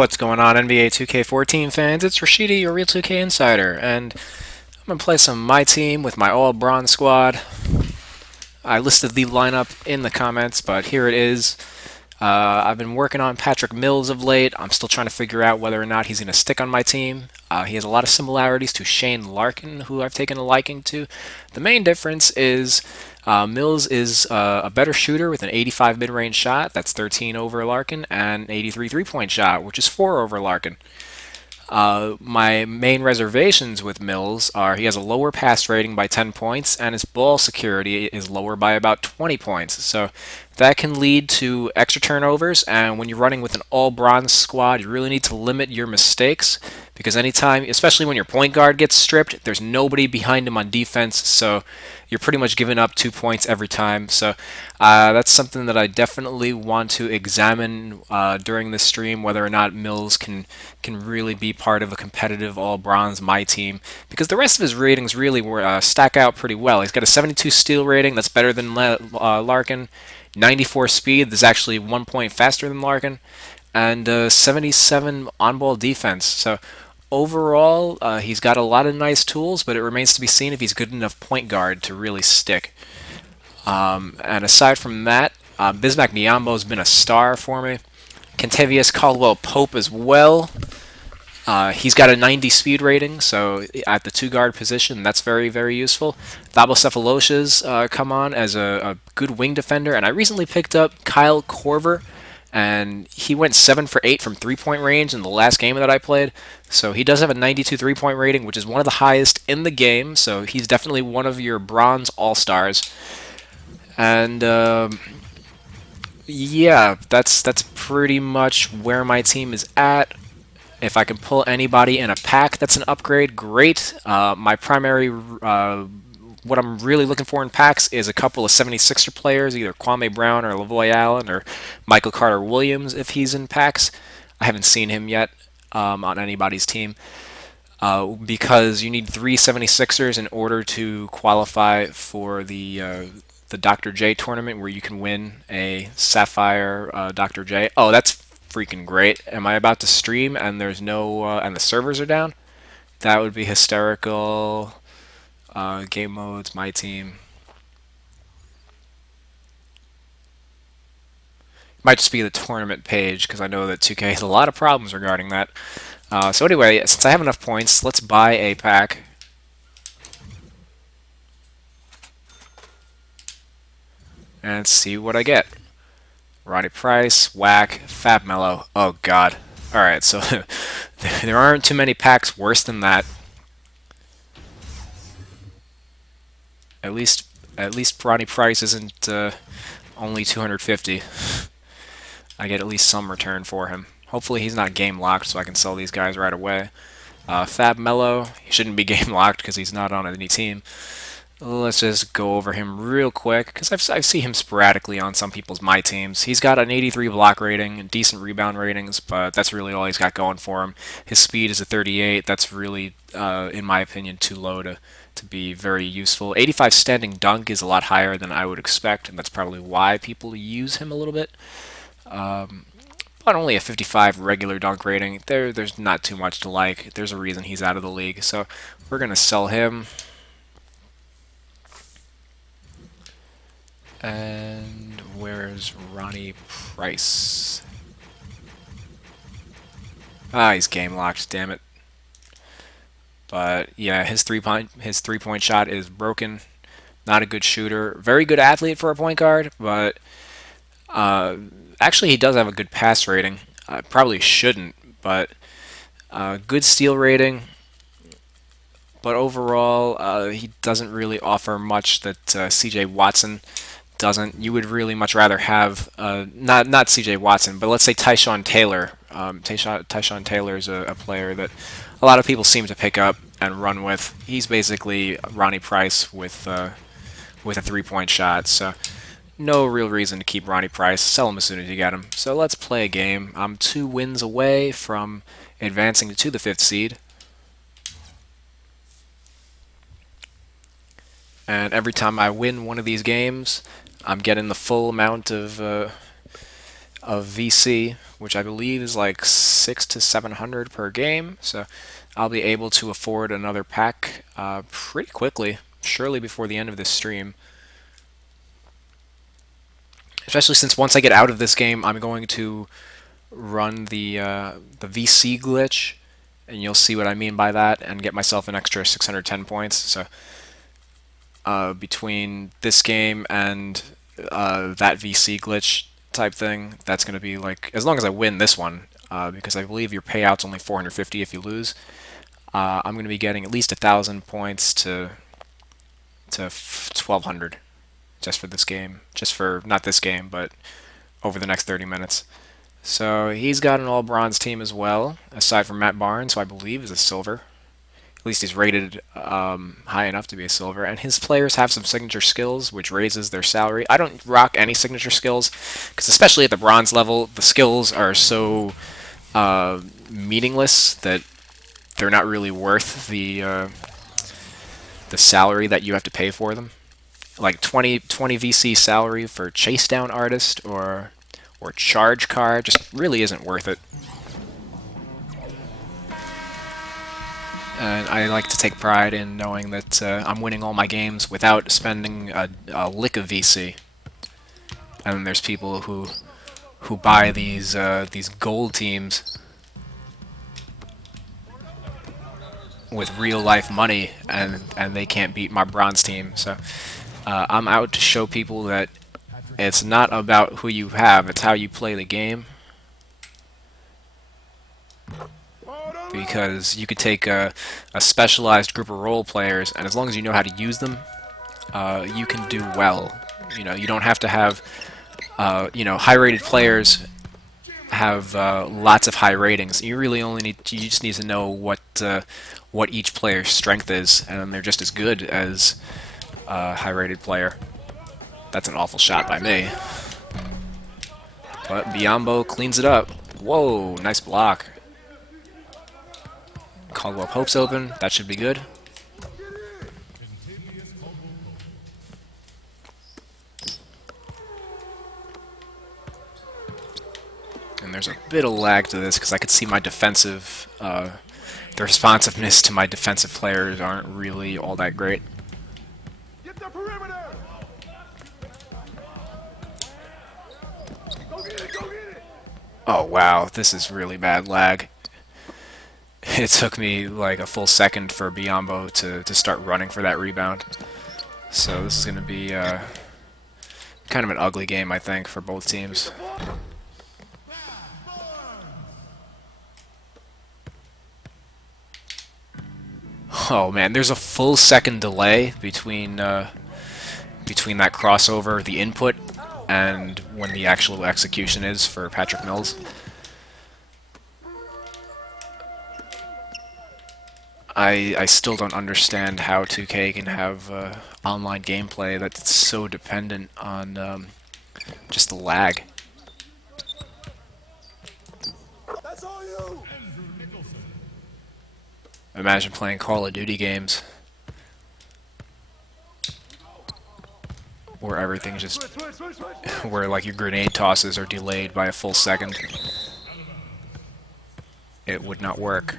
What's going on, NBA 2K14 fans? It's Rashidi, your real 2K insider, and I'm going to play some My Team with my all-bronze squad. I listed the lineup in the comments, but here it is. I've been working on Patrick Mills of late. I'm still trying to figure out whether or not he's going to stick on my team. He has a lot of similarities to Shane Larkin, who I've taken a liking to. The main difference is Mills is a better shooter with an 85 mid-range shot, that's 13 over Larkin, and an 83 three-point shot, which is 4 over Larkin. My main reservations with Mills are he has a lower pass rating by 10 points, and his ball security is lower by about 20 points. So that can lead to extra turnovers, and when you're running with an all-bronze squad, you really need to limit your mistakes, because anytime, especially when your point guard gets stripped, there's nobody behind him on defense, so you're pretty much giving up 2 points every time. So that's something that I definitely want to examine during this stream, whether or not Mills can really be part of a competitive all-bronze My Team, because the rest of his ratings really stack out pretty well. He's got a 72 steal rating, that's better than Larkin. 94 speed, that's actually 1 point faster than Larkin, and 77 on-ball defense. So overall, he's got a lot of nice tools, but it remains to be seen if he's good enough point guard to really stick. And aside from that, Bismack Biyombo has been a star for me. Kentavious, Caldwell-Pope as well. He's got a 90 speed rating, so at the 2 guard position, that's very, very useful. Thabo Sefolosha's come on as a good wing defender, and I recently picked up Korver, and he went 7 for 8 from 3-point range in the last game that I played. So he does have a 92 3-point rating, which is one of the highest in the game, so he's definitely one of your bronze all-stars. And yeah, that's pretty much where my team is at. If I can pull anybody in a pack that's an upgrade, great. My primary, what I'm really looking for in packs is a couple of 76er players, either Kwame Brown or Lavoy Allen or Michael Carter-Williams if he's in packs. I haven't seen him yet on anybody's team. Because you need 3 76ers in order to qualify for the Dr. J tournament, where you can win a Sapphire Dr. J. Oh, that's freaking great. Am I about to stream and there's no and the servers are down? That would be hysterical. Game modes, My Team. Might just be the tournament page, because I know that 2K has a lot of problems regarding that. So anyway, since I have enough points, let's buy a pack. And see what I get. Roddy Price, Whack, Fab Mello. Oh god. Alright, so there aren't too many packs worse than that. At least Roddy Price isn't only 250. I get at least some return for him. Hopefully he's not game locked, so I can sell these guys right away. Fab Mello, he shouldn't be game locked because he's not on any team. Let's just go over him real quick, because I see him sporadically on some people's My Teams. He's got an 83 block rating and decent rebound ratings, but that's really all he's got going for him. His speed is a 38. That's really, in my opinion, too low to be very useful. 85 standing dunk is a lot higher than I would expect, and that's probably why people use him a little bit. But only a 55 regular dunk rating. There's not too much to like. There's a reason he's out of the league, so we're going to sell him. And where's Ronnie Price? Ah, he's game locked, damn it. But yeah, his three-point shot is broken. Not a good shooter. Very good athlete for a point guard, but actually he does have a good pass rating. Probably shouldn't, but good steal rating. But overall, he doesn't really offer much that CJ Watson doesn't. You would really much rather have not CJ Watson, but let's say Tyshawn Taylor. Tyshawn Taylor is a player that a lot of people seem to pick up and run with. He's basically Ronnie Price with a 3-point shot, so no real reason to keep Ronnie Price. Sell him as soon as you get him. So let's play a game. I'm 2 wins away from advancing to the 5th seed. And every time I win one of these games, I'm getting the full amount of of VC, which I believe is like 600 to 700 per game. So I'll be able to afford another pack pretty quickly, surely before the end of this stream. Especially since once I get out of this game, I'm going to run the VC glitch, and you'll see what I mean by that, and get myself an extra 610 points. So between this game and that VC glitch type thing, that's going to be like, as long as I win this one, because I believe your payout's only 450 if you lose, I'm going to be getting at least 1,000 points to 1,200 just for this game, just for, not this game, but over the next 30 minutes. So he's got an all-bronze team as well, aside from Matt Barnes, who I believe is a silver. At least he's rated high enough to be a silver. And his players have some signature skills, which raises their salary. I don't rock any signature skills, because especially at the bronze level, the skills are so meaningless that they're not really worth the salary that you have to pay for them. Like 20 VC salary for chase down artist or charge card just really isn't worth it. And I like to take pride in knowing that I'm winning all my games without spending a lick of VC. And there's people who buy these gold teams with real life money, and they can't beat my bronze team. So I'm out to show people that it's not about who you have, it's how you play the game. Because you could take a specialized group of role players, and as long as you know how to use them, you can do well. You know, you don't have to have, high-rated players have lots of high ratings. You really only you just need to know what each player's strength is, and they're just as good as a high-rated player. That's an awful shot by me. But Biyombo cleans it up. Whoa, nice block. Caldwell-Pope's open. That should be good. And there's a bit of lag to this because I could see my defensive, the responsiveness to my defensive players aren't really all that great. Get the perimeter. Go get it, go get it. Oh wow, this is really bad lag. It took me like a full second for Biyombo to start running for that rebound. So this is going to be kind of an ugly game, I think, for both teams. Oh man, there's a full second delay between that crossover, the input, and when the actual execution is for Patrick Mills. I still don't understand how 2K can have online gameplay that's so dependent on just the lag. That's all you. Imagine playing Call of Duty games where everything's just where like your grenade tosses are delayed by a full second. It would not work.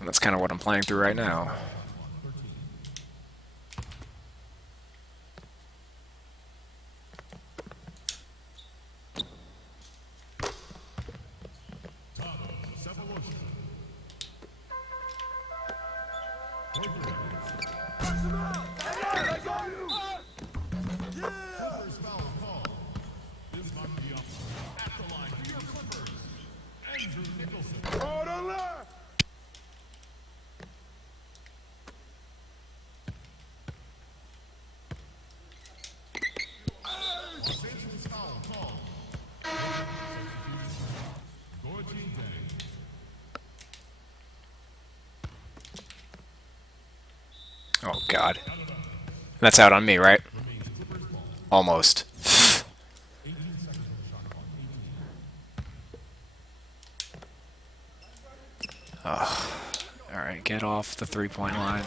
And that's kind of what I'm playing through right now. Oh god. That's out on me, right? Almost. Oh. Alright, get off the three-point line.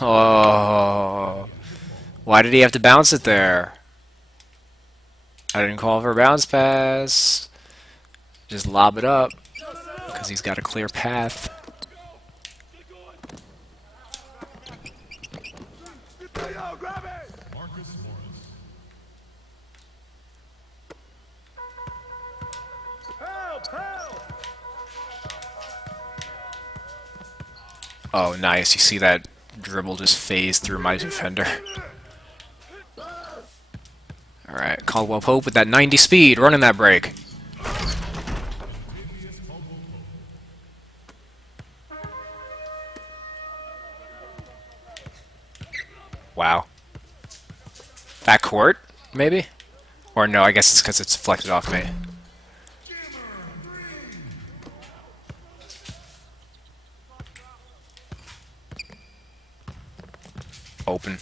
Oh. Why did he have to bounce it there? I didn't call for a bounce pass. Just lob it up because he's got a clear path. Oh, nice. You see that dribble just phase through my defender. Alright, Caldwell-Pope with that 90 speed, running that break. Wow. Back court, maybe? Or no, I guess it's because it's deflected off me. Open.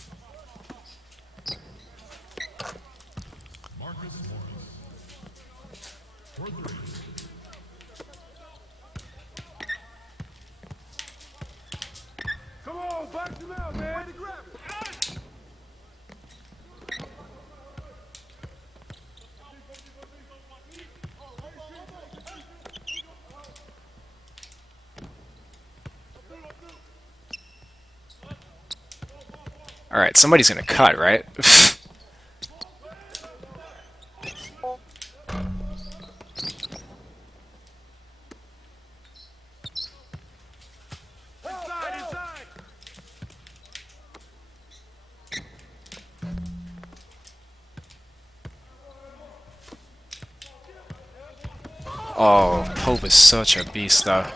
Come on, box him out, man. Alright, somebody's gonna cut, right? Oh, Pope is such a beast, though.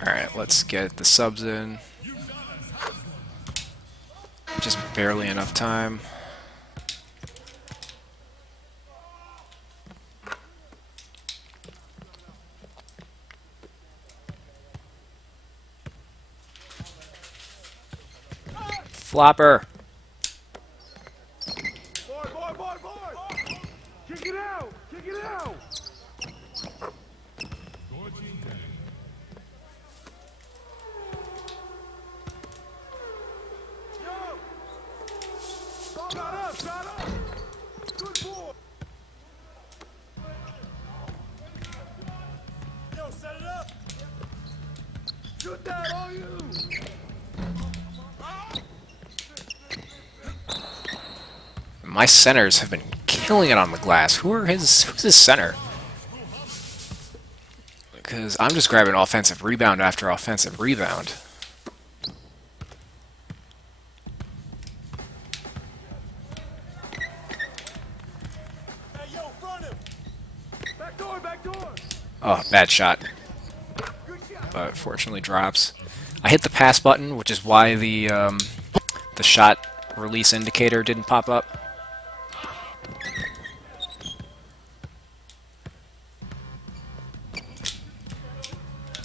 Alright, let's get the subs in. Just barely enough time. Flopper! Boy. Kick it out. Shot up. Good boy. Yo, set it up. Shoot that on you. My centers have been killing it on the glass. Who's his center? Because I'm just grabbing offensive rebound after offensive rebound. Oh, bad shot. But fortunately drops. I hit the pass button, which is why the shot release indicator didn't pop up.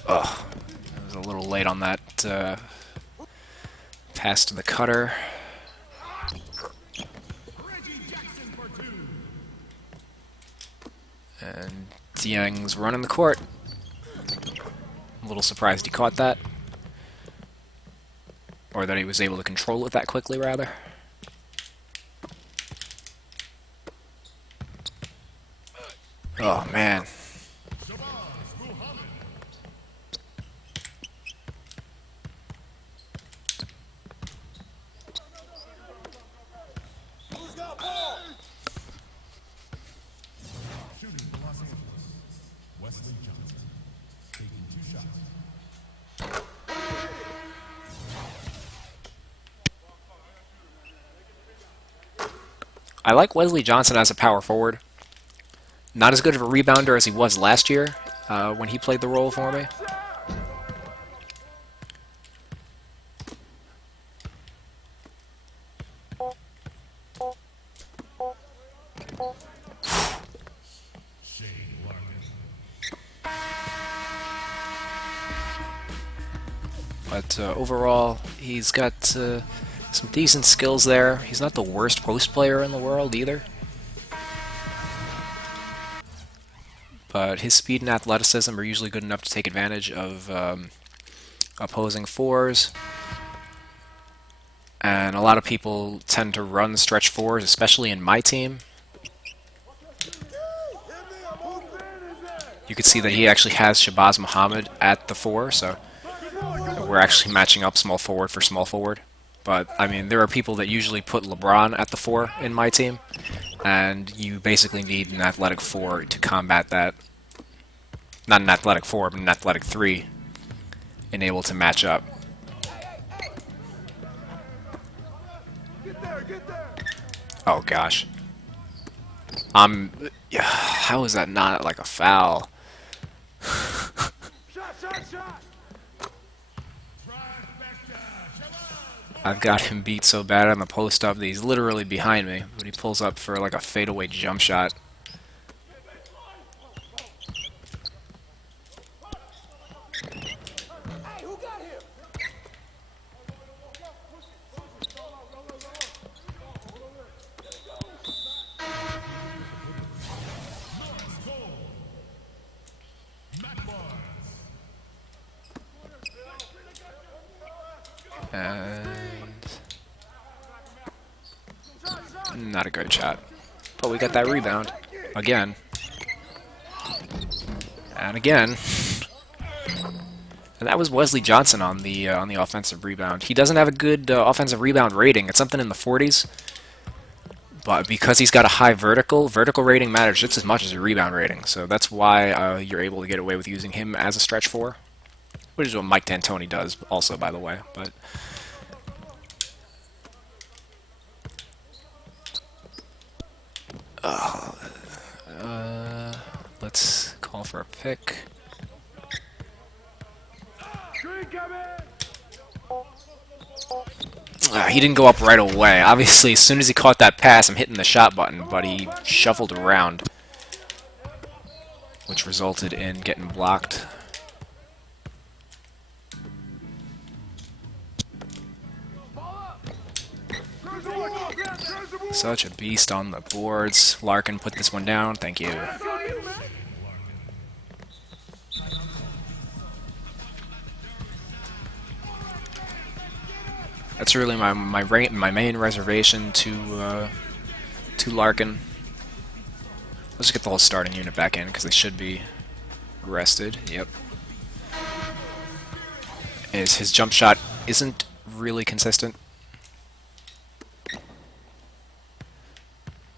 Oh, I was a little late on that pass to the cutter. And Dieng's running the court. A little surprised he caught that. Or that he was able to control it that quickly, rather. Oh, man. Wesley taking 2 shots. I like Wesley Johnson as a power forward. Not as good of a rebounder as he was last year when he played the role for me. But overall, he's got some decent skills there. He's not the worst post player in the world either. But his speed and athleticism are usually good enough to take advantage of opposing fours. And a lot of people tend to run stretch fours, especially in my team. You can see that he actually has Shabazz Muhammad at the 4, so we're actually matching up small forward for small forward. But, I mean, there are people that usually put LeBron at the 4 in my team, and you basically need an athletic 4 to combat that. Not an athletic 4, but an athletic 3, and able to match up. Oh, gosh. Yeah, how is that not like a foul? I've got him beat so bad on the post-up that he's literally behind me, but he pulls up for like a fadeaway jump shot. And not a great shot. But we got that rebound. Again. And again. And that was Wesley Johnson on the offensive rebound. He doesn't have a good offensive rebound rating. It's something in the 40s. But because he's got a high vertical rating matters just as much as your rebound rating. So that's why you're able to get away with using him as a stretch 4. Which is what Mike D'Antoni does also, by the way. But let's call for a pick. He didn't go up right away. Obviously, as soon as he caught that pass, I'm hitting the shot button, but he shuffled around, which resulted in getting blocked. Such a beast on the boards. Larkin put this one down. Thank you. That's really my main reservation to Larkin. Let's just get the whole starting unit back in because they should be rested. Yep. His jump shot isn't really consistent.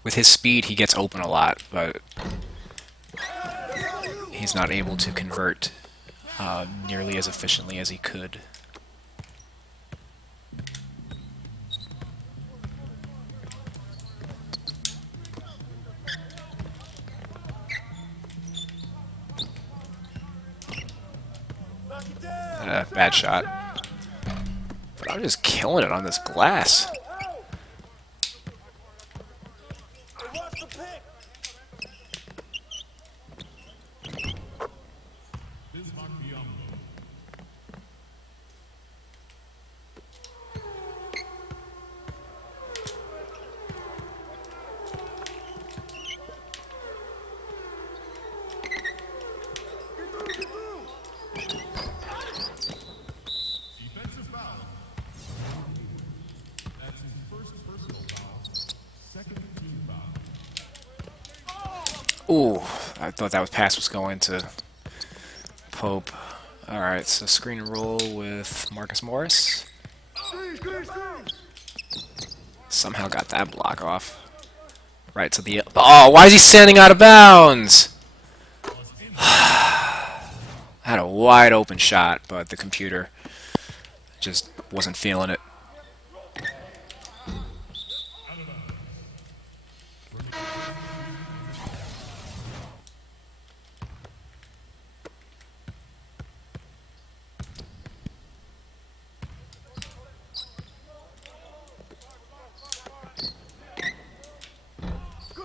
With his speed, he gets open a lot, but he's not able to convert nearly as efficiently as he could. Bad shot. But I'm just killing it on this glass. Ooh, I thought that pass was going to Pope. Alright, so screen and roll with Marcus Morris. Somehow got that block off. Right to the... Oh, why is he standing out of bounds? Had a wide open shot, but the computer just wasn't feeling it.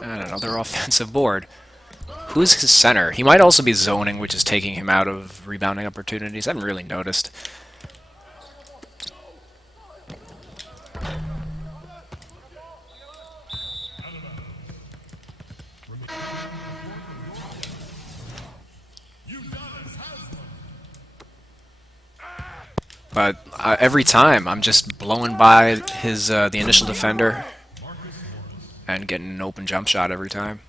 And another offensive board. Who's his center? He might also be zoning, which is taking him out of rebounding opportunities. I haven't really noticed. But every time, I'm just blowing by the initial defender and getting an open jump shot every time.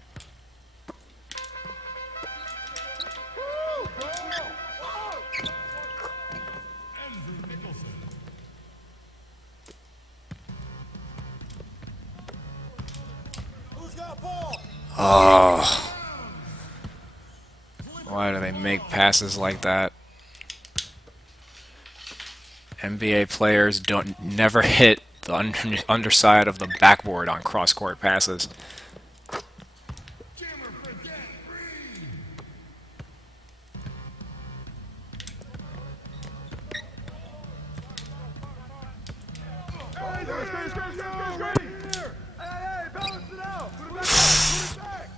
Oh, why do they make passes like that? NBA players don't never hit the underside of the backboard on cross-court passes.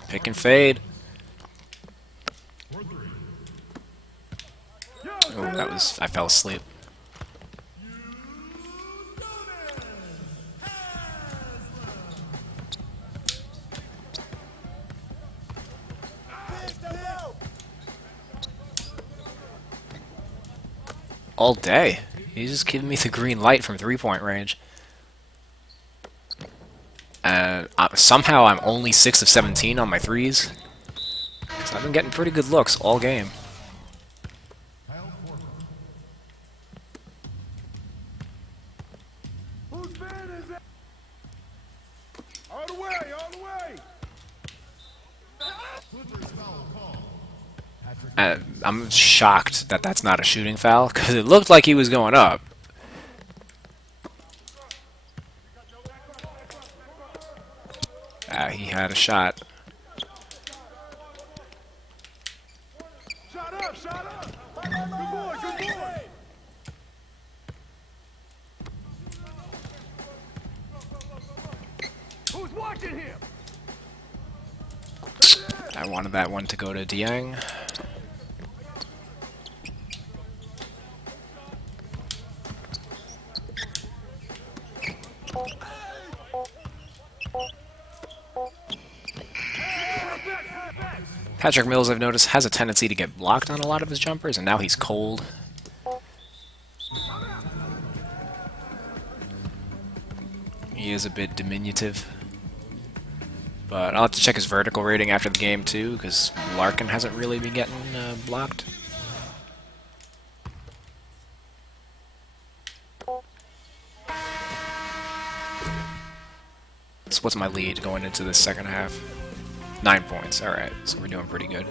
Pick and fade. Oh, I fell asleep. All day. He's just giving me the green light from three-point range. And somehow I'm only 6 of 17 on my threes. So I've been getting pretty good looks all game. All the way, all the way. I'm shocked that that's not a shooting foul, because it looked like he was going up. He had a shot. Shut up, shut up. Good boy, good boy. Who's watching him? I wanted that one to go to Dieng. Patrick Mills, I've noticed, has a tendency to get blocked on a lot of his jumpers, and now he's cold. He is a bit diminutive. But I'll have to check his vertical rating after the game, too, because Larkin hasn't really been getting blocked. So what's my lead going into the second half? 9 points. Alright, so we're doing pretty good.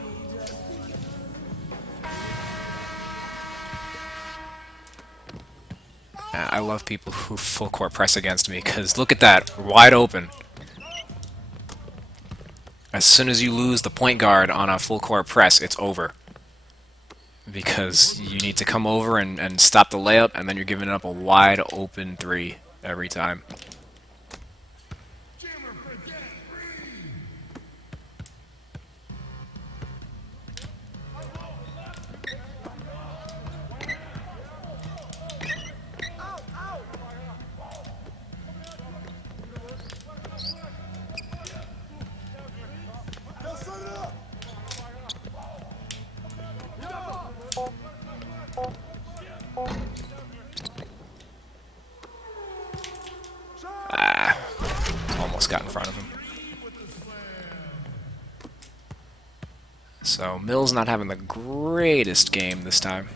I love people who full court press against me, because look at that, wide open. As soon as you lose the point guard on a full court press, it's over. Because you need to come over and stop the layup, and then you're giving up a wide open three every time. Almost got in front of him. So Mills not having the greatest game this time.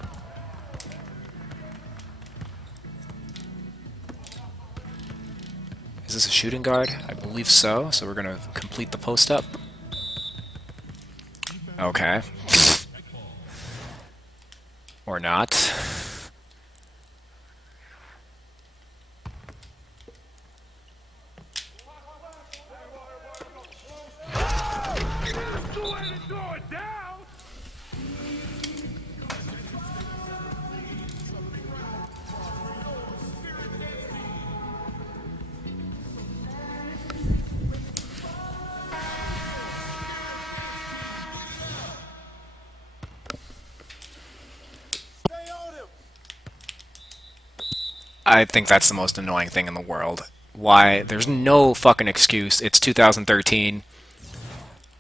Is this a shooting guard? I believe so. So we're going to complete the post up. Okay. Or not. I think that's the most annoying thing in the world. Why? There's no fucking excuse. It's 2013.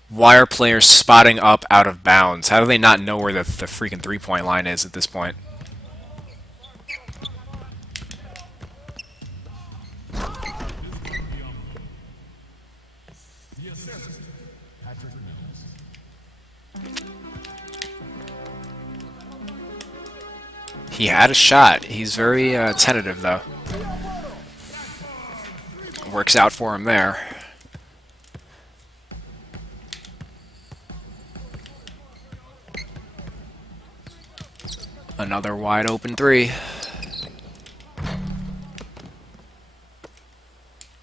Why are players spotting up out of bounds? How do they not know where the freaking three-point line is at this point? He had a shot. He's very tentative, though. Works out for him there. Another wide open three.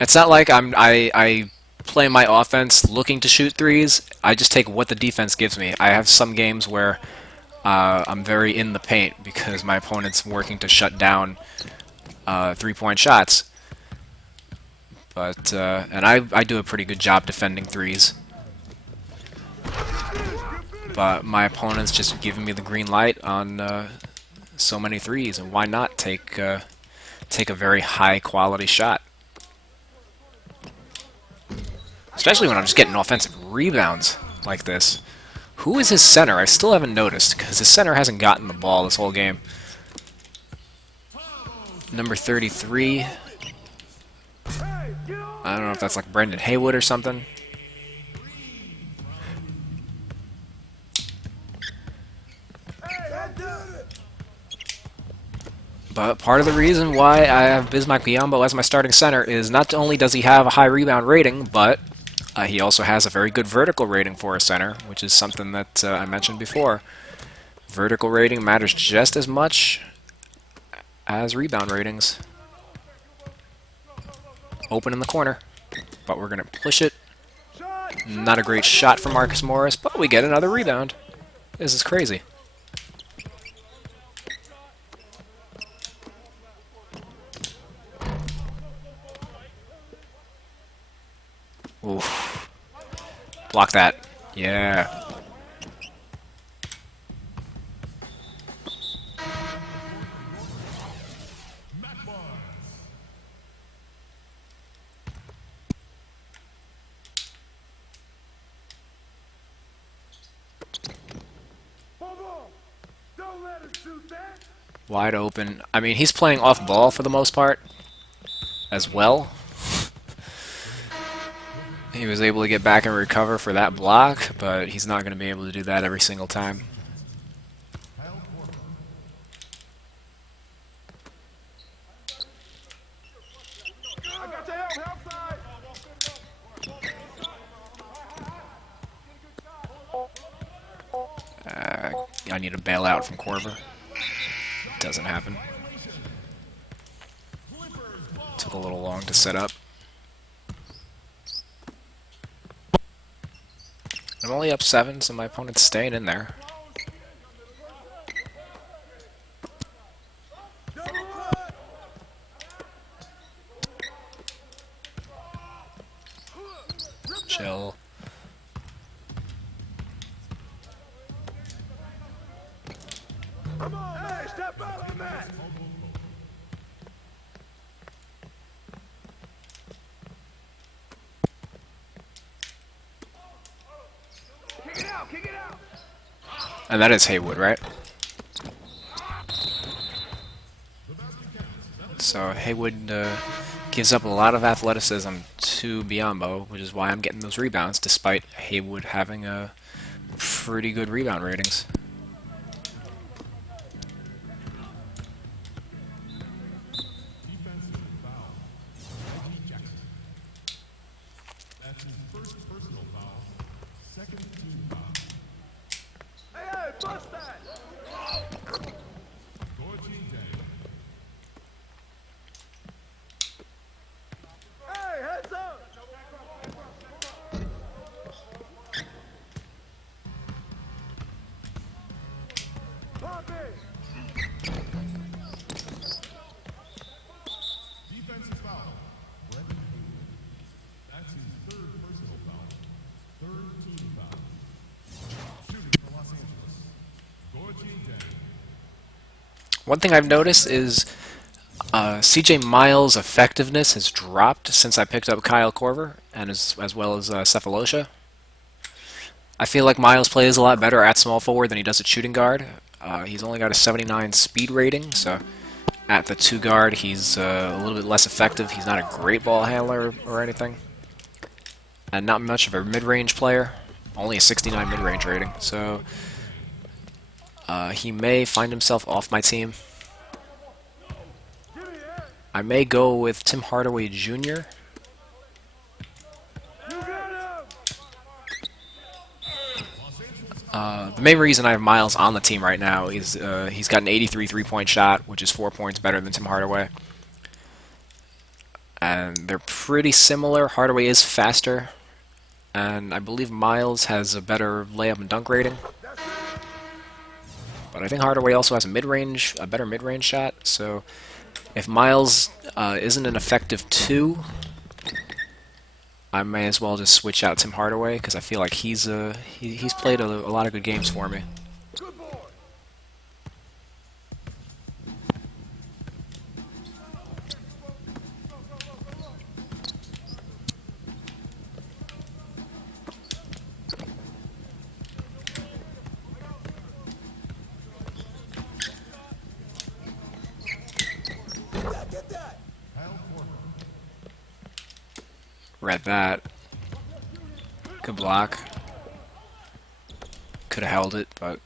It's not like I play my offense looking to shoot threes. I just take what the defense gives me. I have some games where I'm very in the paint because my opponent's working to shut down three-point shots. But and I do a pretty good job defending threes. But my opponent's just giving me the green light on so many threes, and why not take a very high-quality shot? Especially when I'm just getting offensive rebounds like this. Who is his center? I still haven't noticed, because his center hasn't gotten the ball this whole game. Number 33. I don't know if that's like Brendan Haywood or something. But part of the reason why I have Bismack Biyombo as my starting center is not only does he have a high rebound rating, but he also has a very good vertical rating for a center, which is something that I mentioned before. Vertical rating matters just as much as rebound ratings. Open in the corner, but we're going to push it. Not a great shot from Marcus Morris, but we get another rebound. This is crazy. Oof. Block that. Yeah. Wide open. I mean, he's playing off ball for the most part as well. He was able to get back and recover for that block, but he's not going to be able to do that every single time. I need a bailout from Korver. Doesn't happen. Took a little long to set up. I'm only up 7, so my opponent's staying in there. Chill. Come on, hey, step out on that. Kick it out. And that is Haywood, right? So Haywood gives up a lot of athleticism to Biyombo, which is why I'm getting those rebounds, despite Haywood having a pretty good rebound ratings. One thing I've noticed is CJ Miles' effectiveness has dropped since I picked up Kyle Korver, and as well as Sefolosha. I feel like Miles plays a lot better at small forward than he does at shooting guard. He's only got a 79 speed rating, so at the 2 guard he's a little bit less effective. He's not a great ball handler or anything, and not much of a mid-range player. only a 69 mid-range rating. So he may find himself off my team. I may go with Tim Hardaway Jr. The main reason I have Miles on the team right now is he's got an 83 3-point shot, which is 4 points better than Tim Hardaway. And they're pretty similar. Hardaway is faster, and I believe Miles has a better layup and dunk rating. But I think Hardaway also has a better mid-range shot. So if Miles isn't an effective 2, I may as well just switch out Tim Hardaway because I feel like he's played a lot of good games for me. Read that. Good block. Could have held it, but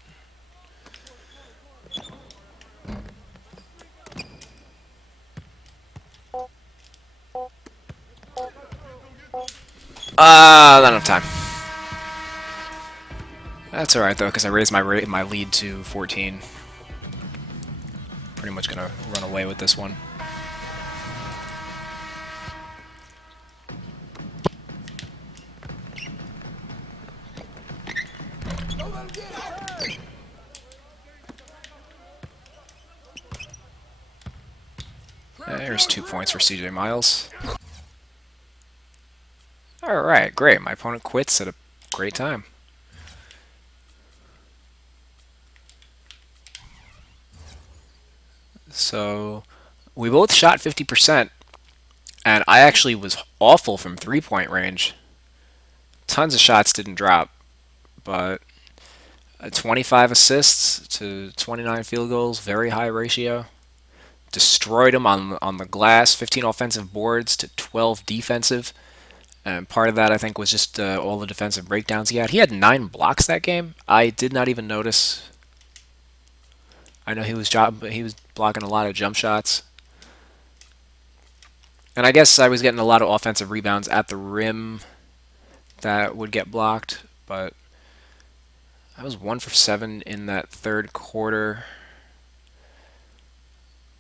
not enough time. That's all right though, because I raised my lead to 14. Pretty much gonna run away with this one. There's 2 points for CJ Miles. Alright, great. My opponent quits at a great time. So, we both shot 50%, and I actually was awful from 3-point range. Tons of shots didn't drop, but 25 assists to 29 field goals, very high ratio. Destroyed him on the glass, 15 offensive boards to 12 defensive. And part of that, I think, was just all the defensive breakdowns he had. He had 9 blocks that game. I did not even notice. I know he was blocking a lot of jump shots. And I guess I was getting a lot of offensive rebounds at the rim that would get blocked. But I was 1 for 7 in that third quarter.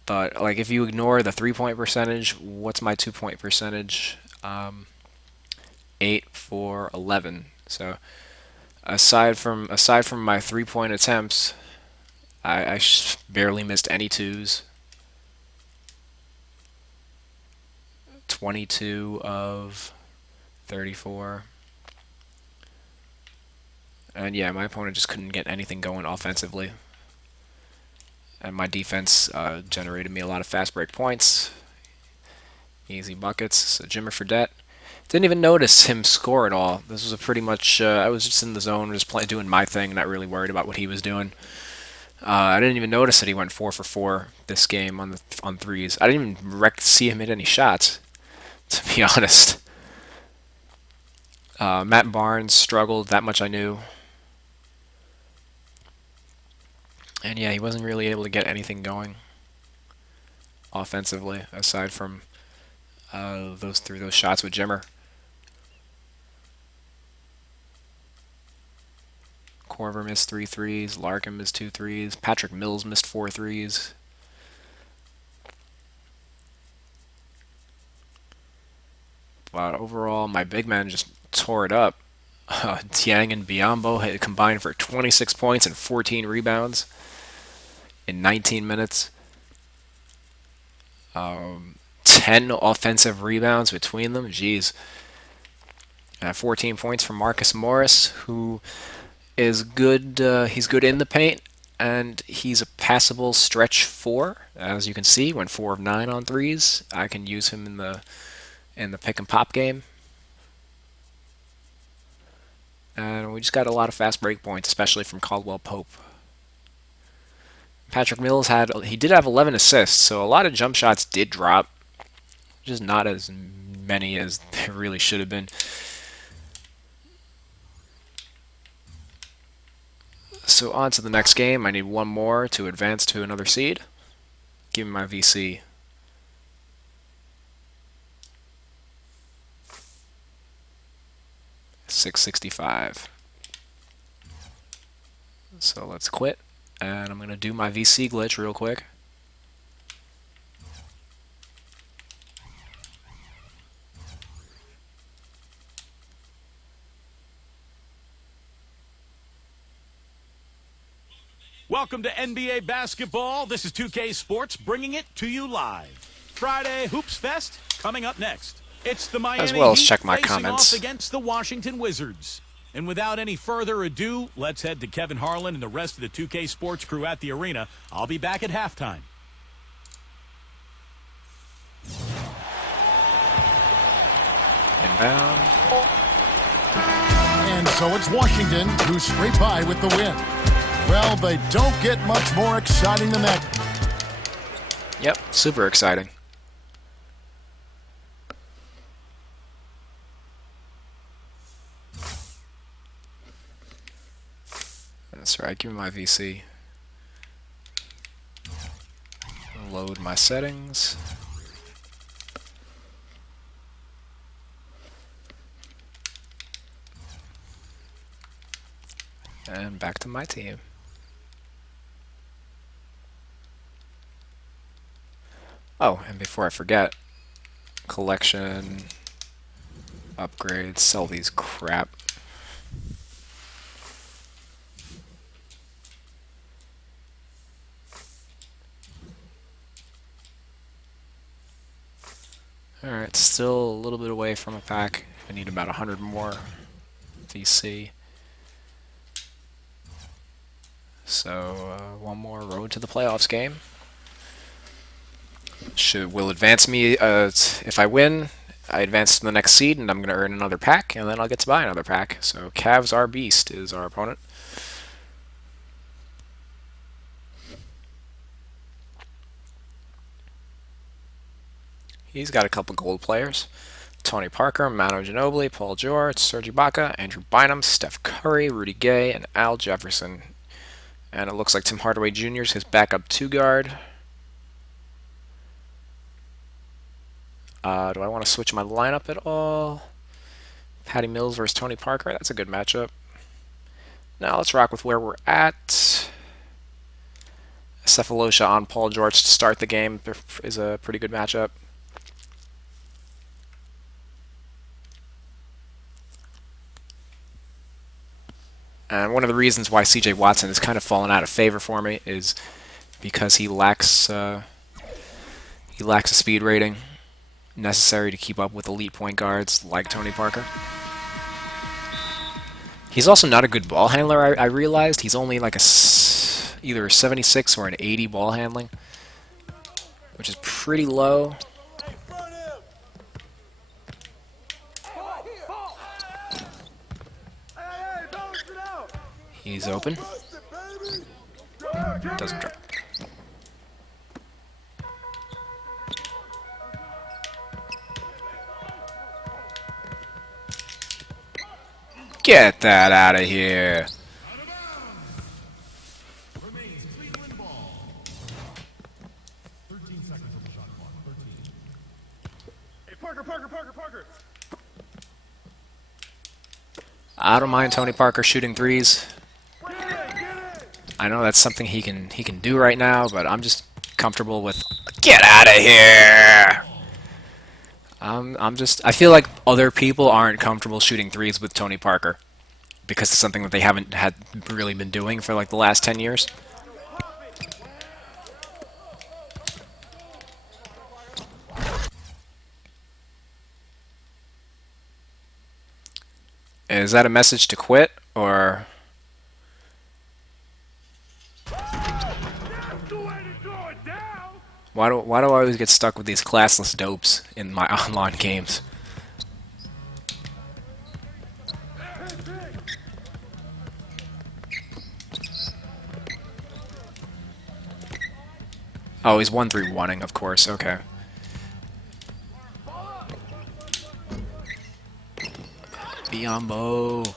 But like, if you ignore the 3-point percentage, what's my 2-point percentage? 8 for 11. So aside from my 3-point attempts, I barely missed any 2s. 22 of 34. And yeah, my opponent just couldn't get anything going offensively. And my defense generated me a lot of fast break points. Easy buckets. So Jimmer for Det. Didn't even notice him score at all. This was a pretty much, I was just in the zone, just doing my thing, not really worried about what he was doing. I didn't even notice that he went 4 for 4 this game on threes. I didn't even see him hit any shots, to be honest. Matt Barnes struggled, that much I knew. And yeah, he wasn't really able to get anything going offensively, aside from those shots with Jimmer. Korver missed 3 threes. Larkin missed 2 threes. Patrick Mills missed 4 threes. But overall, my big men just tore it up. Dieng and Biyombo had combined for 26 points and 14 rebounds in 19 minutes. 10 offensive rebounds between them. Jeez. 14 points from Marcus Morris, who is good. He's good in the paint, and he's a passable stretch 4. As you can see, went 4 of 9 on threes. I can use him in the pick and pop game. And we just got a lot of fast break points, especially from Caldwell-Pope. Patrick Mills did have 11 assists, so a lot of jump shots did drop. Just not as many as there really should have been. So on to the next game. I need one more to advance to another seed. Give me my VC. $665. So let's quit. And I'm going to do my VC glitch real quick. Welcome to NBA basketball. This is 2K Sports bringing it to you live. Friday Hoops Fest coming up next. It's the Miami As well as Heat check my facing comments. off against the Washington Wizards. And without any further ado, let's head to Kevin Harlan and the rest of the 2K Sports crew at the arena. I'll be back at halftime. Inbound. And so it's Washington who scrape by with the win. Well, they don't get much more exciting than that. Yep, super exciting. That's right, give me my VC. Load my settings. And back to my team. Oh, and before I forget, collection, upgrades, sell these crap. Alright, still a little bit away from a pack. I need about 100 more VC. So, one more road to the playoffs game. Will advance me, if I win, I advance to the next seed, and I'm going to earn another pack, and then I'll get to buy another pack. So, Cavs are Beast is our opponent. He's got a couple gold players. Tony Parker, Manu Ginobili, Paul George, Serge Ibaka, Andrew Bynum, Steph Curry, Rudy Gay, and Al Jefferson. And it looks like Tim Hardaway Jr. is his backup 2-guard. Do I want to switch my lineup at all? Patty Mills versus Tony Parker. That's a good matchup. Now let's rock with where we're at. Sefolosha on Paul George to start the game is a pretty good matchup. And one of the reasons why C.J. Watson has kind of fallen out of favor for me is because he lacks a speed rating necessary to keep up with elite point guards like Tony Parker. He's also not a good ball handler, I realized. He's only like either a 76 or an 80 ball handling, which is pretty low. He's open. Doesn't drop. Get that out of here. Hey, Parker. I don't mind Tony Parker shooting threes. I know that's something he can do right now, but I'm just comfortable with get out of here. I feel like other people aren't comfortable shooting threes with Tony Parker because it's something that they haven't really been doing for like the last 10 years. Is that a message to quit, or? Why do I always get stuck with these classless dopes in my online games? Oh, he's 1-3-1ing, of course. Okay. Biyombo.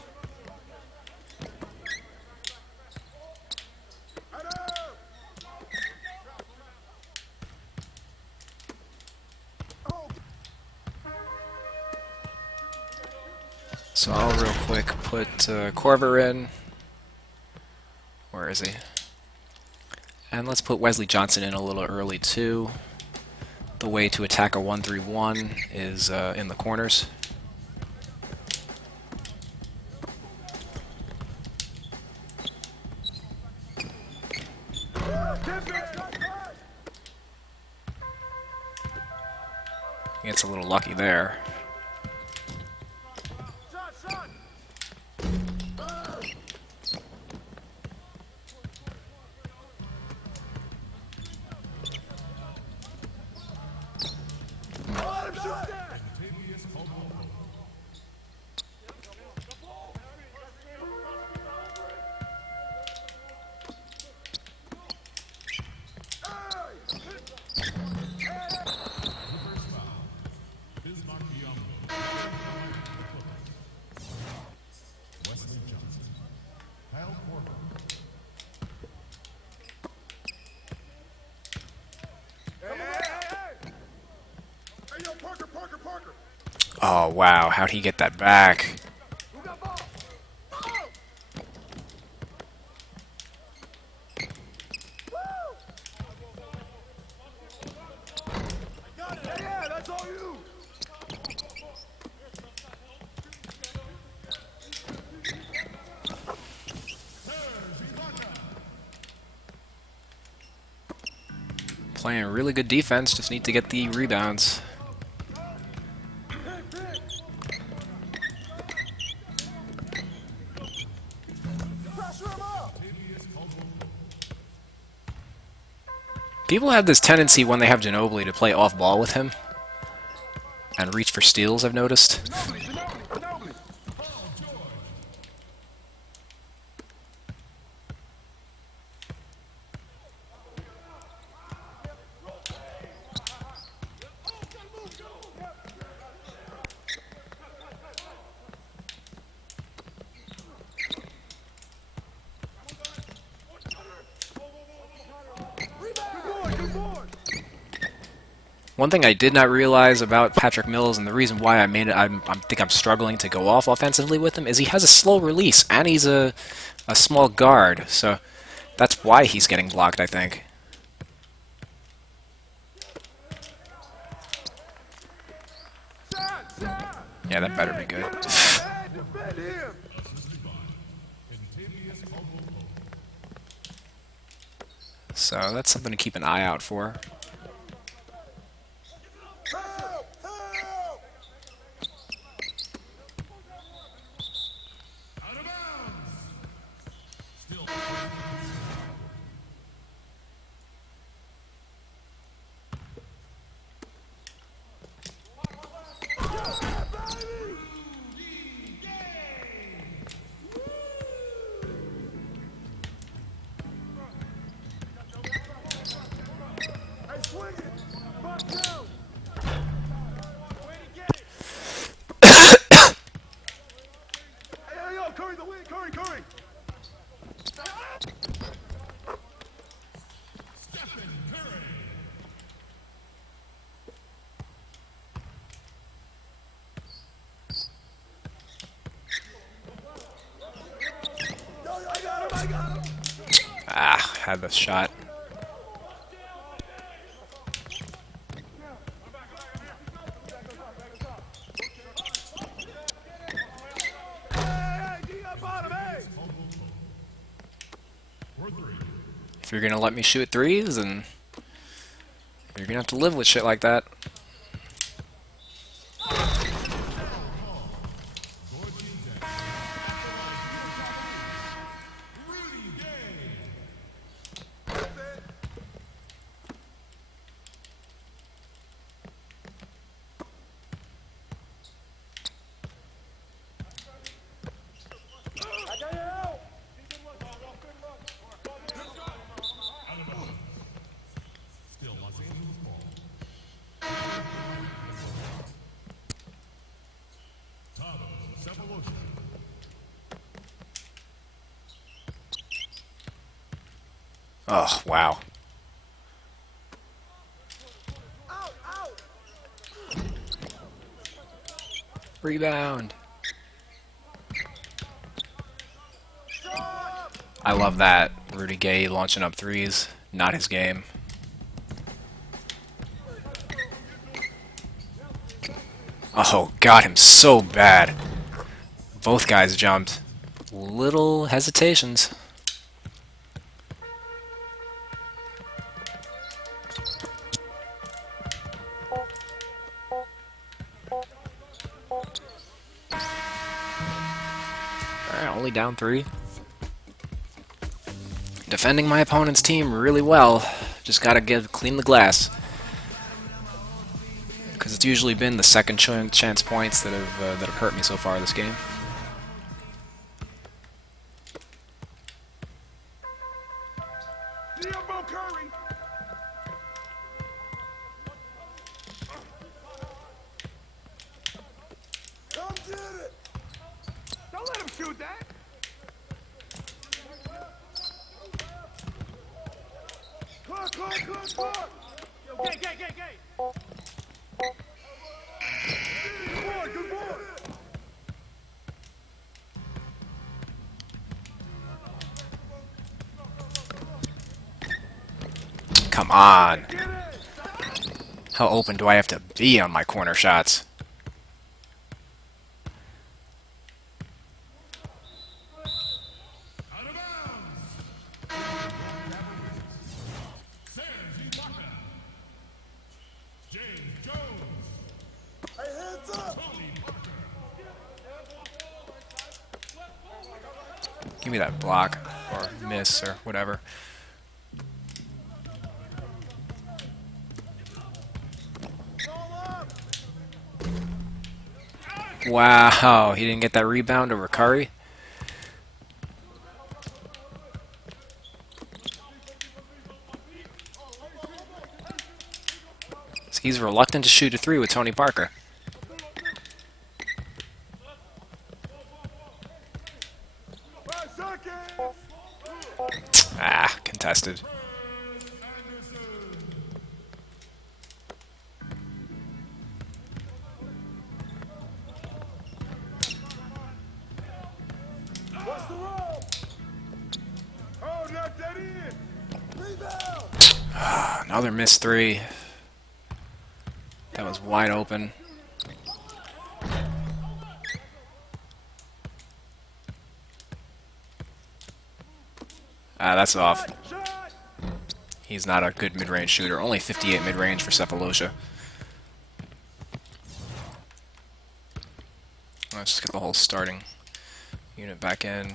So I'll real quick put Korver in. Where is he? And let's put Wesley Johnson in a little early too. The way to attack a 1-3-1 is in the corners. Gets a little lucky there. Oh, wow. How'd he get that back? Playing really good defense, just need to get the rebounds. People have this tendency when they have Ginobili to play off ball with him and reach for steals, I've noticed. One thing I did not realize about Patrick Mills, and the reason why I think I'm struggling to go off offensively with him, is he has a slow release, and he's a small guard, so that's why he's getting blocked, I think. Yeah, that better be good. So that's something to keep an eye out for. Ah, had the shot. If you're gonna let me shoot threes, and you're gonna have to live with shit like that. Sefolosha. Oh, wow. Rebound. I love that. Rudy Gay launching up threes. Not his game. Oh, got him so bad. Both guys jumped. Little hesitations. Alright, only down 3. Defending my opponent's team really well. Just gotta clean the glass. Because it's usually been the second chance points that have hurt me so far this game. Biyombo Curry. Come get it. Don't let him shoot that. Clock. Yo, gay. Good boy. Come on. How open do I have to be on my corner shots? Give me that block, or miss, or whatever. Wow, he didn't get that rebound over Curry. He's reluctant to shoot a 3 with Tony Parker. Ah, contested. Another missed 3. That was wide open. Ah, that's off. He's not a good mid-range shooter. Only 58 mid-range for Sefolosha. Let's just get the whole starting unit back in.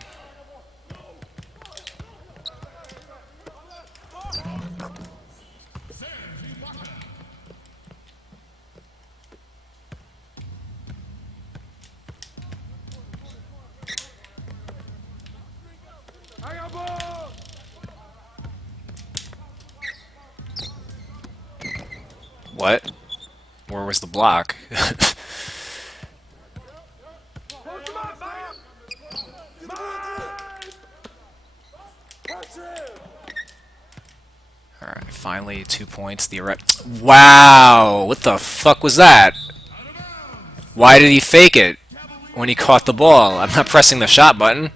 What? Where was the block? Alright, finally 2 points. The wow! What the fuck was that? Why did he fake it when he caught the ball? I'm not pressing the shot button.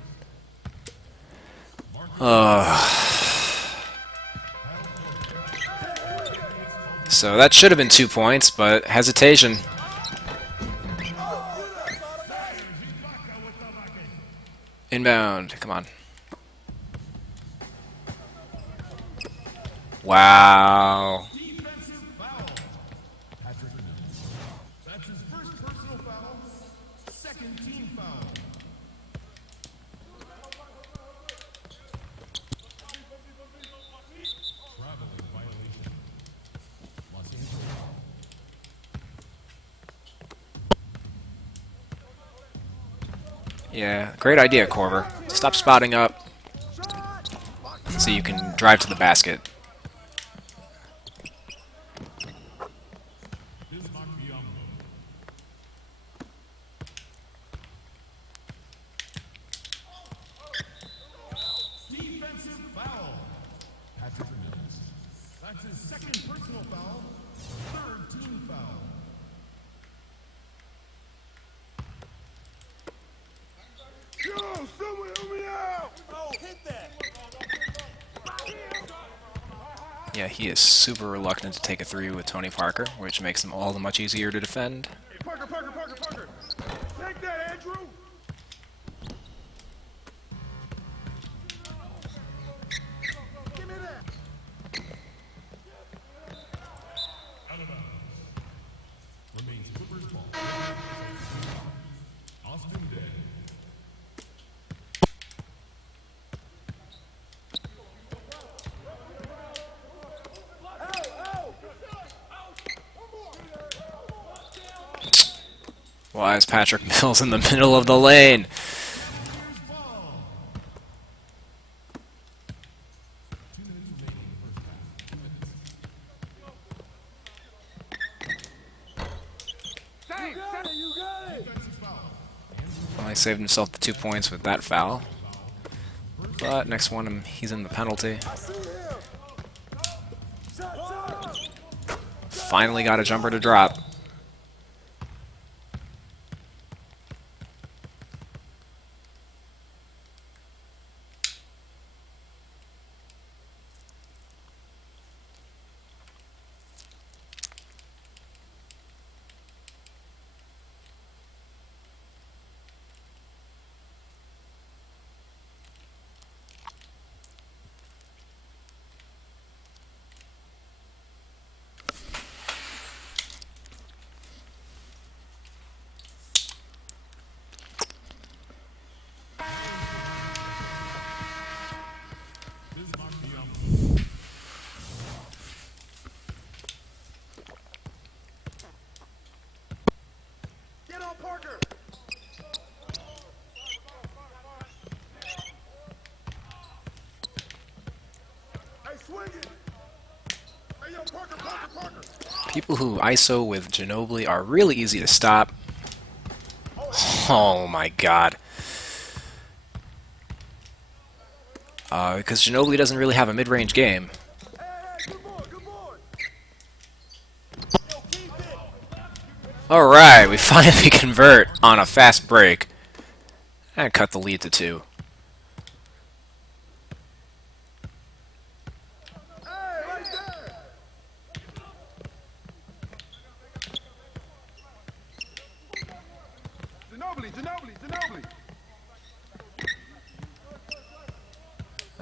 So that should have been 2 points, but hesitation. Inbound, come on. Wow. That's his first personal foul, second team foul. Traveling violation. Los Angeles. Yeah, great idea, Korver. Stop spotting up so you can drive to the basket. Bismack, Biyombo. Defensive foul. Patrick Mills. That's his second personal foul, third team foul. Yo, someone help me out! Oh, hit that! Yeah, he is super reluctant to take a 3 with Tony Parker, which makes him all the much easier to defend. Hey, Parker, Parker, Parker, Parker. Take that, Andrew. Give me that. Out of bounds. Remains Clippers ball. Austin Daye. Why is Patrick Mills in the middle of the lane? Well, he saved himself the 2 points with that foul. But next one, he's in the penalty. Finally got a jumper to drop. Bismack Biyombo. Get on Parker. Hey, swing it. Hey, yo, Parker, Parker, Parker. People who ISO with Ginobili are really easy to stop. Oh my god. Because Ginobili doesn't really have a mid-range game. Hey, good boy, good boy. Yo, keep it. Alright, we finally convert on a fast break. And cut the lead to 2. Hey, right there. Ginobili, Ginobili, Ginobili.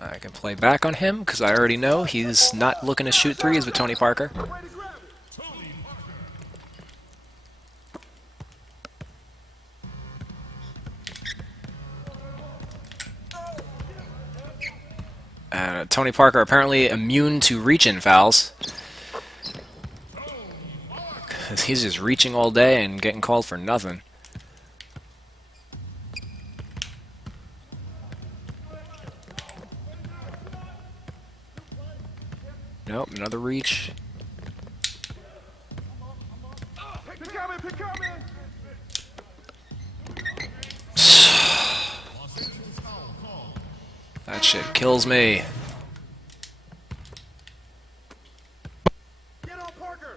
I can play back on him because I already know he's not looking to shoot 3s with Tony Parker. Wait, he's grabbing. Tony Parker. Tony Parker apparently immune to reach-in fouls. Because he's just reaching all day and getting called for nothing. Nope, another reach. Pick coming, pick coming. Los Angeles foul call. That shit kills me. Get on Parker.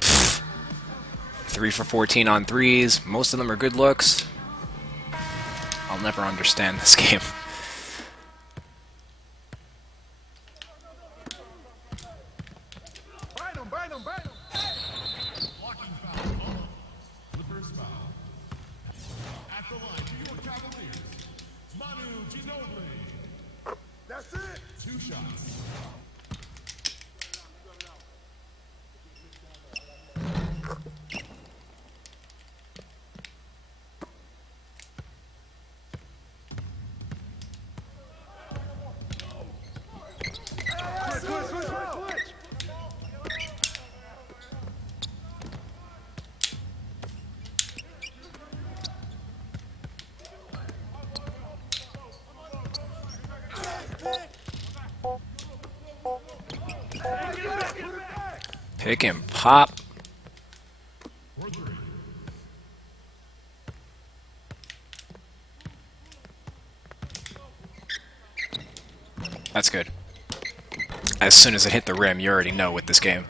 Pfft. 3 for 14 on 3s. Most of them are good looks. I'll never understand this game. Bind him, bind him, bind him. Blocking foul on. Clippers foul. At the line, New York Cavaliers. Manu Ginobili. That's it. 2 shots. Switch, switch, switch, switch. Pick and pop. For 3. That's good. As soon as it hit the rim, you already know with this game.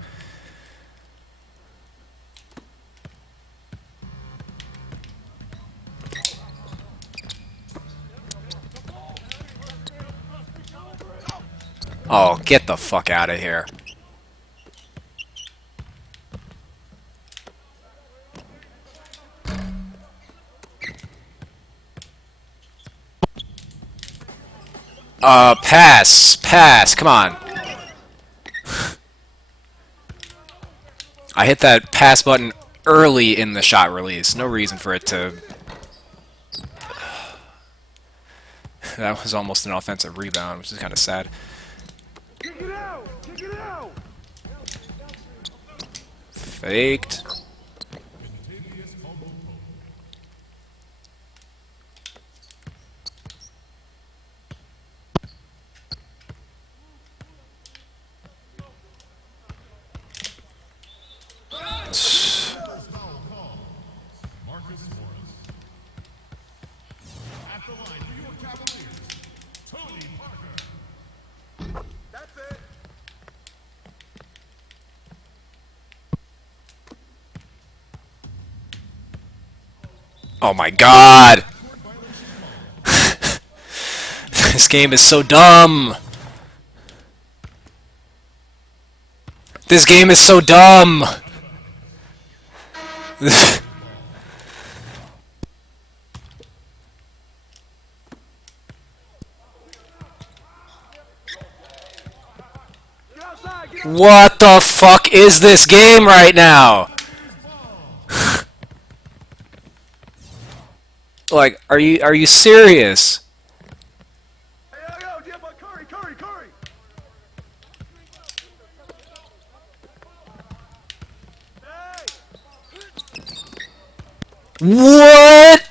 Oh, get the fuck out of here. Pass, come on. I hit that pass button early in the shot release. No reason for it to... That was almost an offensive rebound, which is kind of sad. Kick it out! Kick it out! Faked. Kentavious Caldwell-Pope. First foul call. Marcus Morris. At the line for your Cavaliers, Tony Parker. That's it! Oh my god! This game is so dumb! This game is so dumb! Get outside! Get outside! What the fuck is this game right now? Like, are you serious? Hey, yo, get my Curry! Hey! What?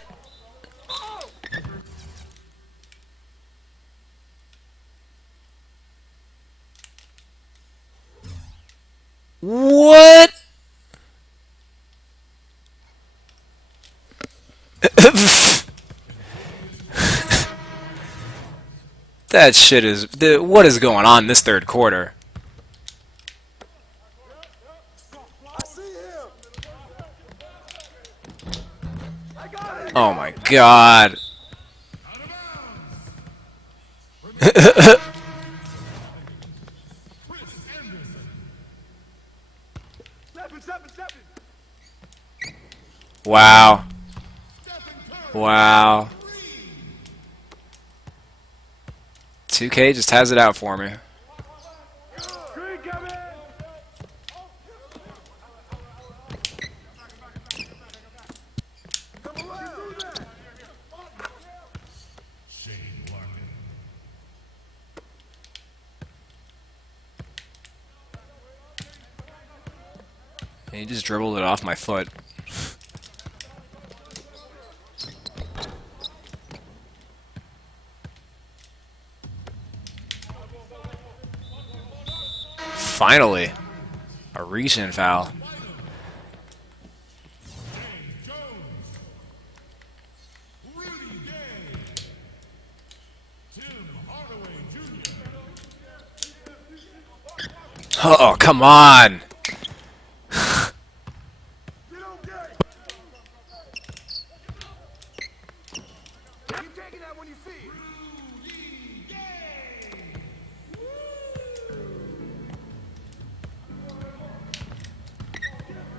What? That shit is... What is going on this third quarter? I see him! I got it! Oh my god. Stepping! Wow. Wow. 2K just has it out for me. Green coming! Come around! Shane Larkin. And he just dribbled it off my foot. Finally, a reach-in foul. Jones. Rudy Daye. Tim Hardaway Jr. Oh, come on. Get on Daye! Keep taking that when you feed! Rudy Daye.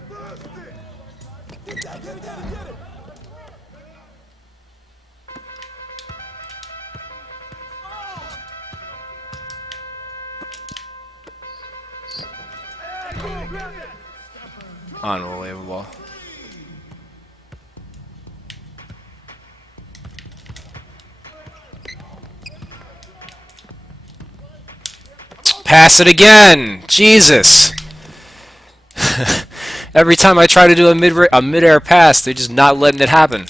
Bust it! Get it! Hey, go, grab it! Unbelievable. Pass it again. Jesus. Every time I try to do a mid-air pass, they're just not letting it happen.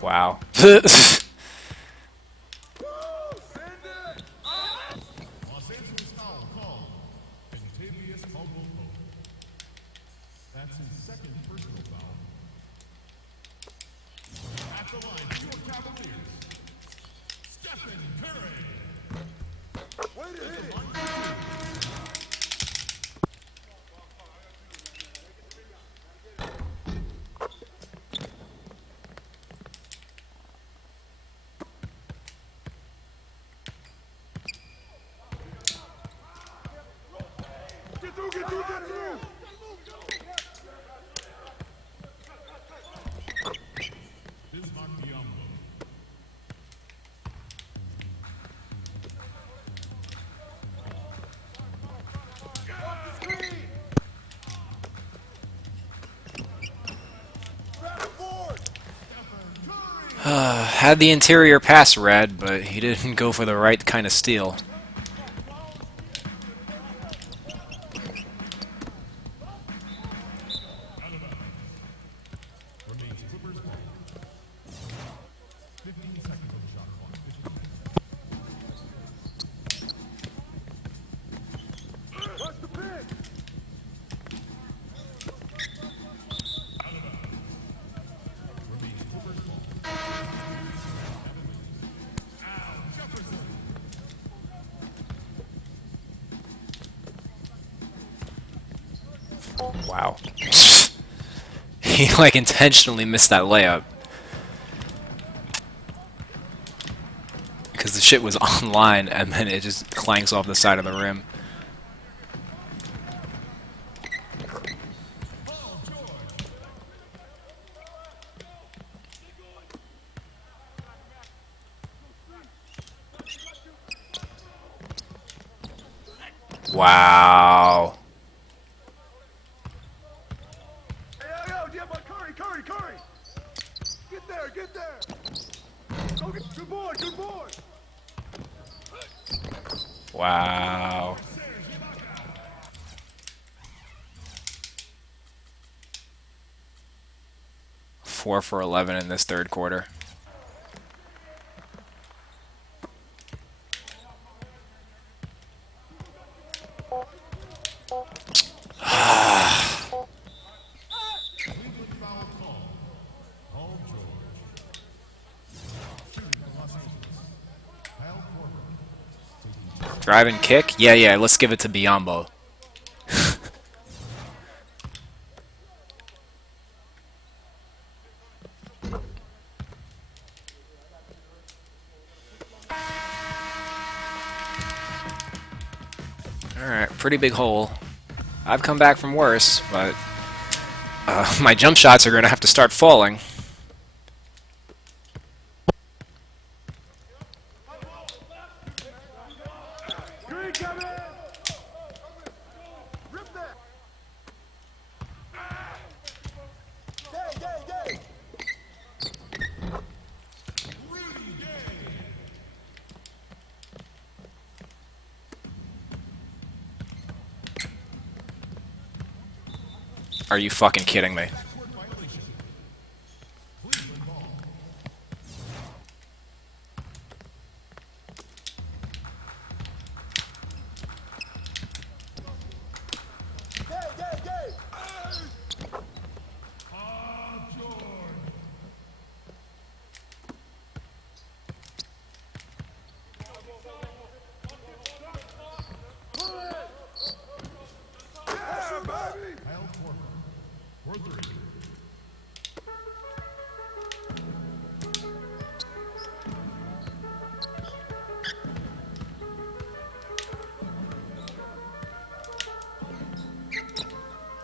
Wow. Los Angeles foul called. Kentavious Caldwell-Pope. That's his second personal foul. At the line, your Cavaliers. Stephen Curry. Way to hit it. Get through, get through. Bismack Biyombo. Off the screen. Grab the board. Had the interior pass read, but he didn't go for the right kind of steal. Remains Clippers ball. 15 seconds on the shot clock. 15. Watch the pick. Out of bounds. Remains Clippers ball. Al Jefferson. Wow. He like intentionally missed that layup. Because the shit was online and then it just clanks off the side of the rim. Paul George. Wow. Yo, yeah, but Curry. Get there. Go get, good boy. Wow. Four for 11 in this third quarter. Cleveland foul call. Paul George. Shooting for Los Angeles. Kyle Korver. Taking Drive and kick? Yeah, let's give it to Biyombo. Alright, pretty big hole. I've come back from worse, but my jump shots are going to have to start falling. Green coming. Rip that. Day. Rudy Daye. Are you fucking kidding me? Backcourt violation. Cleveland ball. Day. Paul George. Pull it. Yeah, baby. Kyle Korver. For three.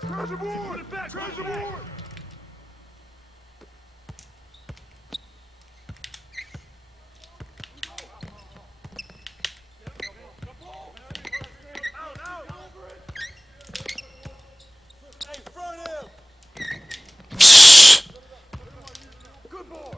Treasure board. Treasure board. Good boy.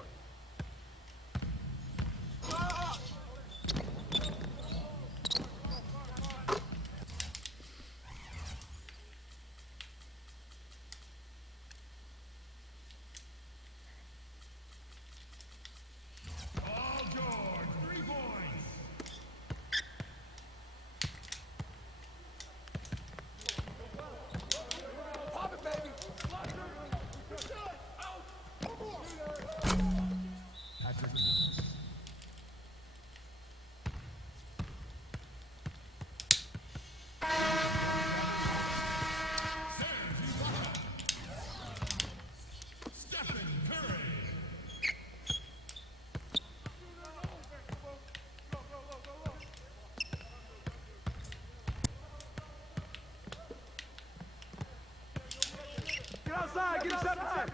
outside. Get outside.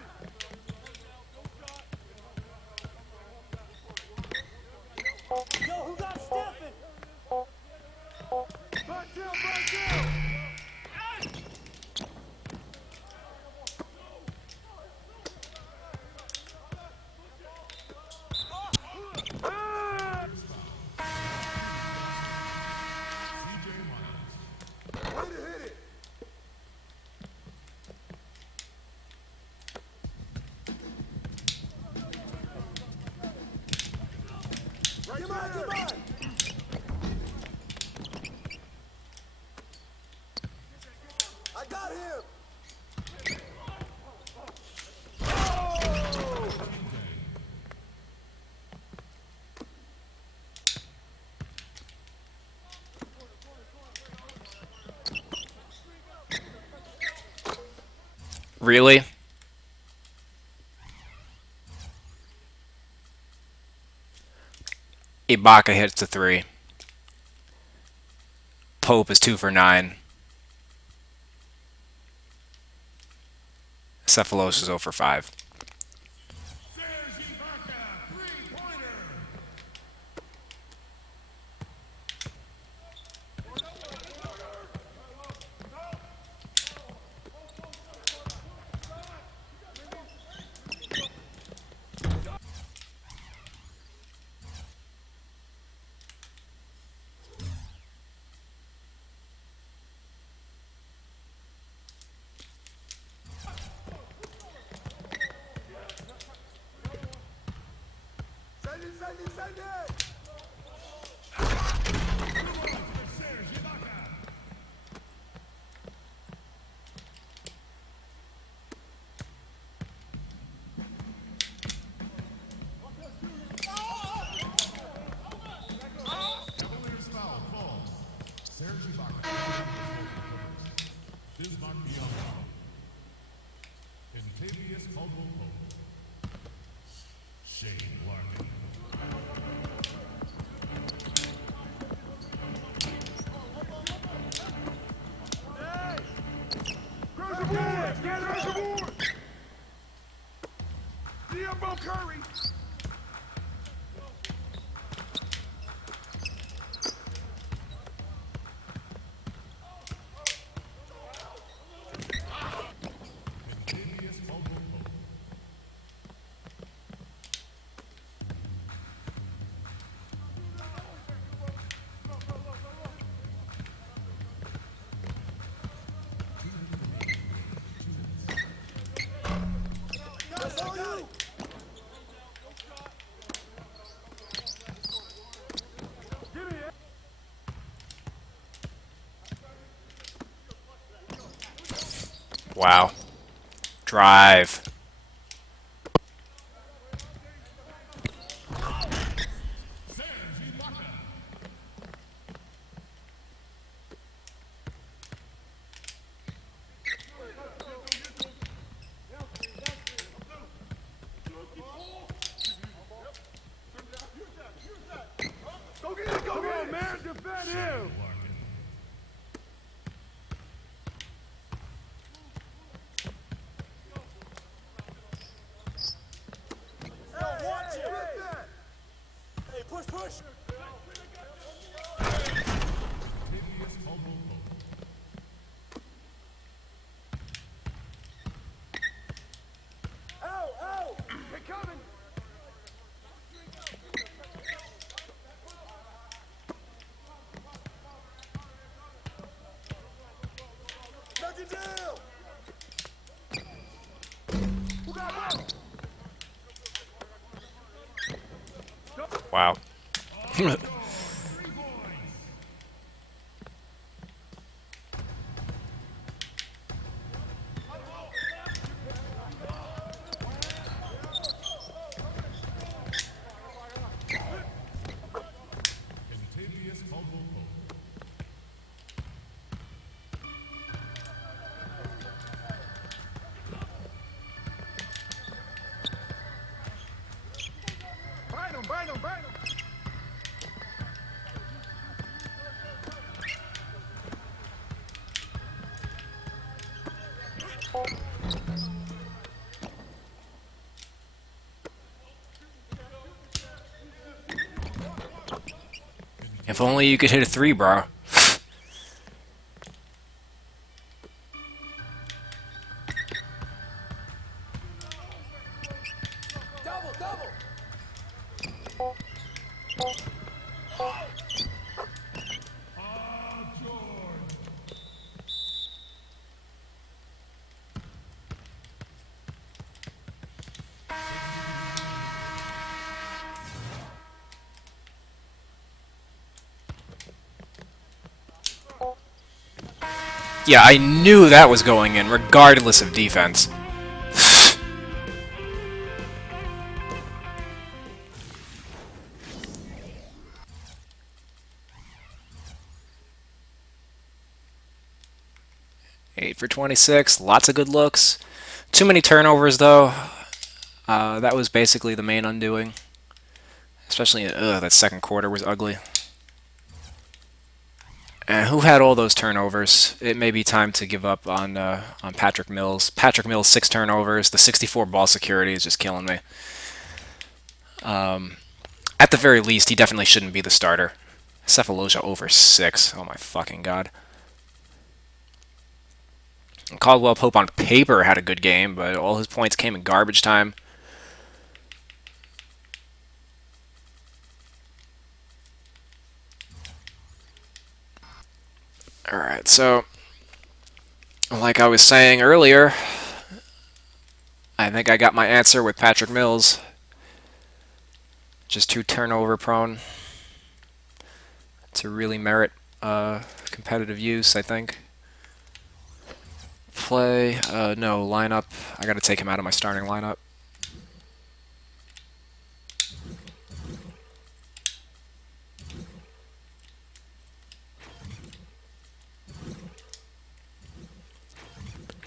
Yo, who got Stephen? Back down, back down. Way to hit it. Right Come on, there. come on. I got him. Really? Ibaka hits the 3. Pope is 2 for 9. Sefolosha is 0 for 5. Serge Ibaka, three-pointer. Send it, send it, send it. Serge Ibaka. Cavaliers foul falls. Serge Ibaka. Bismack Biyombo. Kentavious Caldwell-Pope. Shane Larkin. Close the board. Close the board. Biyombo Curry. Kentavious Caldwell-Pope. That's all you. Give me it. Wow. Drive. Serge Ibaka. Go get it, go get it. Man, defend him. Larkin. Yo, watch it. Get that. Hey, push, push. Kentavious Caldwell-Pope. Ow, ow. They coming. Knock it down. Who got ball? Wow. Kentavious Caldwell-Pope. Bind him, bind him, bind him. If only you could hit a 3, bro. Double, double. Yeah, I knew that was going in, regardless of defense. Eight for 26, lots of good looks. Too many turnovers, though. That was basically the main undoing. Especially, that second quarter was ugly. And who had all those turnovers? It may be time to give up on Patrick Mills. Patrick Mills, 6 turnovers. The 64 ball security is just killing me. At the very least, he definitely shouldn't be the starter. Sefolosha over 6. Oh my fucking god. And Caldwell-Pope on paper had a good game, but all his points came in garbage time. Alright, so, like I was saying earlier, I think I got my answer with Patrick Mills. Just too turnover prone to really merit competitive use, I think. Play, no, lineup. I gotta take him out of my starting lineup.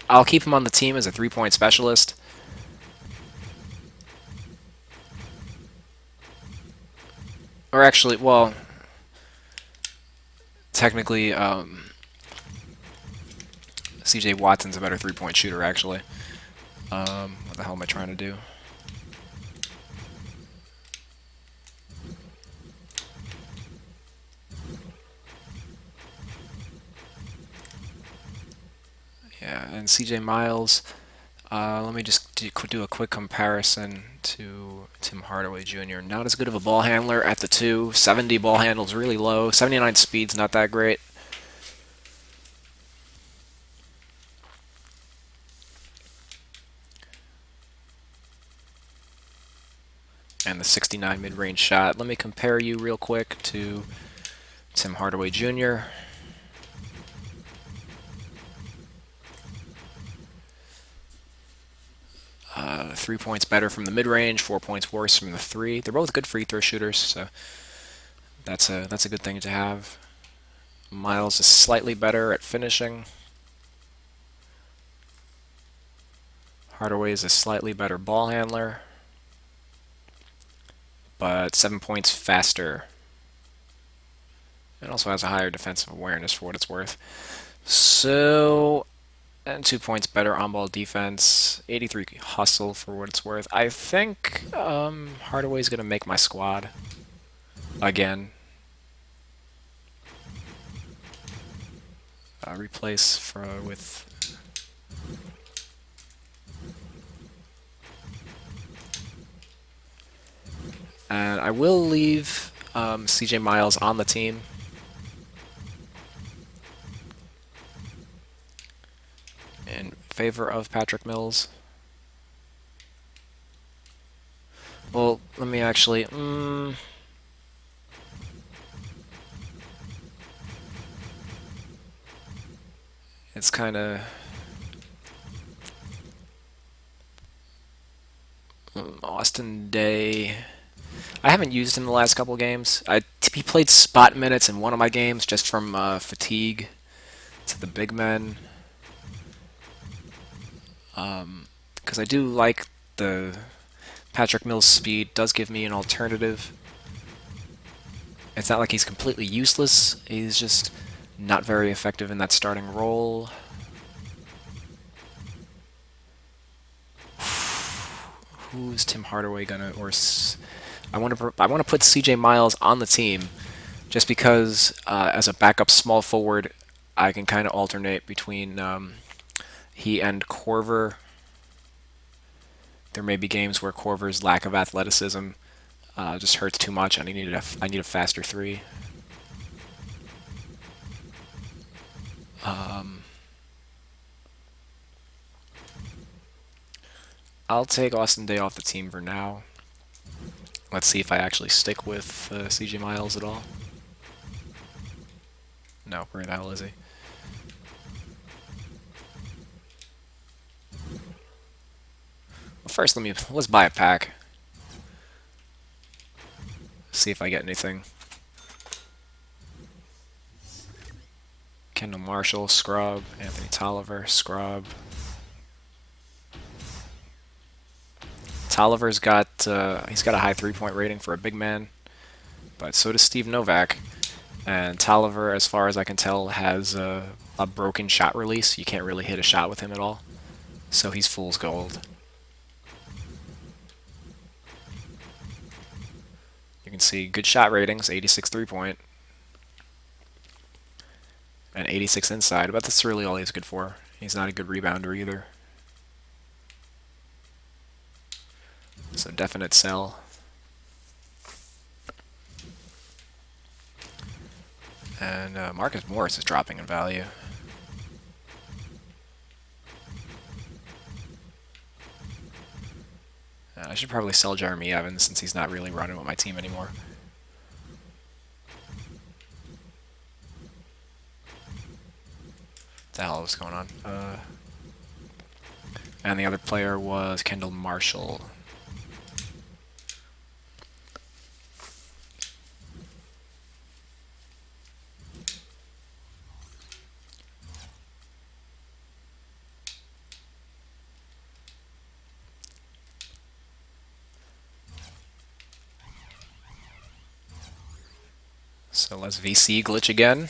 I'll keep him on the team as a 3-point specialist. Or actually, well, technically, CJ Watson's a better 3-point shooter, actually. What the hell am I trying to do? Yeah, and CJ Miles, let me just do a quick comparison to Tim Hardaway Jr. Not as good of a ball handler at the 2. 70 ball handles really low. 79 speed's not that great. And the 69 mid-range shot. Let me compare you real quick to Tim Hardaway Jr. 3 points better from the mid-range, 4 points worse from the 3. They're both good free throw shooters, so that's a good thing to have. Miles is slightly better at finishing. Hardaway is a slightly better ball handler, but 7 points faster. And also has a higher defensive awareness for what it's worth. So, and 2 points better on-ball defense, 83 hustle for what it's worth. I think Hardaway's going to make my squad again. Replace with... And I will leave CJ Miles on the team. In favor of Patrick Mills. Well, let me actually... It's kind of... Austin Daye... I haven't used him the last couple games. He played spot minutes in one of my games just from fatigue to the big men. Because I do like the Patrick Mills' speed. Does give me an alternative. It's not like he's completely useless. He's just not very effective in that starting role. Who's Tim Hardaway gonna... or I want to put CJ Miles on the team, just because as a backup small forward, I can kind of alternate between he and Korver. There may be games where Korver's lack of athleticism just hurts too much, and I need a faster three. I'll take Austin Daye off the team for now. Let's see if I actually stick with CJ Miles at all. No, where the hell is he? Well, first, let's buy a pack. See if I get anything. Kendall Marshall, scrub. Anthony Tolliver, scrub. Tolliver's got he's got a high 3-point rating for a big man, but so does Steve Novak. And Tolliver, as far as I can tell, has a broken shot release. You can't really hit a shot with him at all, so he's fool's gold. You can see good shot ratings, 86 3-point, and 86 inside, but that's really all he's good for. He's not a good rebounder either. So definite sell. And Marcus Morris is dropping in value. I should probably sell Jeremy Evans since he's not really running with my team anymore. What the hell was going on? And the other player was Kendall Marshall. So let's VC glitch again.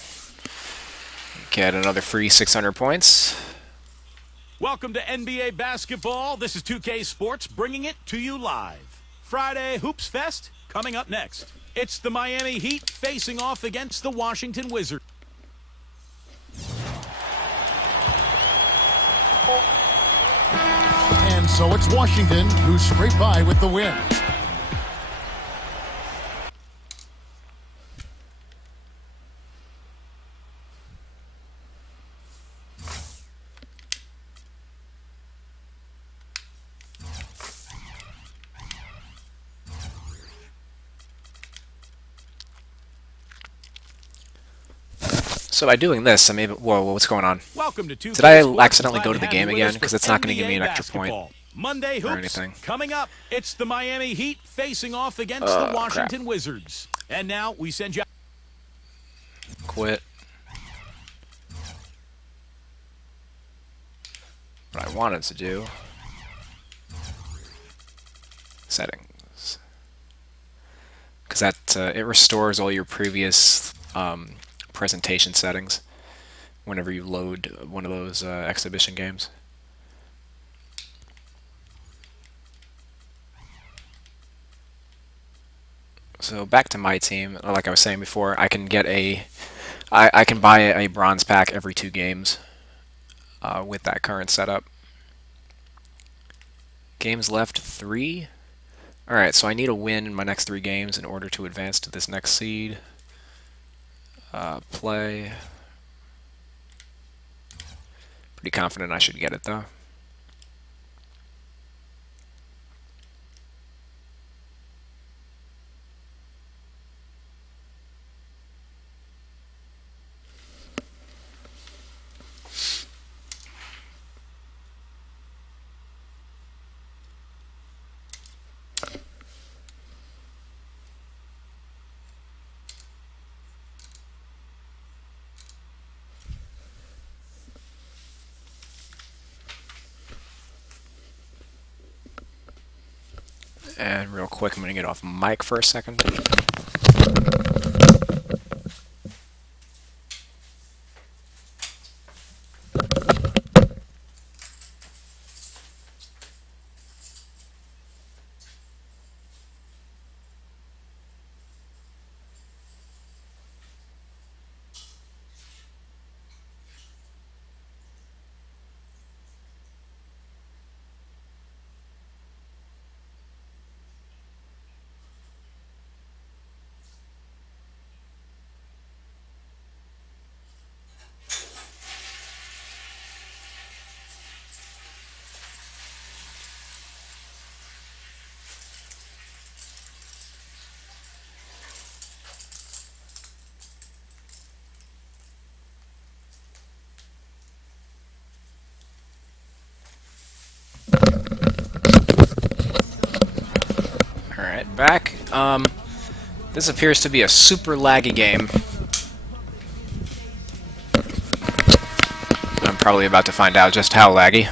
Get another free 600 points. Welcome to NBA basketball. This is 2K Sports bringing it to you live. Friday Hoops Fest coming up next. It's the Miami Heat facing off against the Washington Wizards. And so it's Washington who scrape by with the win. So by doing this, I'm able. Whoa, what's going on? Welcome to 2K Did I Sports. accidentally Glad go to the have you game with again? us Because for it's not going to give NBA me an extra point basketball. Monday or Hoops anything. coming up. It's the Miami Heat facing off against Oh, the Washington crap. Wizards. And now we send you. Quit. What I wanted to do. Settings. Because that it restores all your previous presentation settings whenever you load one of those exhibition games. So back to my team. Like I was saying before, I can get I can buy a bronze pack every 2 games with that current setup. Games left 3. Alright, so I need a win in my next 3 games in order to advance to this next seed. Play. Pretty confident I should get it though. And real quick, I'm going to get off mic for a second. This appears to be a super laggy game. I'm probably about to find out just how laggy.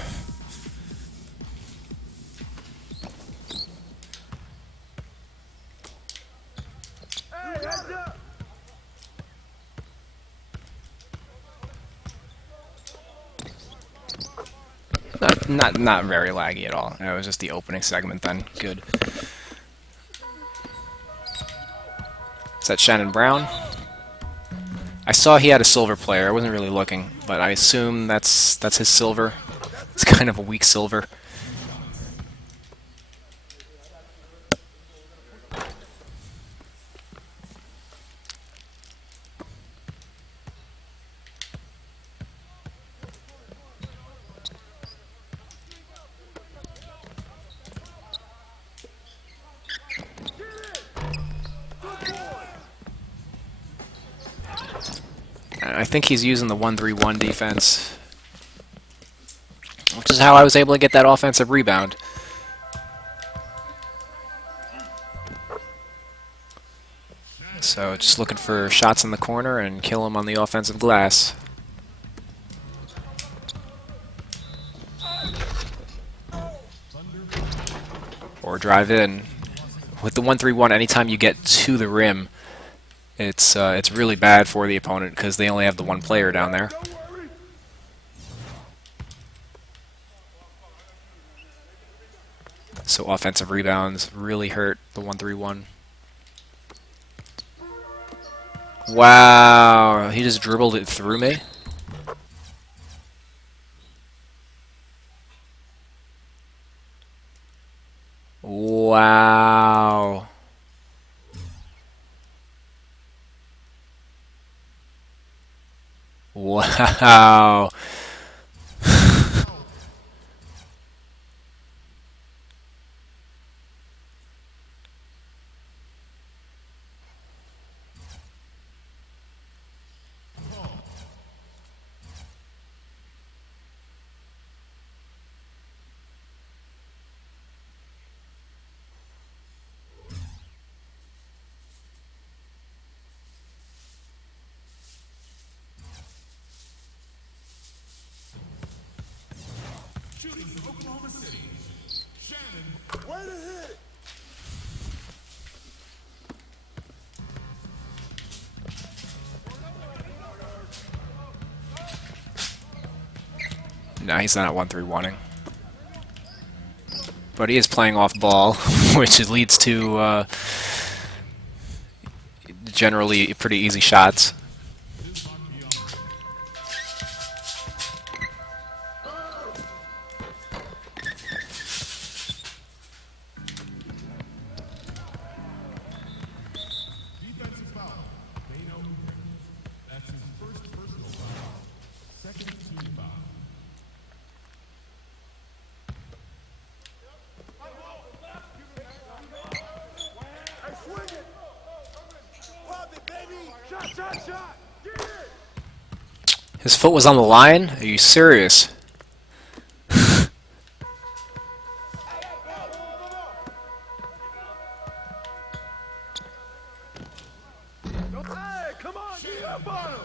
Not very laggy at all. It was just the opening segment then. Good. Is that Shannon Brown? I saw he had a silver player. I wasn't really looking, but I assume that's his silver. It's kind of a weak silver. I think he's using the 1-3-1 defense, which is how I was able to get that offensive rebound. So just looking for shots in the corner and kill him on the offensive glass. Or drive in. With the 1-3-1, anytime you get to the rim, it's really bad for the opponent because they only have the one player down there. So offensive rebounds really hurt the 1-3-1. Wow, he just dribbled it through me. Wow. Wow. Shooting from Oklahoma City, Shannon. Way to hit! No, he's not 1-3-1ing. But he is playing off ball, which leads to generally pretty easy shots. Defensive foul. Daye. That's his first personal foul. Second team foul. Hey, swing it! Pop it, baby! Shot, shot, shot! Get it! His foot was on the line? Are you serious? Hey, come on, get up on him!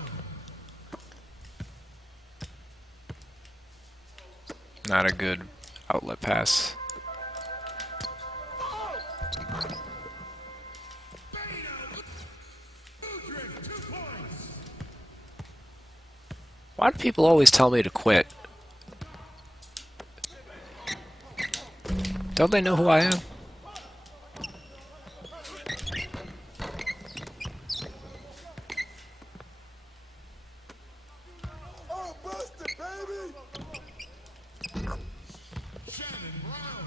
Not a good outlet pass. Why do people always tell me to quit? Don't they know who I am? Oh, bust it, baby! Shannon Brown.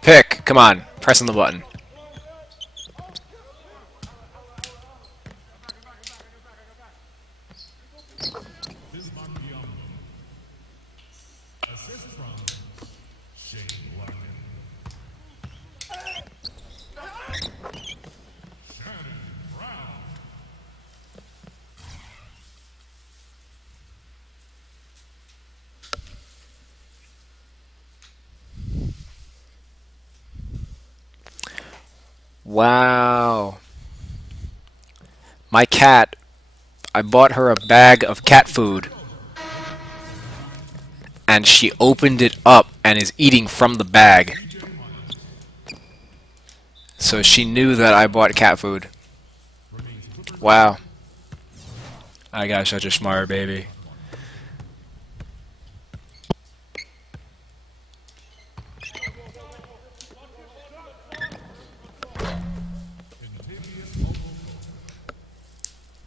Pick! Come on, pressing the button. Bismack Biyombo. Assist from Larkin. Shannon Brown. Wow. My cat, I bought her a bag of cat food, and she opened it up and is eating from the bag. So she knew that I bought cat food. Wow. I got such a smart baby.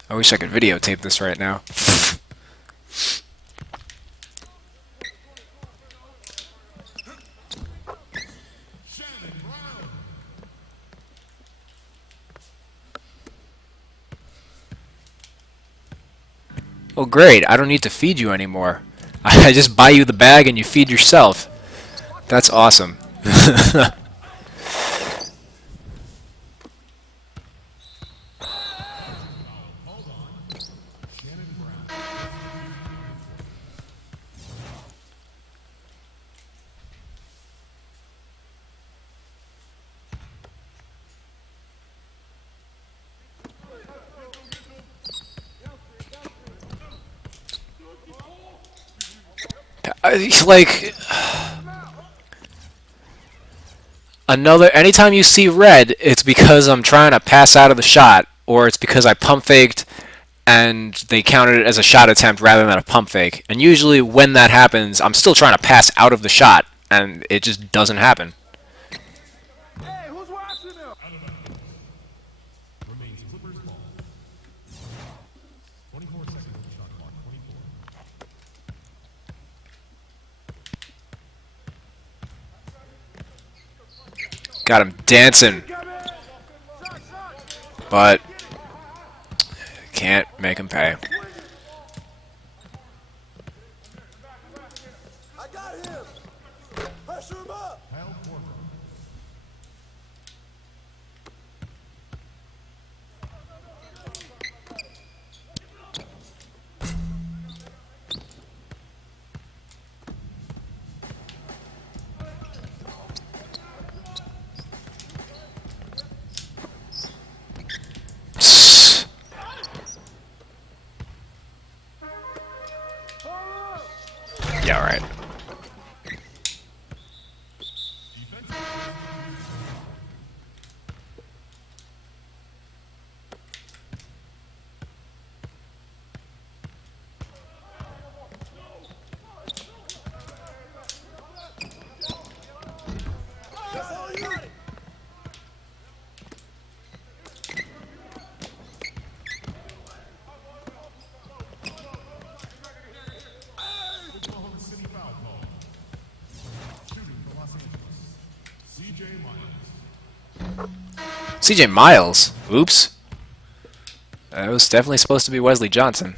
I wish I could videotape this right now. Oh great, I don't need to feed you anymore. I just buy you the bag and you feed yourself. That's awesome. Like anytime you see red, it's because I'm trying to pass out of the shot, or it's because I pump faked and they counted it as a shot attempt rather than a pump fake. And usually when that happens, I'm still trying to pass out of the shot and it just doesn't happen. Hey, who's watching them? Remains Clippers ball. 24 seconds on shot clock. 24. Got him dancing, but can't make him pay. I got him. Pressure him up. Kyle Korver. Yeah, right. That's all you. Oklahoma City foul call. Shooting for Los Angeles. C.J. Miles. CJ Miles. Oops. That was definitely supposed to be Wesley Johnson.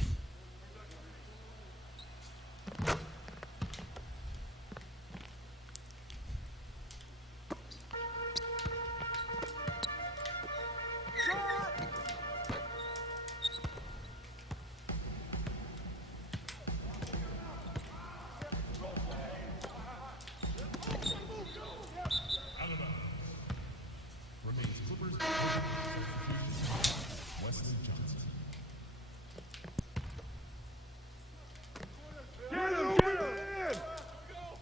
Remains Clippers. Wesley Johnson. Get him, get him.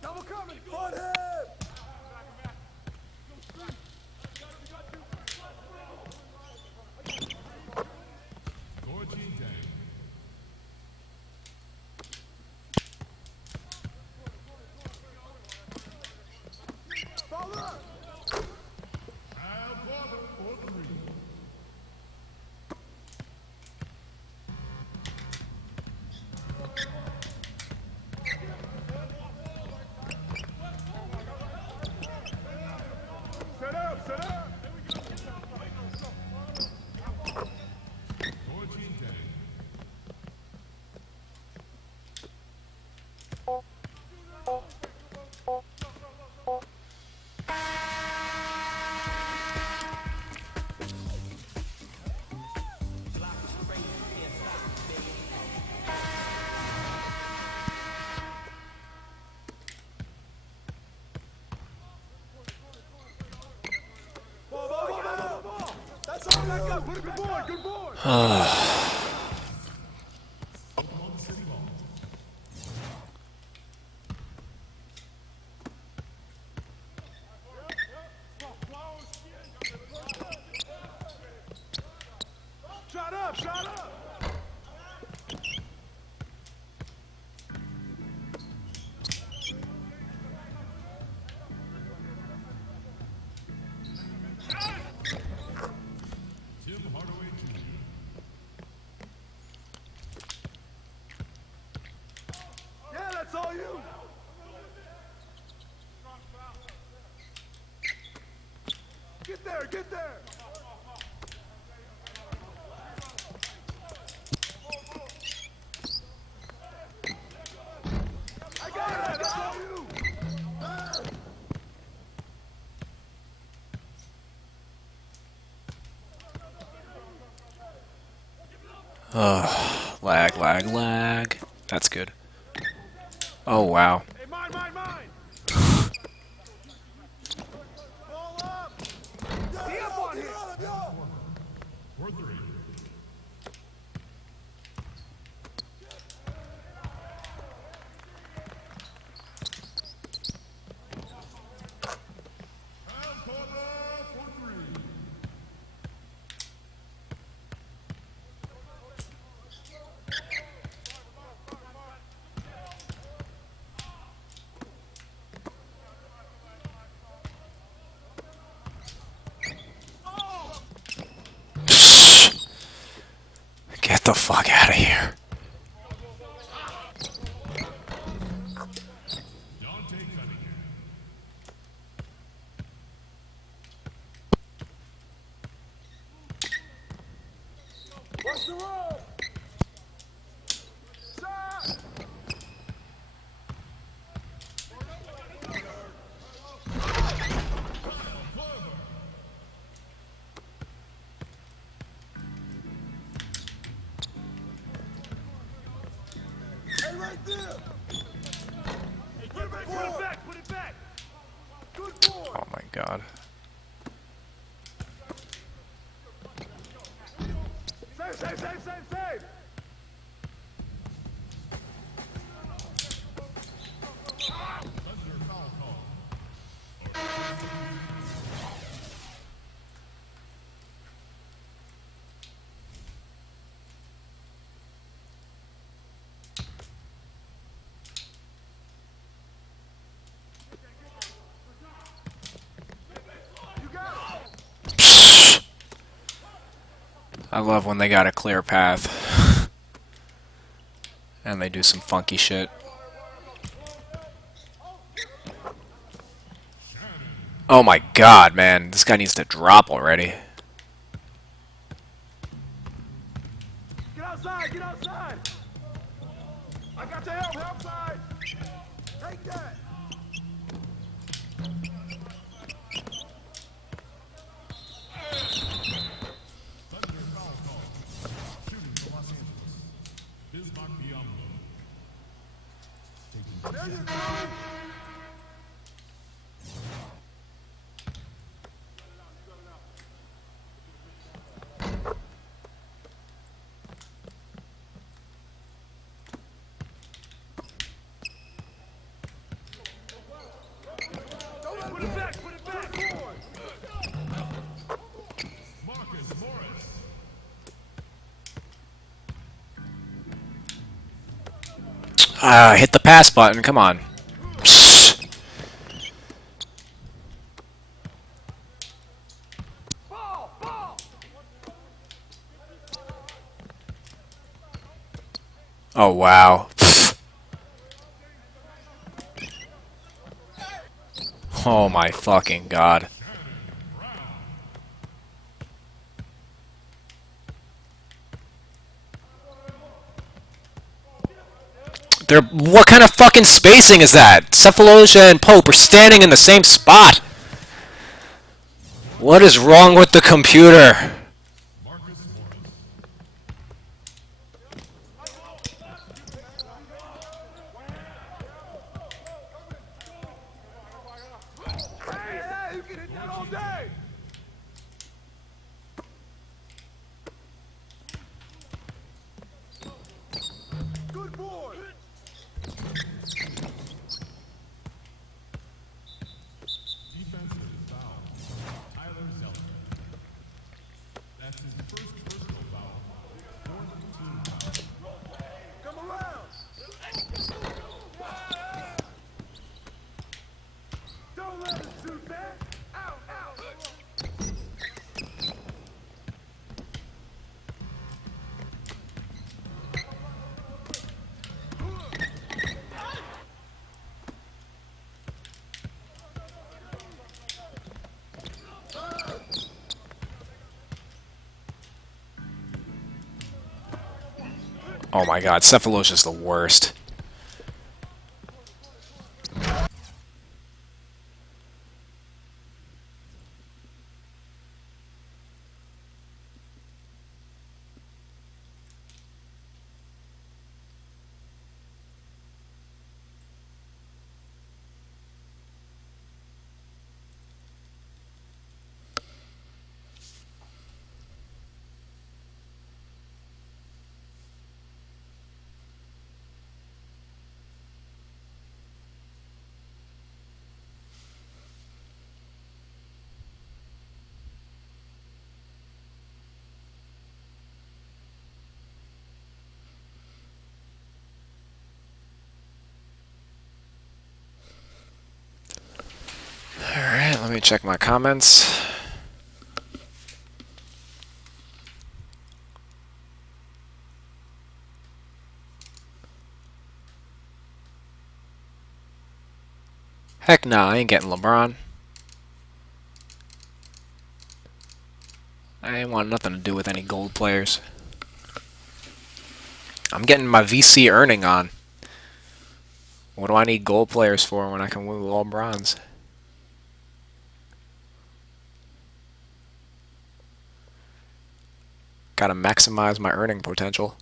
Double coming. Front head. Gorgui Dieng. Fall up. Kyle Korver for three. Set up, set up. Gorgui Dieng. Fall back up. Put it back up. Good boy. Shot up. Shot up. Tim Hardaway Jr. Yeah, that's all you. Get there. Get there. I got it. That's all you. Lag, lag, lag. That's good. Oh, wow. Hey, mine. Ball up. Stay up on him. For 3. And Korver for 3. Get the fuck out of here. Dante Cunningham. What's the roll? Shot. Hey, right there. Put it back. Put it back. Good boy. Oh my god. Save. Thunder foul call. You got it. I love when they got a clear path. And they do some funky shit. Oh my god, man. This guy needs to drop already. Get outside. I got your help. Outside. Take that. Thunder foul call. Shooting for Los Angeles. Bismack Biyombo. There you go. Put it back. Marcus Morris. Hit the pass button, come on. Ball. Oh wow. Oh my fucking god. What kind of fucking spacing is that? Sefolosha and Pope are standing in the same spot. What is wrong with the computer? Marcus Morris. Hey, you can hit that all day. Oh my god, Sefolosha's the worst. Alright, let me check my comments. Heck nah, I ain't getting LeBron. I ain't want nothing to do with any gold players. I'm getting my VC earning on. What do I need gold players for when I can win with all bronze? Gotta maximize my earning potential.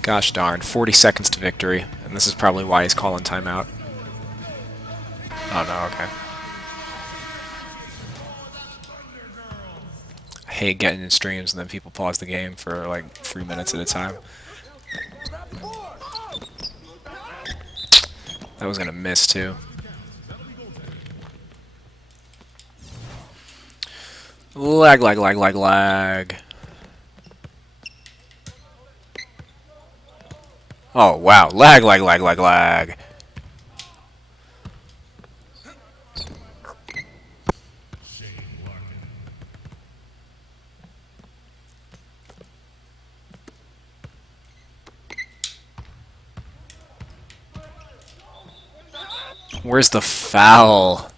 Gosh darn, 40 seconds to victory, and this is probably why he's calling timeout. Oh no, okay. I hate getting in streams and then people pause the game for like 3 minutes at a time. That was gonna miss too. Lag, lag, lag, lag, lag. Oh wow, lag, lag, lag, lag, lag. Where's the foul?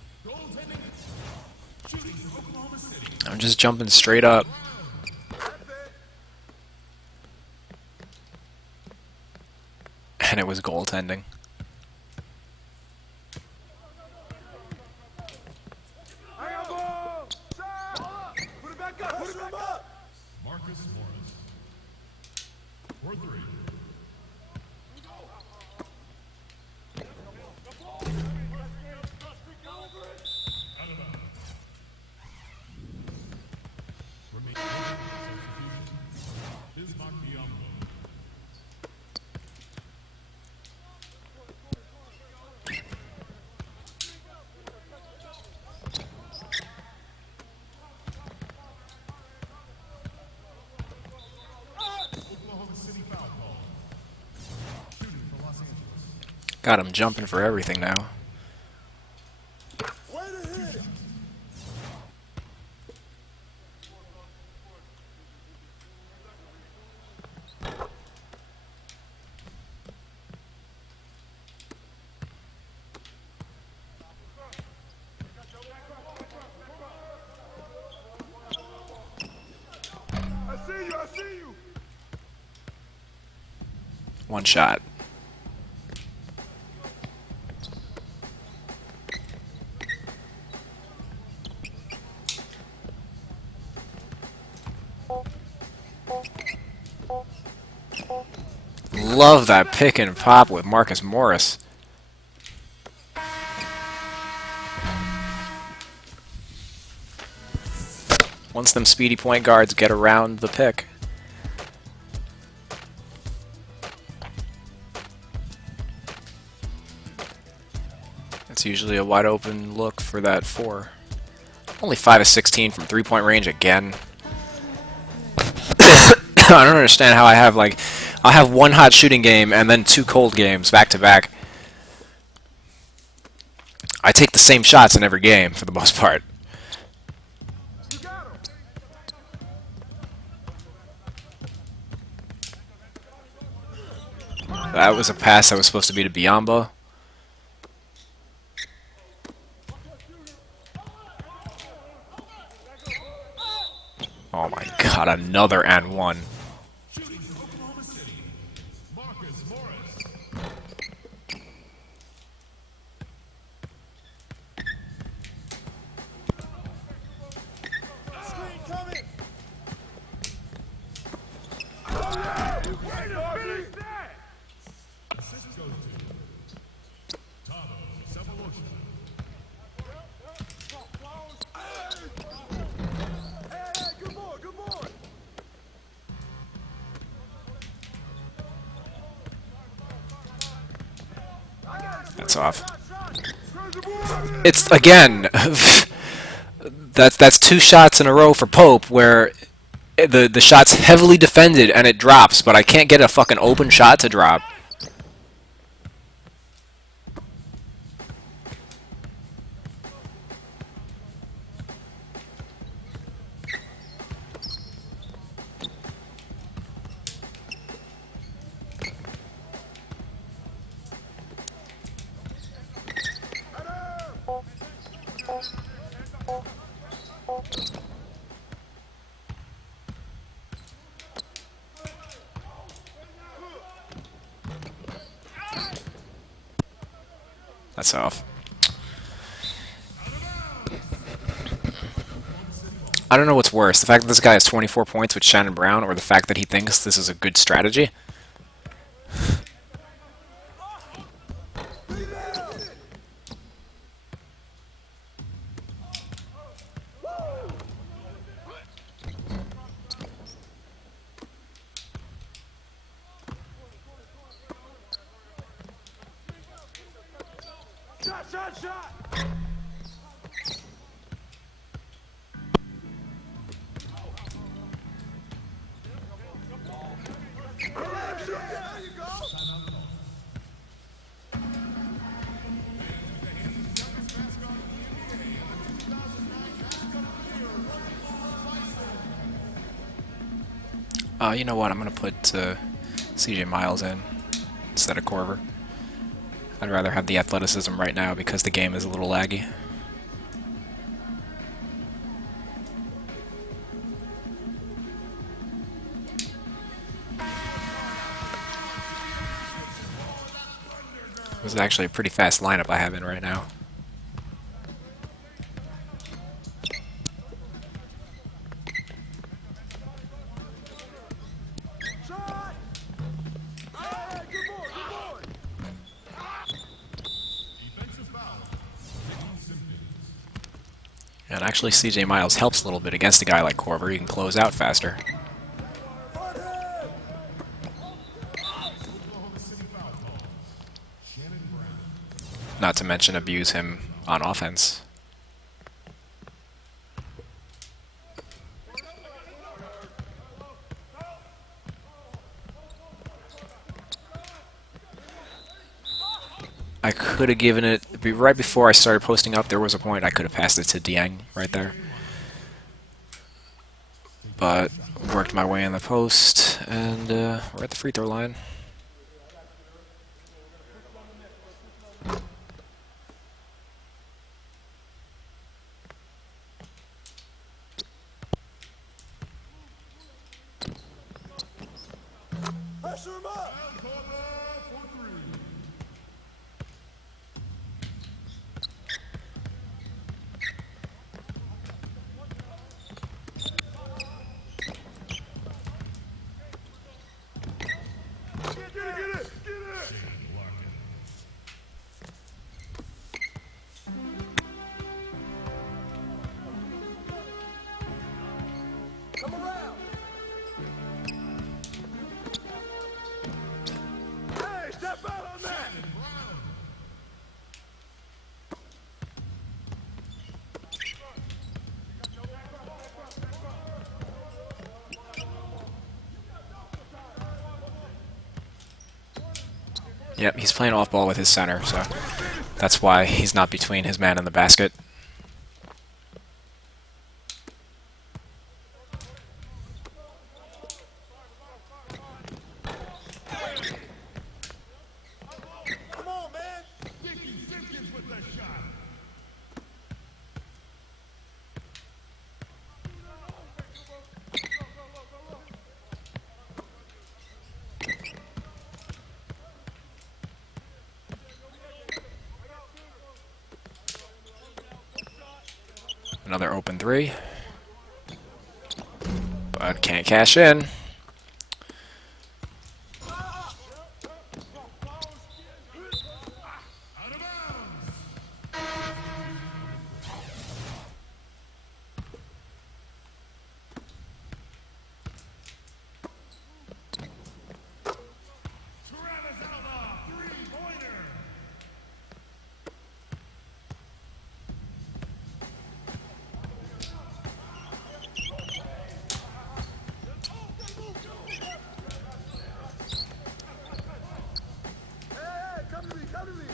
I'm just jumping straight up. And it was goaltending. I got ball! Shot! Put it back up! Put it back up! Marcus Morris. For three. Out of bounds. Remaining substitution. Bismack Biyombo. Oklahoma City foul call. Shooting for Los Angeles. God, I'm jumping for everything now. Way to hit it! I see you! I see you! One shot. Love that pick and pop with Marcus Morris. Once them speedy point guards get around the pick. It's usually a wide open look for that 4. Only 5 of 16 from 3-point range again. I don't understand how I'll have one hot shooting game and then 2 cold games back to back. I take the same shots in every game for the most part. You got him! That was a pass that was supposed to be to Biyombo. God, another and one. Shooting for Oklahoma City, Marcus Morris. Screen coming. Finish that. Assist goes to Thabo, Sefolosha. Hey, good boy, good boy. That's off. It's again. That's two shots in a row for Pope where the shot's heavily defended and it drops, but I can't get a fucking open shot to drop. That's off. I don't know what's worse, the fact that this guy has 24 points with Shannon Brown, or the fact that he thinks this is a good strategy. Shot. There you go. You know what? I'm gonna put CJ Miles in instead of Korver. I'd rather have the athleticism right now because the game is a little laggy. This is actually a pretty fast lineup I have in right now. Shot. Hey, good boy, good boy. Defensive foul. And actually CJ Miles helps a little bit against a guy like Korver. He can close out faster. Not to mention abuse him on offense. I could have given it right before I started posting up. There was a point I could have passed it to Dieng right there, but worked my way in the post, and we're at the free throw line. Pressure him up. Get it. Larkin. Come around. Hey, step out on that. Yep, he's playing off ball with his center, so that's why he's not between his man and the basket. Come on, man. Simpkins with the shot. Another open three. But can't cash in. Hey, come to me, come to me.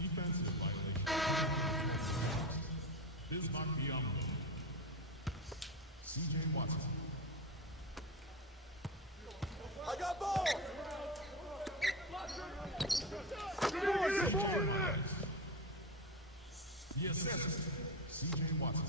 Defensive violation. Bismack Biyombo. CJ Watson. I got ball. The assist. CJ Watson.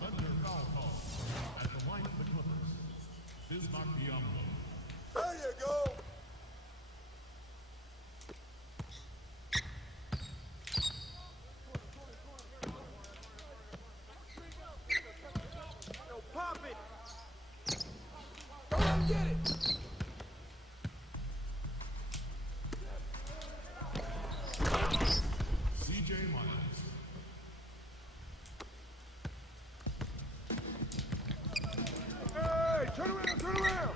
Under foul call. At the line of the Clippers. Bismack Biyombo. There you go. Yo, pop it. Go and get it. CJ Miles. Hey, turn around, turn around.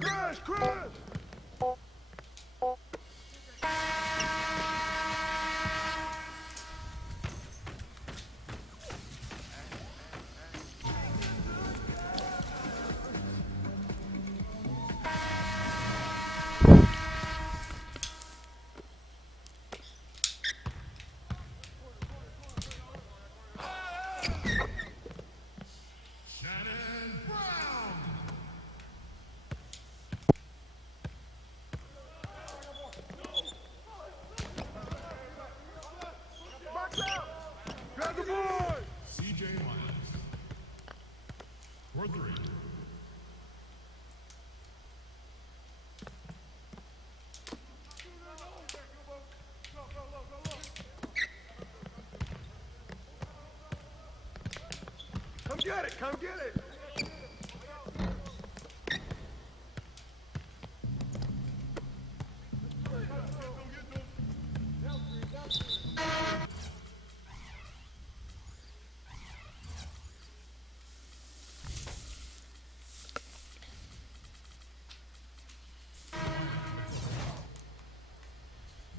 Crash, crash. Shannon Brown. Box out. Grab the board. CJ Miles. For three. Come get it, come get it.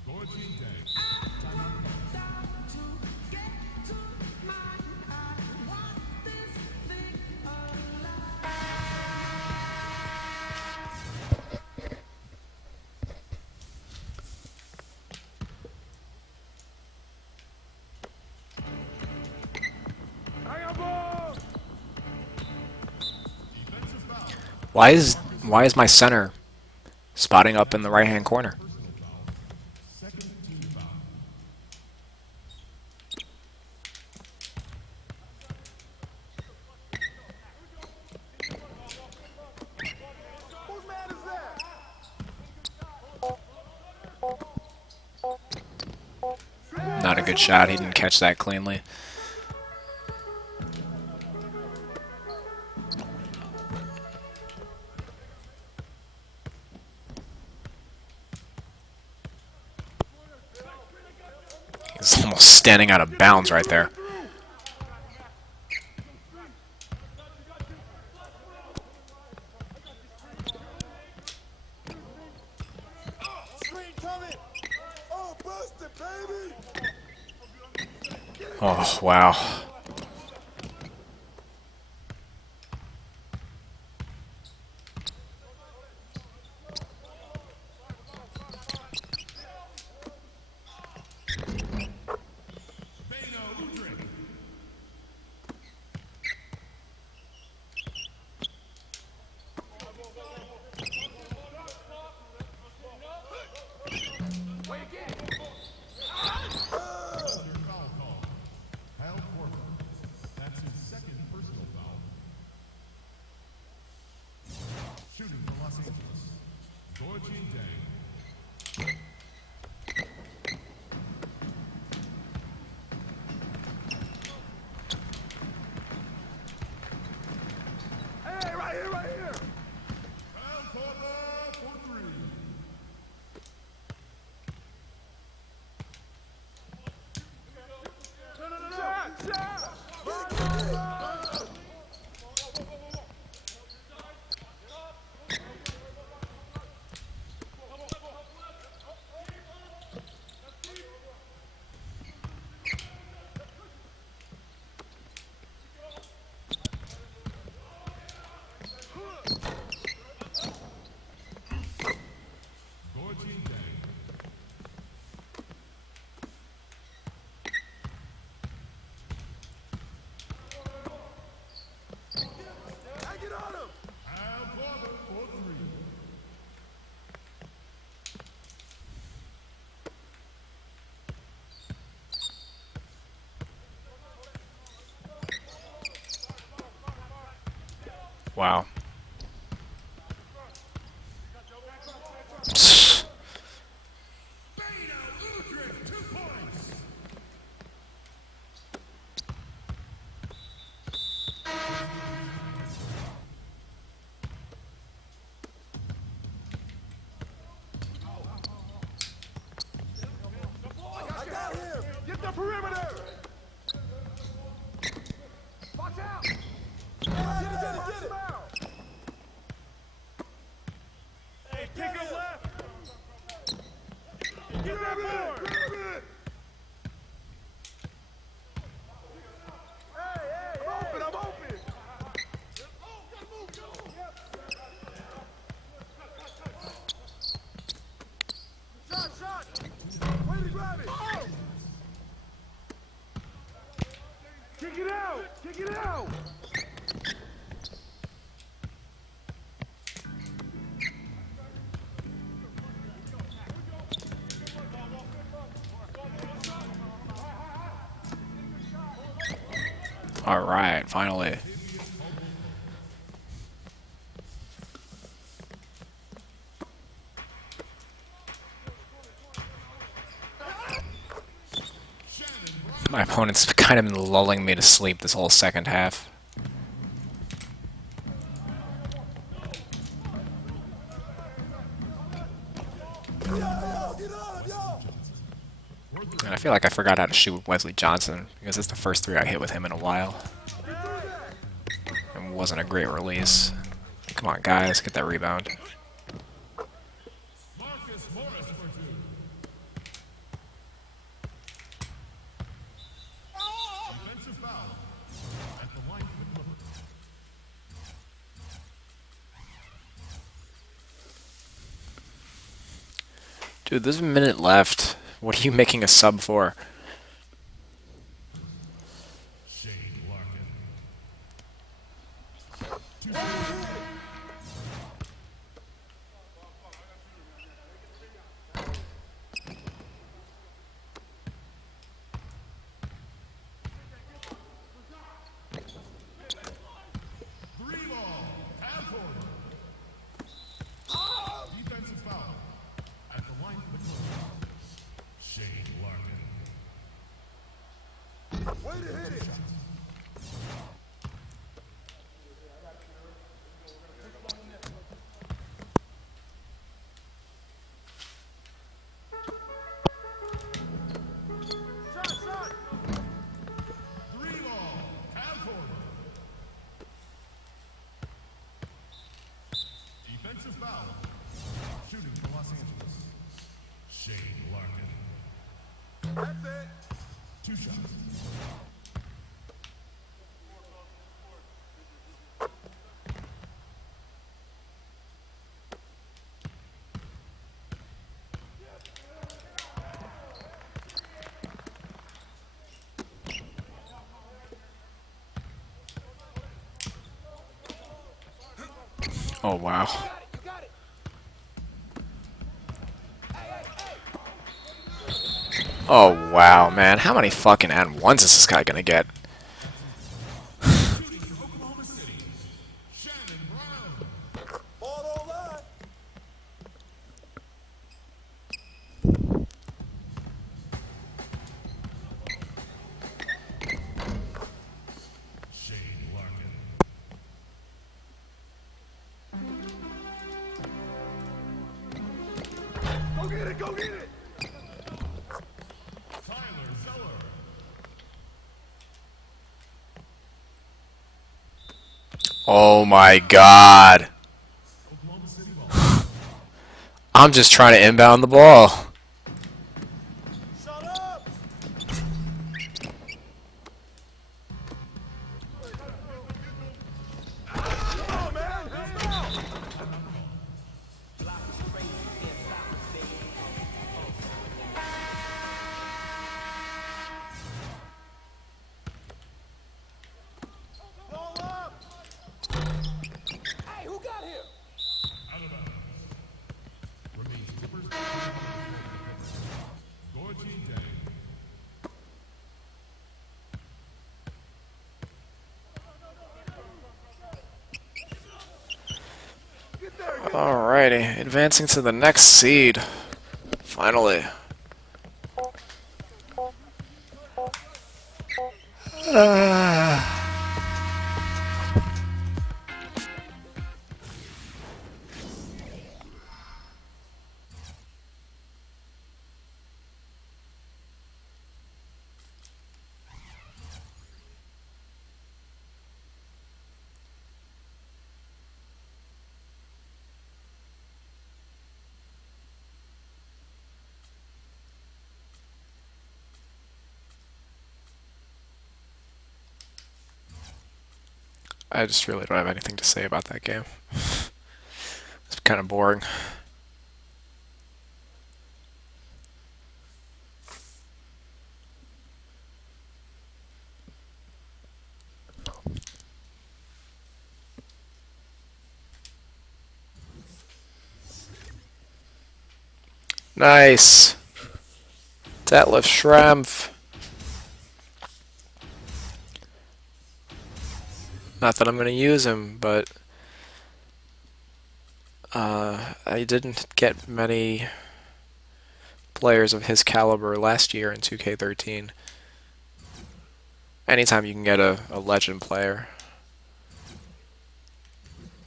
Gorgui Dieng. I got ball. Defensive foul. Why is my center spotting up in the right-hand corner? Personal foul. Second team foul. Whose man is that? Not a good shot. He didn't catch that cleanly. He's almost standing out of bounds right there. Screen coming. Oh, wow. Under foul call. Korver. That's his second personal foul. Shooting for Los Angeles. Gorgui Dieng. Hey, right here, right here. Korver for three. Shot, shot. Gorgui Dieng. Hey, get on him. Korver for three. Wow. I got him. Get the perimeter. Watch out. Get him out. Hey, pick up left. Get that board. Hey, I'm open. Shot. Way to grab it. Kick it out. All right, finally. My opponent's kind of been lulling me to sleep this whole second half. And I feel like I forgot how to shoot with Wesley Johnson, because it's the first three I hit with him in a while. It wasn't a great release. Come on, guys, get that rebound. Defensive foul at the line for the Clippers. Dude, there's a minute left. What are you making a sub for? Larkin. Three ball. Korver. Defensive foul at the line for the Clippers. Larkin. Way to hit it. Shot. Three ball. Korver. Defensive foul. Shooting for Los Angeles. Larkin. That's it. Two shots. Oh, wow. You got it. Oh, wow, man. How many fucking and ones is this guy gonna get? Shooting for Oklahoma City, Shannon Brown. Ball on line. Shane Larkin. Go get it. Go get it. Tyler Zeller. Oh my god. Oklahoma City ball. I'm just trying to inbound the ball. Shut up. Come on, man. Let's go. Ball up. Hey, who got here? Out of bounds. Remains Tippers. Gorgui Dieng. Get there. Get there. Alrighty, advancing to the next seed. Finally. I just really don't have anything to say about that game. It's kind of boring. Nice. Detlef Schrempf. Not that I'm going to use him, but I didn't get many players of his caliber last year in 2K13. Anytime you can get a legend player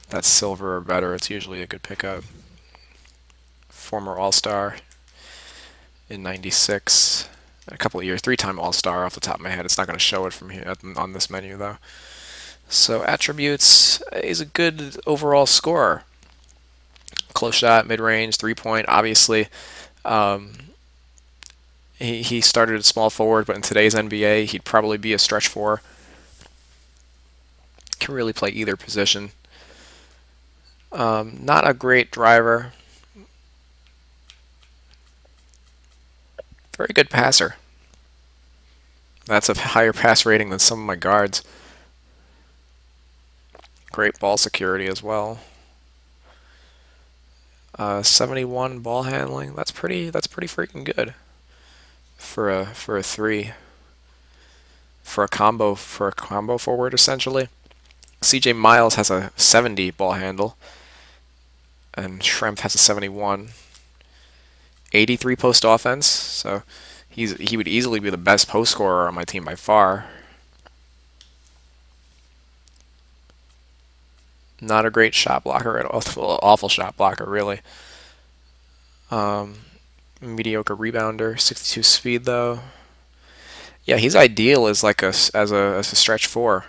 that's silver or better, it's usually a good pickup. Former All-Star in '96, a couple of years, 3-time All-Star off the top of my head. It's not going to show it from here on this menu though. So attributes, he's a good overall scorer. Close shot, mid-range, three-point, obviously. He started at small forward, but in today's NBA, he'd probably be a stretch four. Can really play either position. Not a great driver. Very good passer. That's a higher pass rating than some of my guards. Great ball security as well. 71 ball handling. That's pretty freaking good for a 3. For a combo forward essentially. CJ Miles has a 70 ball handle, and Schrempf has a 71. 83 post offense, so he would easily be the best post scorer on my team by far. Not a great shot blocker at all. Awful shot blocker, really. Mediocre rebounder. 62 speed though. Yeah, he's ideal as like as a stretch 4.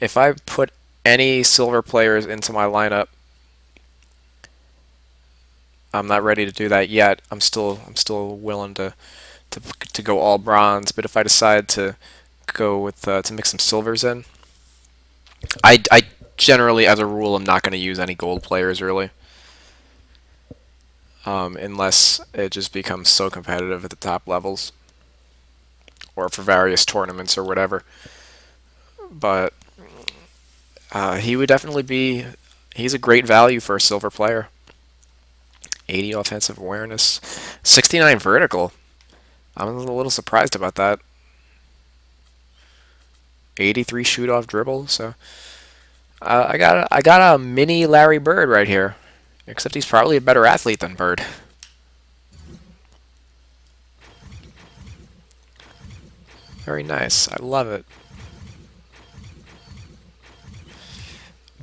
If I put any silver players into my lineup, I'm not ready to do that yet. I'm still willing to go all bronze. But if I decide to go with to mix some silvers in, I generally, as a rule, am not going to use any gold players really, unless it just becomes so competitive at the top levels, or for various tournaments or whatever. But He would definitely be. He's a great value for a silver player. 80 offensive awareness, 69 vertical. I'm a little surprised about that. 83 shoot off dribble. So I got a mini Larry Bird right here, except he's probably a better athlete than Bird. Very nice. I love it.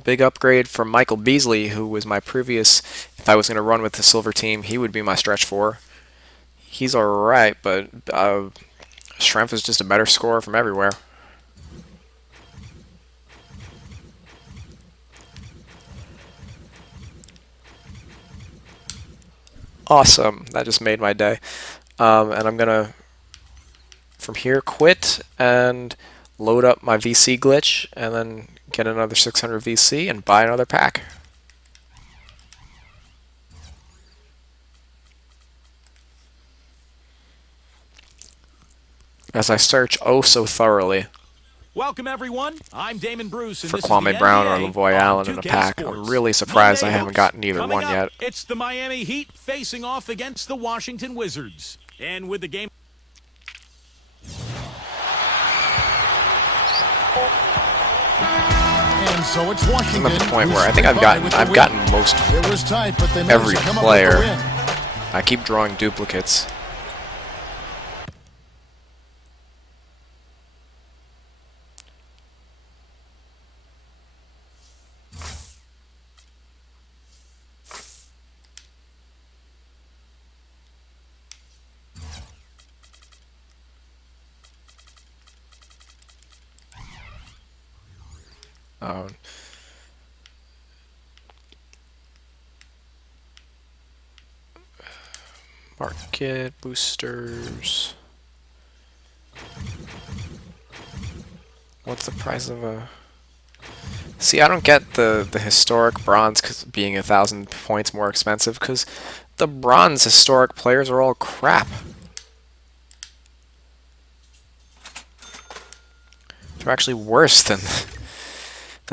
Big upgrade from Michael Beasley, who was my previous. If I was going to run with the silver team, he would be my stretch 4. He's alright, but Schrempf is just a better scorer from everywhere. Awesome. That just made my day. And I'm going to, from here, quit and load up my VC glitch, and then get another 600 VC and buy another pack. As I search oh so thoroughly Welcome everyone. I'm Damon Bruce, and for this is Kwame the Brown or NBA Lavoy on Allen in a 2K pack, Sports. I'm really surprised Monday I haven't hoops. gotten either Coming one up, yet. It's the Miami Heat facing off against the Washington Wizards. And with the game... And so it's Washington. I'm at the point where I who think I've scrape by with the gotten win. most It was tight, but they managed every to come player. up with the win. I keep drawing duplicates. Oh. Market boosters. What's the price of a... See, I don't get the historic bronze being 1,000 points more expensive, because the bronze historic players are all crap. They're actually worse than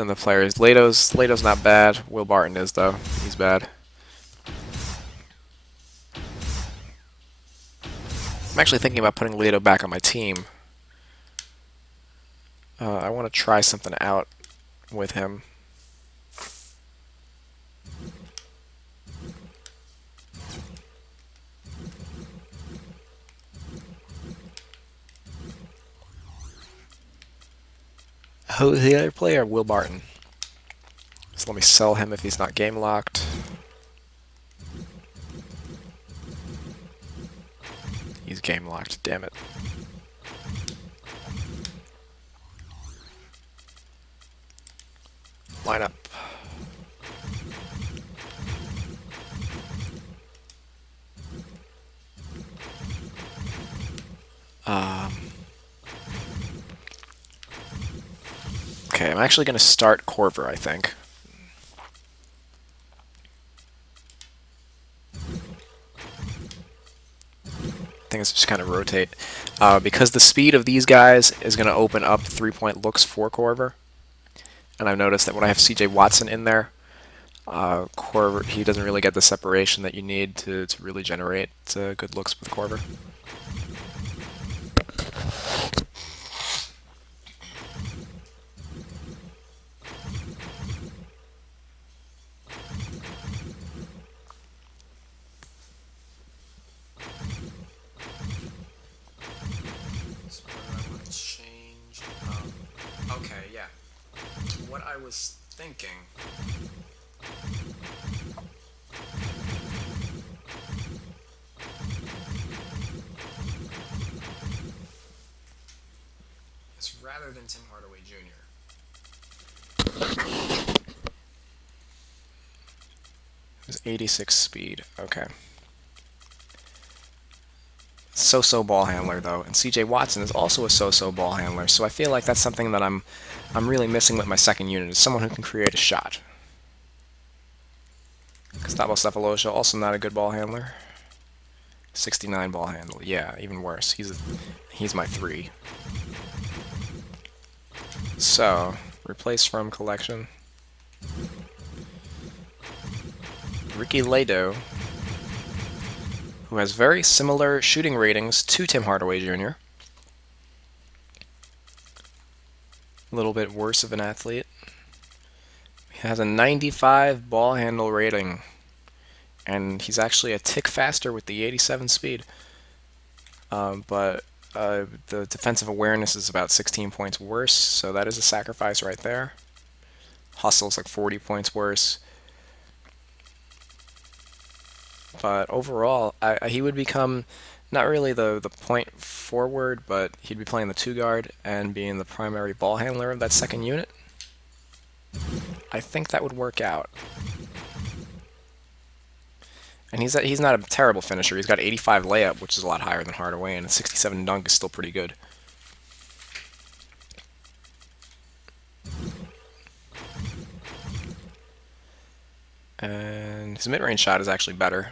the players. Leto's not bad. Will Barton is, though. He's bad. I'm actually thinking about putting Leto back on my team. I want to try something out with him. Who's the other player? Will Barton. So let me sell him if he's not game locked. He's game locked, damn it. Line up. Okay, I'm actually going to start Korver, I think. Things just kind of rotate. Because the speed of these guys is going to open up 3-point looks for Korver. And I've noticed that when I have CJ Watson in there, Korver, he doesn't really get the separation that you need to really generate good looks with Korver. Okay, yeah. What I was thinking is rather than Tim Hardaway Jr. It's 86 speed. Okay. So-so ball handler though, and CJ Watson is also a so-so ball handler, so I feel like that's something that I'm really missing with my second unit, is someone who can create a shot. Thabo Sefolosha, also not a good ball handler. 69 ball handler, yeah, even worse. He's my 3. So Replaced from collection. Ricky Lado, who has very similar shooting ratings to Tim Hardaway Jr. A little bit worse of an athlete. He has a 95 ball handle rating, and he's actually a tick faster with the 87 speed. But the defensive awareness is about 16 points worse, so that is a sacrifice right there. Hustle's like 40 points worse. But overall, he would become not really the point forward, but he'd be playing the 2-guard and being the primary ball handler of that second unit. I think that would work out. And he's not a terrible finisher. He's got 85 layup, which is a lot higher than Hardaway, and a 67 dunk is still pretty good. And his mid-range shot is actually better.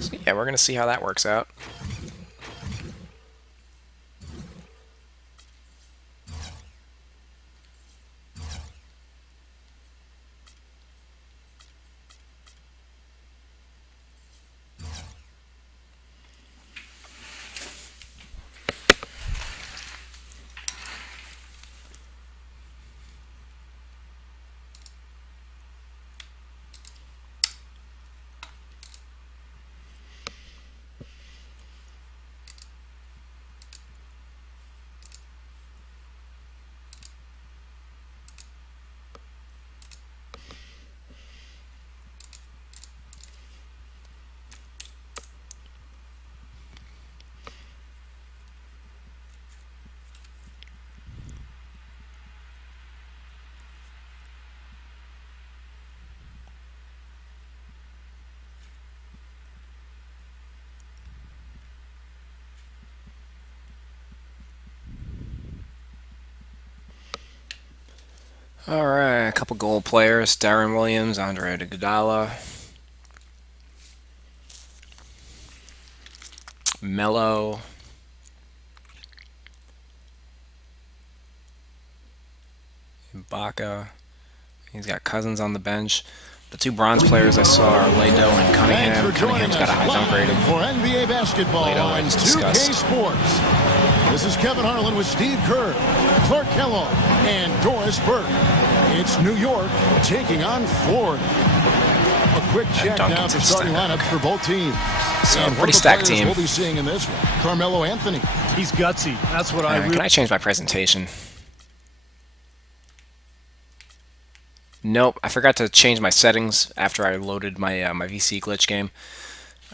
So yeah, we're going to see how that works out. Alright, a couple goal players. Darren Williams, Andre Iguodala. Melo. Ibaka. He's got Cousins on the bench. The two bronze players I saw are Lado and Cunningham. Cunningham's got a high dunk rating. For NBA basketball and 2K Sports. This is Kevin Harlan with Steve Kerr, Clark Kellogg, and Doris Burke. It's New York taking on Florida. A quick check now of the starting lineups for both teams. So pretty stacked team. We'll be seeing in this one. Carmelo Anthony. He's gutsy. That's what I really. Can I change my presentation? Nope, I forgot to change my settings after I loaded my my VC glitch game.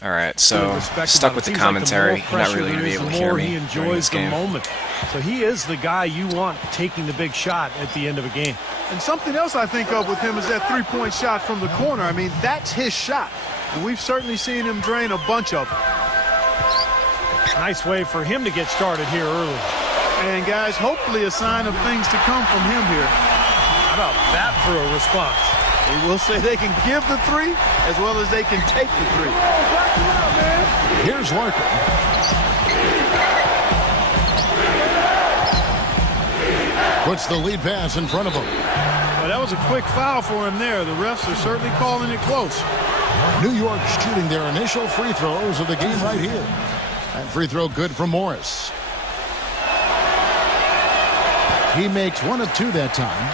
All right, so stuck with the commentary. You're not really going to be able to hear me. He enjoys the moment. So he is the guy you want taking the big shot at the end of a game. And something else I think of with him is that three-point shot from the corner. I mean, that's his shot. And we've certainly seen him drain a bunch of them. Nice way for him to get started here early. And guys, hopefully a sign of things to come from him here. How about that for a response? They will say they can give the three as well as they can take the three. Here's Larkin. Puts the lead pass in front of him. Well, that was a quick foul for him there. The refs are certainly calling it close. New York shooting their initial free throws of the game right here. And free throw good from Morris. He makes one of two that time.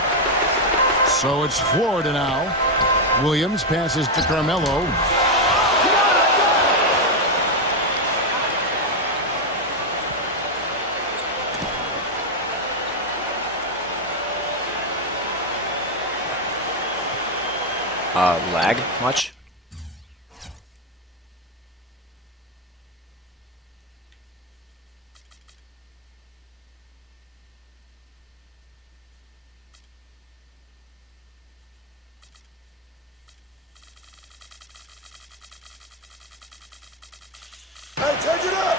So it's Florida now. Williams passes to Carmelo. Lag much? Hey, take it up!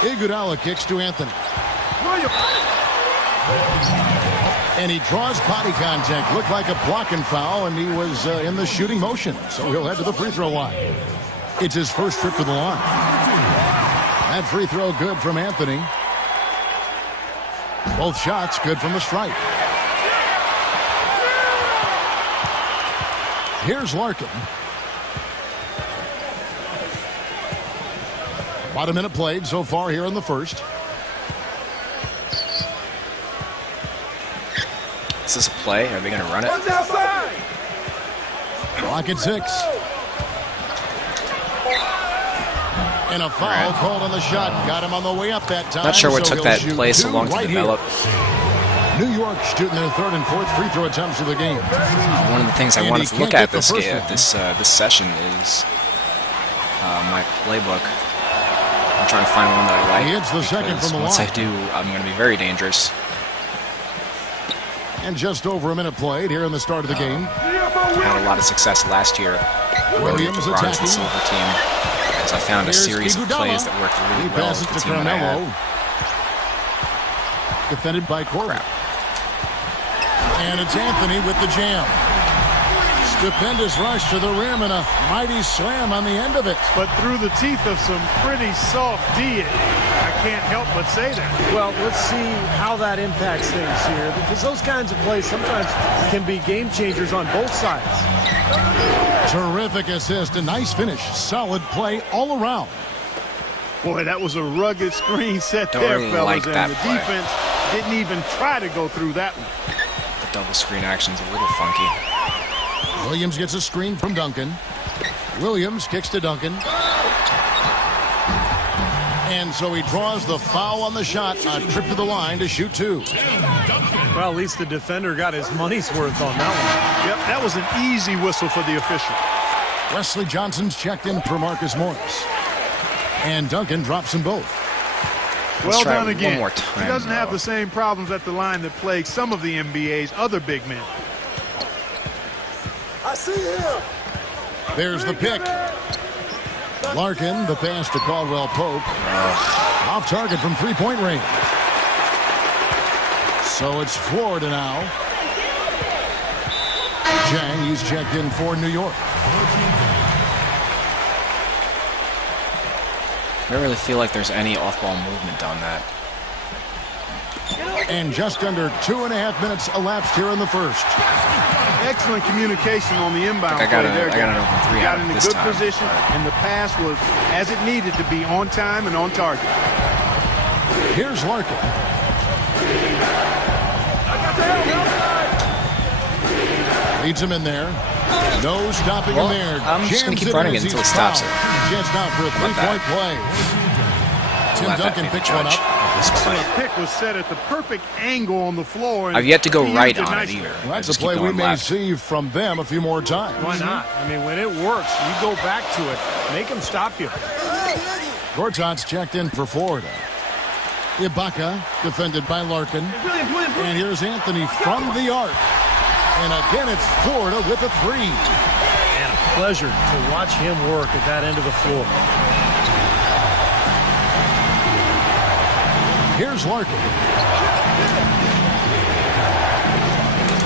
Iguodala kicks to Anthony. And he draws body contact. Looked like a blocking foul, and he was in the shooting motion. So he'll head to the free throw line. It's his first trip to the line. That free throw good from Anthony. Both shots good from the stripe. Here's Larkin. About a minute played so far here in the first. Is this a play? Are they going to run it? Clock at 6. And a foul called on the shot. Got him on the way up that time. Not sure what so took that he'll play shoot so long to right develop. New York shooting their third and fourth free throw attempts of the game. One of the things I And wanted he to look can't at get the this first one. this session is my playbook. I'm trying to find one that I like. He hits the second because from the once line. I do, I'm going to be very dangerous. And just over a minute played here in the start of the game. Had a lot of success last year with Williams the bronze attacking. and silver team, as I found a Here's series of Iguodala. plays that worked He really well passes with the to team that I Carmelo. had. Defended by Korver. And it's Anthony with the jam. Stupendous rush to the rim and a mighty slam on the end of it. But through the teeth of some pretty soft D, I can't help but say that. Well, let's see how that impacts things here, because those kinds of plays sometimes can be game changers on both sides. Terrific assist, a nice finish, solid play all around. Boy, that was a rugged screen set Don't there, really fellas, like and that the play. defense didn't even try to go through that one. The double screen action's a little funky. Williams gets a screen from Duncan. Williams kicks to Duncan. And so he draws the foul on the shot. A trip to the line to shoot 2. Well, at least the defender got his money's worth on that Yep, that was an easy whistle for the official. Wesley Johnson's checked in for Marcus Morris. And Duncan drops them both. Well try done it again. one more time, He doesn't have though. the same problems at the line that plague some of the NBA's other big men. I see him. There's the pick. Larkin, the pass to Caldwell-Pope. Off target from three-point range. So it's Florida now. Dieng, he's checked in for New York. I don't really feel like there's any off-ball movement on that. And just under 2.5 minutes elapsed here in the first. Excellent communication on the inbound I got play there. an open three Got out of in a this good time. position, and the pass was as it needed to be, on time and on target. Here's Larkin. Leads him in there. No stopping Well, him there. I'm just gonna Jams keep running in as until he's he stops fouled. it. Chance now for a three-point play. Tim Let that Duncan be the picks one judge up. of this So play. the pick was set at the perfect angle on the floor. And I've yet to go he right used on it nicely. either. Well, I that's a just keep play we going may left. see from them a few more times. one. Why not? I mean, when it works, you go back to it. Make them stop you. Gortat's checked in for Florida. Ibaka defended by Larkin. And here's Anthony from the arc. And again, it's Florida with a three. And a pleasure to watch him work at that end of the floor. Here's Larkin.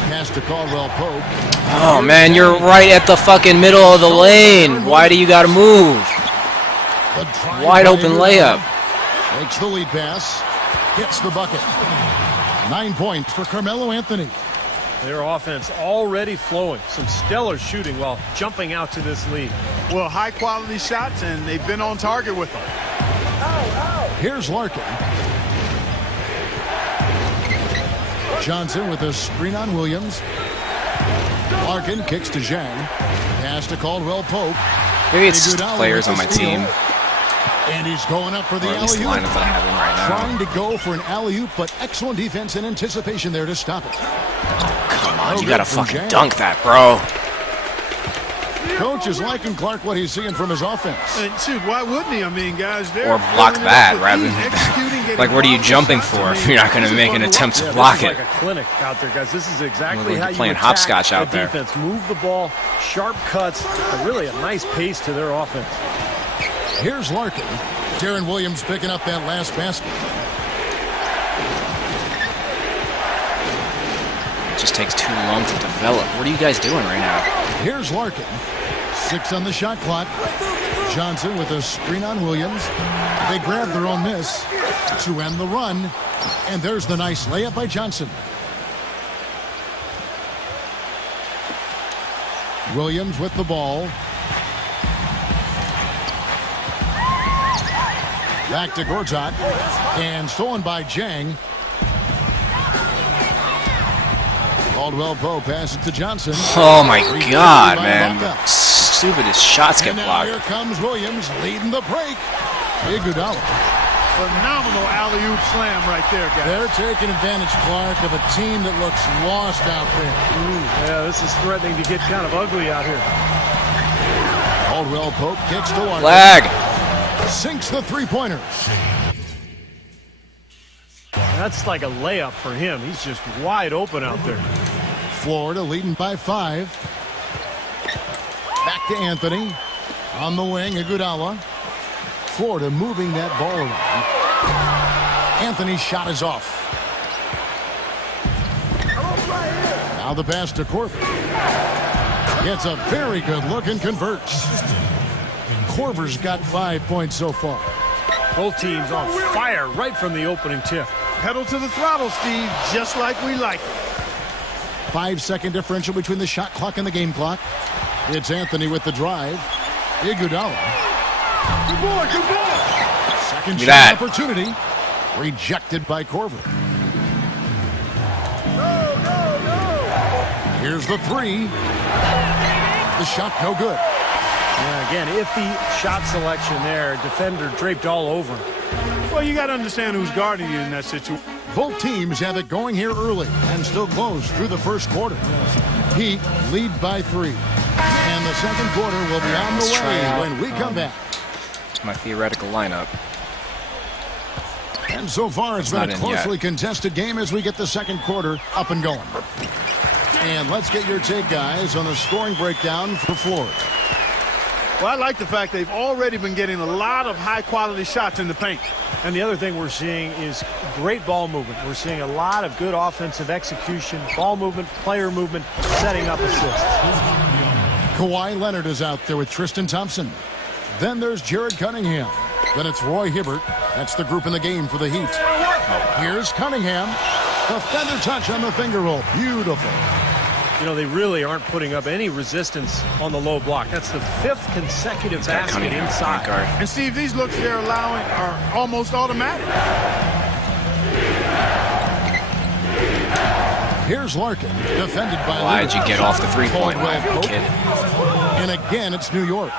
Pass to Caldwell-Pope. Oh, man, you're right at the fucking middle of the lane. Why do you got to move? The drive Wide by open Iguodala. layup. Makes the lead pass. Hits the bucket. 9 points for Carmelo Anthony. Their offense already flowing. Some stellar shooting while jumping out to this lead. Well, high-quality shots, and they've been on target with them. Here's Larkin. Johnson with a screen on Williams. Larkin kicks to Dieng. Pass to Caldwell-Pope. Maybe it's just the Iguodala players with on the my steal. team, And he's going up for the or at least the alley-oop. lineup that I have in right now. Trying to go for an alley-oop, but excellent defense and anticipation there to stop it. Come on, No you got to good from fucking Dieng. dunk that, bro. Coach is liking Clark what he's seeing from his offense. And shoot, why wouldn't he? I mean, guys, they're Or block filling it that up with rather ease, than executing, getting like, what are you quality jumping shots. for I if mean, you're not going to this is make an fun to attempt to watch. block This it? is like a clinic out there, guys. This is exactly Like how you're you playing attack hopscotch out the there. defense. Move the ball, sharp cuts, and really a nice pace to their offense. Here's Larkin. Darren Williams picking up that last basket. It just takes too long to develop. What are you guys doing right now? Here's Larkin. 6 on the shot clock. Johnson with a screen on Williams. They grab their own miss to end the run. And there's the nice layup by Johnson. Williams with the ball. Back to Gorgui. And stolen by Dieng. Caldwell-Pope passes to Johnson. Oh my God, man. Stupidest shots get And now blocked. here comes Williams leading the break. Iguodala. Phenomenal alley-oop slam right there, guys. They're taking advantage, Clark, of a team that looks lost out there. Yeah, this is threatening to get kind of ugly out here. Caldwell-Pope kicks to Larkin. Flag. Sinks the three-pointer. That's like a layup for him. He's just wide open out there. Florida leading by 5. Back to Anthony. On the wing, Iguodala. Florida moving that ball around. Anthony's shot is off. Now the pass to Korver. Gets a very good look and converts. Korver's got 5 points so far. Both teams on fire right from the opening tip. Pedal to the throttle, Steve, just like we like it. 5-second differential between the shot clock and the game clock. It's Anthony with the drive. Iguodala. Good boy, good boy. Second Look shot at that. opportunity. Rejected by Korver. Here's the 3. The shot no good. Yeah, again, iffy shot selection there. Defender draped all over him. Well, you got to understand who's guarding you in that situation. Both teams have it going here early and still close through the first quarter. Heat lead by 3. And the second quarter will be on the Let's try way out. when we come back. My theoretical lineup. And so far, it's been not a in closely yet. contested game as we get the second quarter up and going. And let's get your take, guys, on the scoring breakdown for Florida. Well, I like the fact they've already been getting a lot of high-quality shots in the paint. And the other thing we're seeing is great ball movement. We're seeing a lot of good offensive execution, ball movement, player movement, setting up assists. Kawhi Leonard is out there with Tristan Thompson. Then there's Jared Cunningham. Then it's Roy Hibbert. That's the group in the game for the Heat. Here's Cunningham. The feather touch on the finger roll. Beautiful. You know, they really aren't putting up any resistance on the low block. That's the 5th consecutive basket Cunningham, point inside. guard. And Steve, these looks they're allowing are almost automatic. Here's Larkin, defended by Why'd you Leonard. get off the three-point line, Caldwell-Pope. kid? And again, it's New York.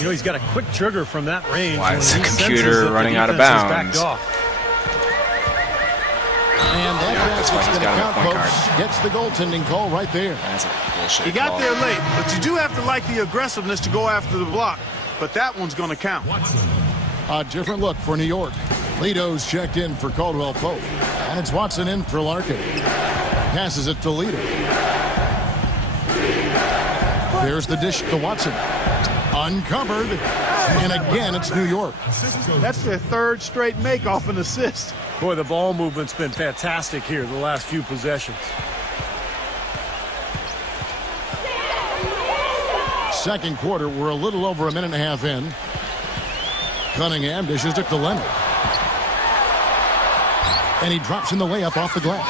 You know, he's got a quick trigger from that range. Why when is he the senses computer that the running out of defense is bounds? backed off. And that that's why basket's he's going to got him count, at point folks. guard. Gets the goaltending call right there. That's a bullshit You got call. there late, but you do have to like the aggressiveness to go after the block. But that one's going to count. A different look for New York. Leto's checked in for Caldwell-Pope. And it's Watson in for Larkin. Passes it to Leto. There's the dish to Watson. Uncovered. And again, it's New York. That's their 3rd straight make off an assist. Boy, the ball movement's been fantastic here the last few possessions. Second quarter, we're a little over a minute and a half in. Cunningham dishes it to Leonard. And he drops in the layup off the glass.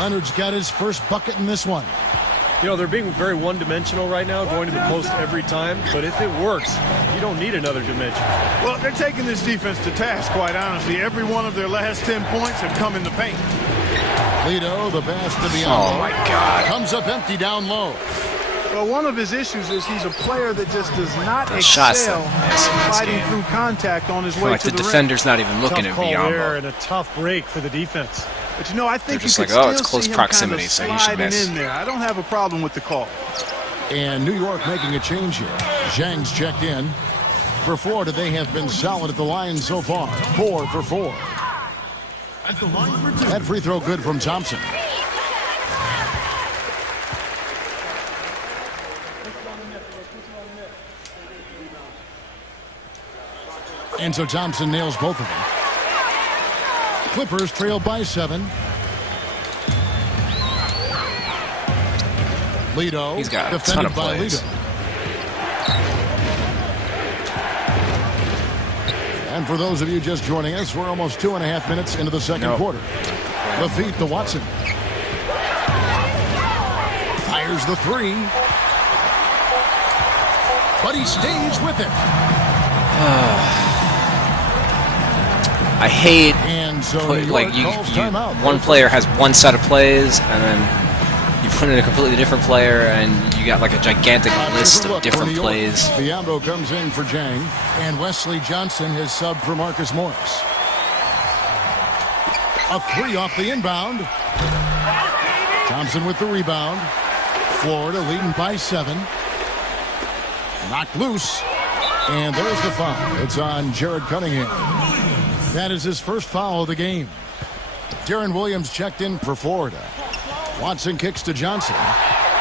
Leonard's got his first bucket in this one. You know, they're being very one-dimensional right now, going to the post every time. But if it works, you don't need another dimension. Well, they're taking this defense to task, quite honestly. Every one of their last 10 points have come in the paint. Leto, the pass to Biyombo. Oh my God. Comes up empty down low. Well, one of his issues is he's a player that just does not The shots excel that miss in this fighting game. through contact on his I feel way like to the the rim. defender's not even looking Tough at call there Biyombo. and a tough break for the defense. But you know, I think They're you just could like, oh, still it's close see him proximity, kind of so he should sliding miss. in there. I don't have a problem with the call. And New York making a change here. Zhang's checked in. For Florida, they have been solid at the line so far. 4 for 4. At the line for 2. That free throw good from Thompson. And so Thompson nails both of them. Clippers trail by 7. Leto He's got a ton defended of by plays. Leto. And for those of you just joining us, we're almost 2.5 minutes into the second quarter. The feed to Watson. Fires the three. But he stays with it. I hate one player has one set of plays, and then you put in a completely different player, and you got like a gigantic list of different plays. Biyombo comes in for Dieng, and Wesley Johnson has subbed for Marcus Morris. A three off the inbound. Thompson with the rebound. Florida leading by 7. Knocked loose. And there's the foul. It's on Jared Cunningham. That is his first foul of the game. Darren Williams checked in for Florida. Watson kicks to Johnson.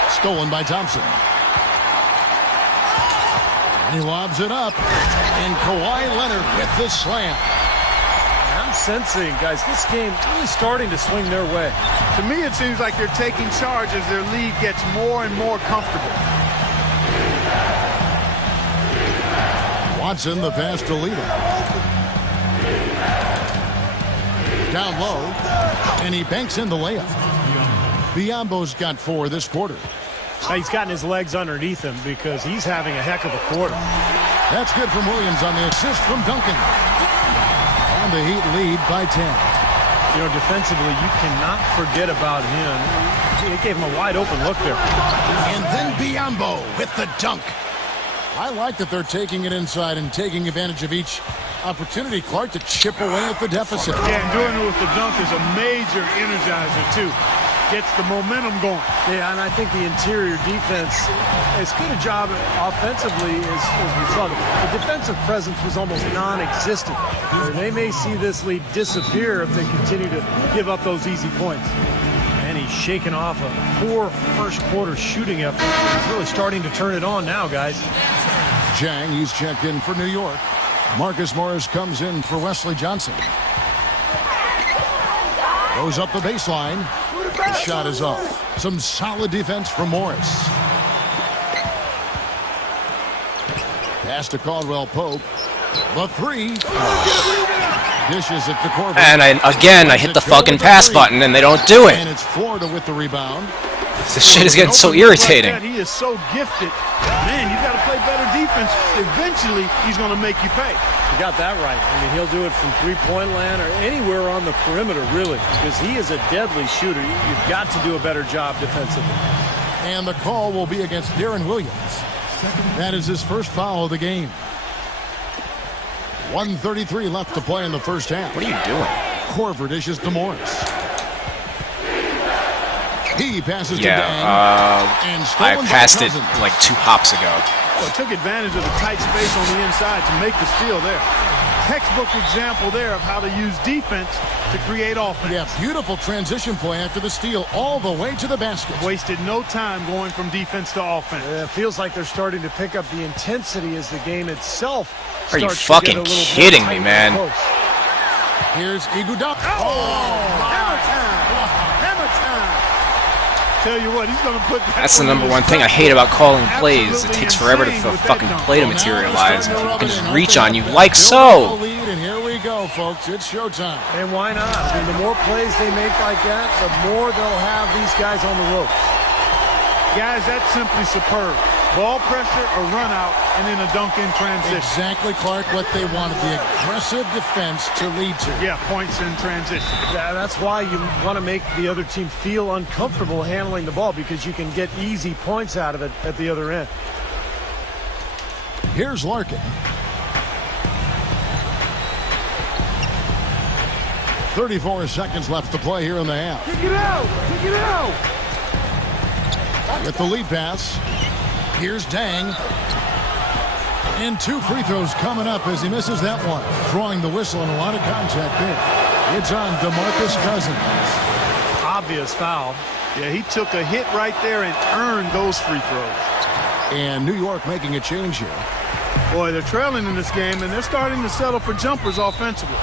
Stolen by Thompson. And he lobs it up. And Kawhi Leonard with the slam. I'm sensing, guys, this game really starting to swing their way. To me, it seems like they're taking charge as their lead gets more and more comfortable. Watson, the pass to Lita. Down low, and he banks in the layup. Biyombo's got 4 this quarter. He's gotten his legs underneath him because he's having a heck of a quarter. That's good from Williams on the assist from Duncan. And the Heat lead by 10. You know, defensively, you cannot forget about him. He gave him a wide open look there. And then Biyombo with the dunk. I like that they're taking it inside and taking advantage of each opportunity, Clark, to chip away at the deficit. Yeah, and doing it with the dunk is a major energizer, too. Gets the momentum going. Yeah, and I think the interior defense, as good a job offensively as we saw. The defensive presence was almost non-existent. They may see this lead disappear if they continue to give up those easy points. And he's shaking off a poor first quarter shooting effort. He's really starting to turn it on now, guys. Dieng, he's checked in for New York. Marcus Morris comes in for Wesley Johnson. Goes up the baseline. The shot is off. Some solid defense from Morris. Pass to Caldwell-Pope. The three. Dishes it to Korver. And I hit the fucking pass button, and they don't do it. And it's Florida with the rebound. This shit is getting so irritating. He is so gifted. Man, you got to play better defense. Eventually, he's going to make you pay. You got that right. I mean, he'll do it from three-point land or anywhere on the perimeter, really, because he is a deadly shooter. You've got to do a better job defensively. And the call will be against Darren Williams. That is his first foul of the game. 1:33 left to play in the first half. What are you doing? Korver dishes to Morris. He passes to Dieng. And I passed it like 2 hops ago. Well, it took advantage of the tight space on the inside to make the steal there. Textbook example there of how to use defense to create offense. Yeah, beautiful transition play after the steal all the way to the basket. Wasted no time going from defense to offense. It feels like they're starting to pick up the intensity as the game itself Are you starts to get a fucking little kidding more me, man? close. Here's Iguodala. Hammer time! Hammer time! Tell you what, he's going to put that. That's the number one thing I hate about calling plays. It takes forever for a fucking play to materialize, and people can just reach on you like so. And here we go, folks. It's showtime. And why not? I mean, the more plays they make like that, the more they'll have these guys on the ropes. Guys, that's simply superb. Ball pressure, a run out, and then a dunk in transition. Exactly, Clark, what they wanted. The aggressive defense to lead to. Yeah, points in transition. Yeah, that's why you want to make the other team feel uncomfortable handling the ball, because you can get easy points out of it at the other end. Here's Larkin. 34 seconds left to play here in the half. Kick it out! Kick it out! With the lead pass. Here's Dieng. And 2 free throws coming up as he misses that one. Drawing the whistle and a lot of contact there. It's on DeMarcus Cousins. Obvious foul. Yeah, he took a hit right there and earned those free throws. And New York making a change here. Boy, they're trailing in this game, and they're starting to settle for jumpers offensively.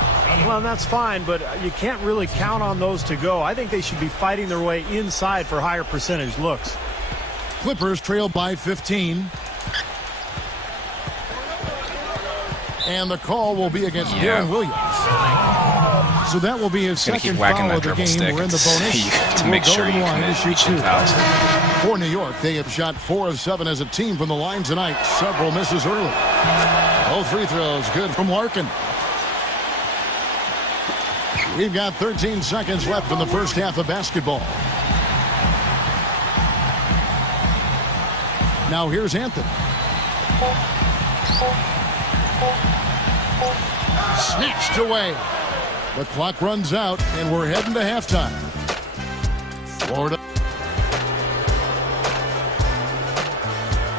Well, that's fine, but you can't really count on those to go. I think they should be fighting their way inside for higher percentage looks. Clippers trail by 15. And the call will be against Darren Williams. So that will be his second foul of the game. We're in the bonus. to make sure you commit reaching fouls. For New York, they have shot 4 of 7 as a team from the line tonight. Several misses early. Both free throws good from Larkin. We've got 13 seconds left in the first half of basketball. Now here's Anthony. Snatched away. The clock runs out, and we're heading to halftime. Florida.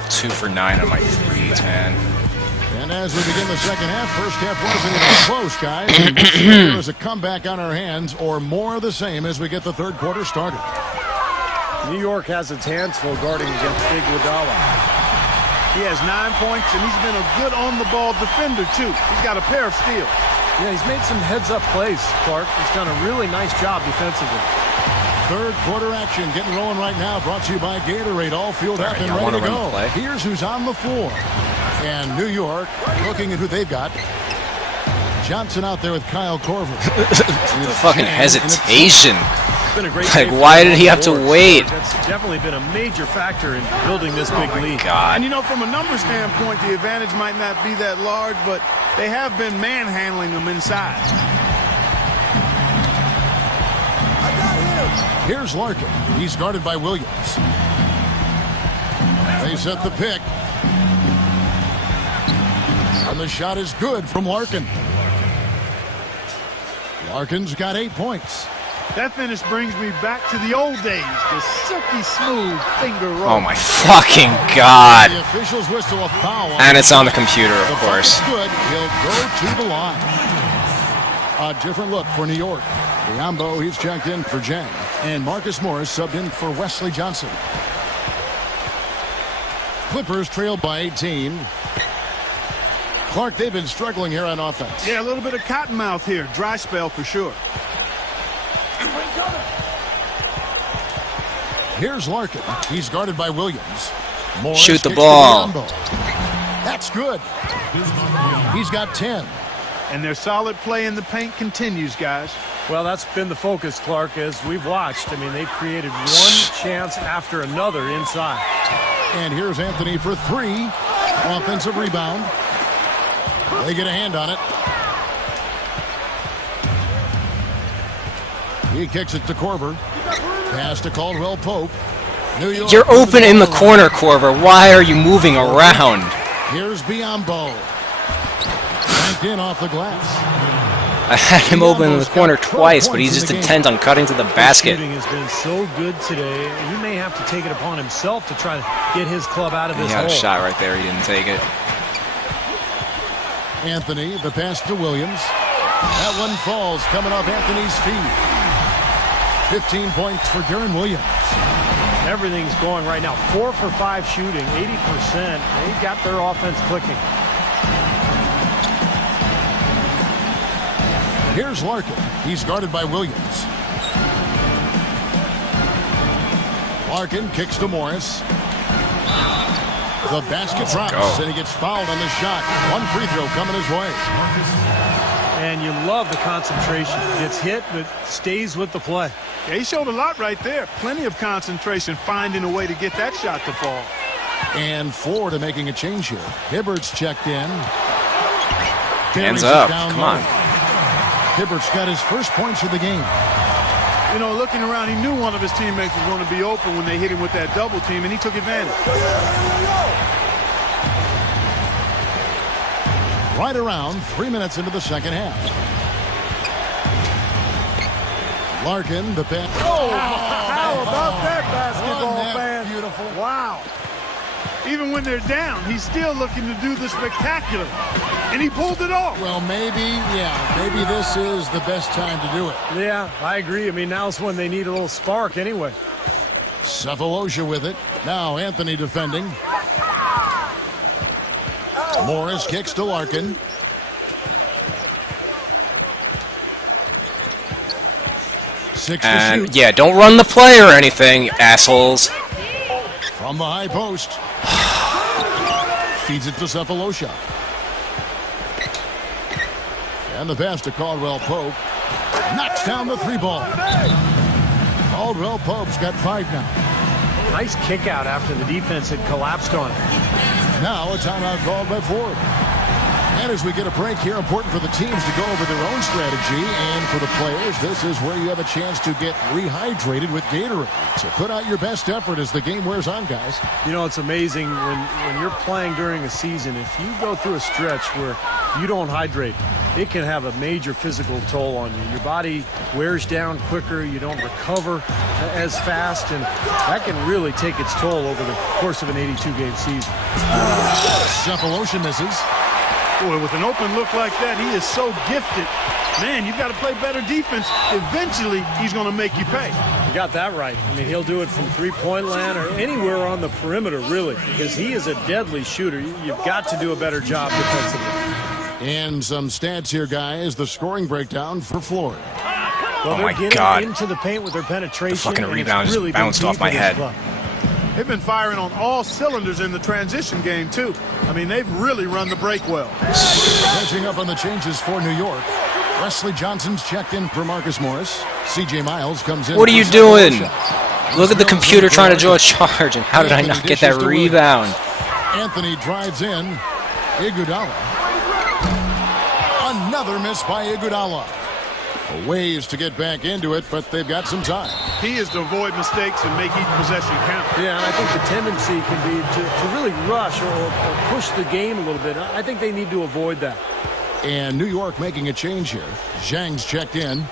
2 for 9 on my threes, man. And as we begin the second half, first half wasn't even close, guys. There is a comeback on our hands, or more of the same as we get the third quarter started. New York has its hands full guarding against Iguodala. He has 9 points, and he's been a good on-the-ball defender, too. He's got a pair of steals. Yeah, he's made some heads-up plays, Clark. He's done a really nice job defensively. Third quarter action getting rolling right now. Brought to you by Gatorade. All fueled up and ready to go. Here's who's on the floor. And New York looking at who they've got. Johnson out there with Kyle Korver. The fucking hesitation. Been a great like, why did he have to wait? That's definitely been a major factor in building this big lead. God. And, you know, from a number standpoint, the advantage might not be that large, but they have been manhandling them inside. Here's Larkin. He's guarded by Williams. They set the pick. And the shot is good from Larkin. Larkin's got 8 points. That finish brings me back to the old days. The silky smooth finger roll. Oh my fucking God. The officials whistle a foul. And it's on the computer, of course. Good. He'll go to the line. A different look for New York. Biyombo, he's checked in for Dieng. And Marcus Morris subbed in for Wesley Johnson. Clippers trailed by 18. Clark, they've been struggling here on offense. Yeah, a little bit of cottonmouth here. Dry spell for sure. Here's Larkin. He's guarded by Williams. Morris shoot the kicks ball. to That's good. He's got 10. And their solid play in the paint continues, guys. Well, that's been the focus, Clark, as we've watched. I mean, they've created one chance after another inside. And here's Anthony for 3. Offensive rebound. They get a hand on it. He kicks it to Korver. Pass to Caldwell-Pope. New York. You're open in the corner, Korver. Why are you moving around? Here's Biyombo. Banked in off the glass. I had him open in the corner twice, but he's just intent on cutting to the basket. Shooting has been so good today. He may have to take it upon himself to try to get his club out of this hole. He had a shot right there. He didn't take it. Anthony, the pass to Williams. That one falls coming off Anthony's feet. 15 points for Darren Williams. Everything's going right now. 4 for 5 shooting, 80%. They got their offense clicking. Here's Larkin. He's guarded by Williams. Larkin kicks to Morris. The basket drops, and he gets fouled on the shot. One free throw coming his way. And you love the concentration. Gets hit, but stays with the play. Yeah, he showed a lot right there. Plenty of concentration, finding a way to get that shot to fall. And Florida making a change here. Hibbert's checked in. Hands up. Come on. Hibbert's got his first points of the game. You know, looking around, he knew one of his teammates was going to be open when they hit him with that double team, and he took advantage. Right around 3 minutes into the second half. Larkin, the pass. Oh, how about that basketball, fan? Beautiful. Wow. Even when they're down, he's still looking to do the spectacular. And he pulled it off. Well, maybe this is the best time to do it. Yeah, I agree. I mean, now's when they need a little spark anyway. Sefolosha with it. Now Anthony defending. Morris kicks to Larkin. And yeah, don't run the play or anything, assholes. From the high post. Feeds it to Sefolosha. And the pass to Caldwell-Pope. Knocks down the 3-ball. Caldwell-Pope's got 5 now. Nice kick out after the defense had collapsed on him. Now a timeout called by Ford. And as we get a break here, important for the teams to go over their own strategy. And for the players, this is where you have a chance to get rehydrated with Gatorade. So put out your best effort as the game wears on, guys. You know, it's amazing when you're playing during a season, if you go through a stretch where you don't hydrate, it can have a major physical toll on you. Your body wears down quicker, you don't recover as fast, and that can really take its toll over the course of an 82-game season. Sefolosha misses. Boy, with an open look like that, he is so gifted. Man, you've got to play better defense. Eventually, he's going to make you pay. You got that right. I mean, he'll do it from three-point land or anywhere on the perimeter, really, because he is a deadly shooter. You've got to do a better job defensively. And some stats here, guys. The scoring breakdown for Florida. Well, oh my they're God. getting into the paint with their penetration. The fucking and rebound it's really just bounced off my head. They've been firing on all cylinders in the transition game, too. I mean, they've really run the break well. Catching up on the changes for New York. Wesley Johnson's checked in for Marcus Morris. C.J. Miles comes in. What are you doing? Look at the computer trying to draw a charge, and how did I not get that rebound? Anthony drives in. Iguodala. Another miss by Iguodala. Ways to get back into it, but they've got some time. He is to avoid mistakes and make each possession count. Yeah, and I think the tendency can be to really rush or push the game a little bit. I think they need to avoid that. And New York making a change here. Zhang's checked in.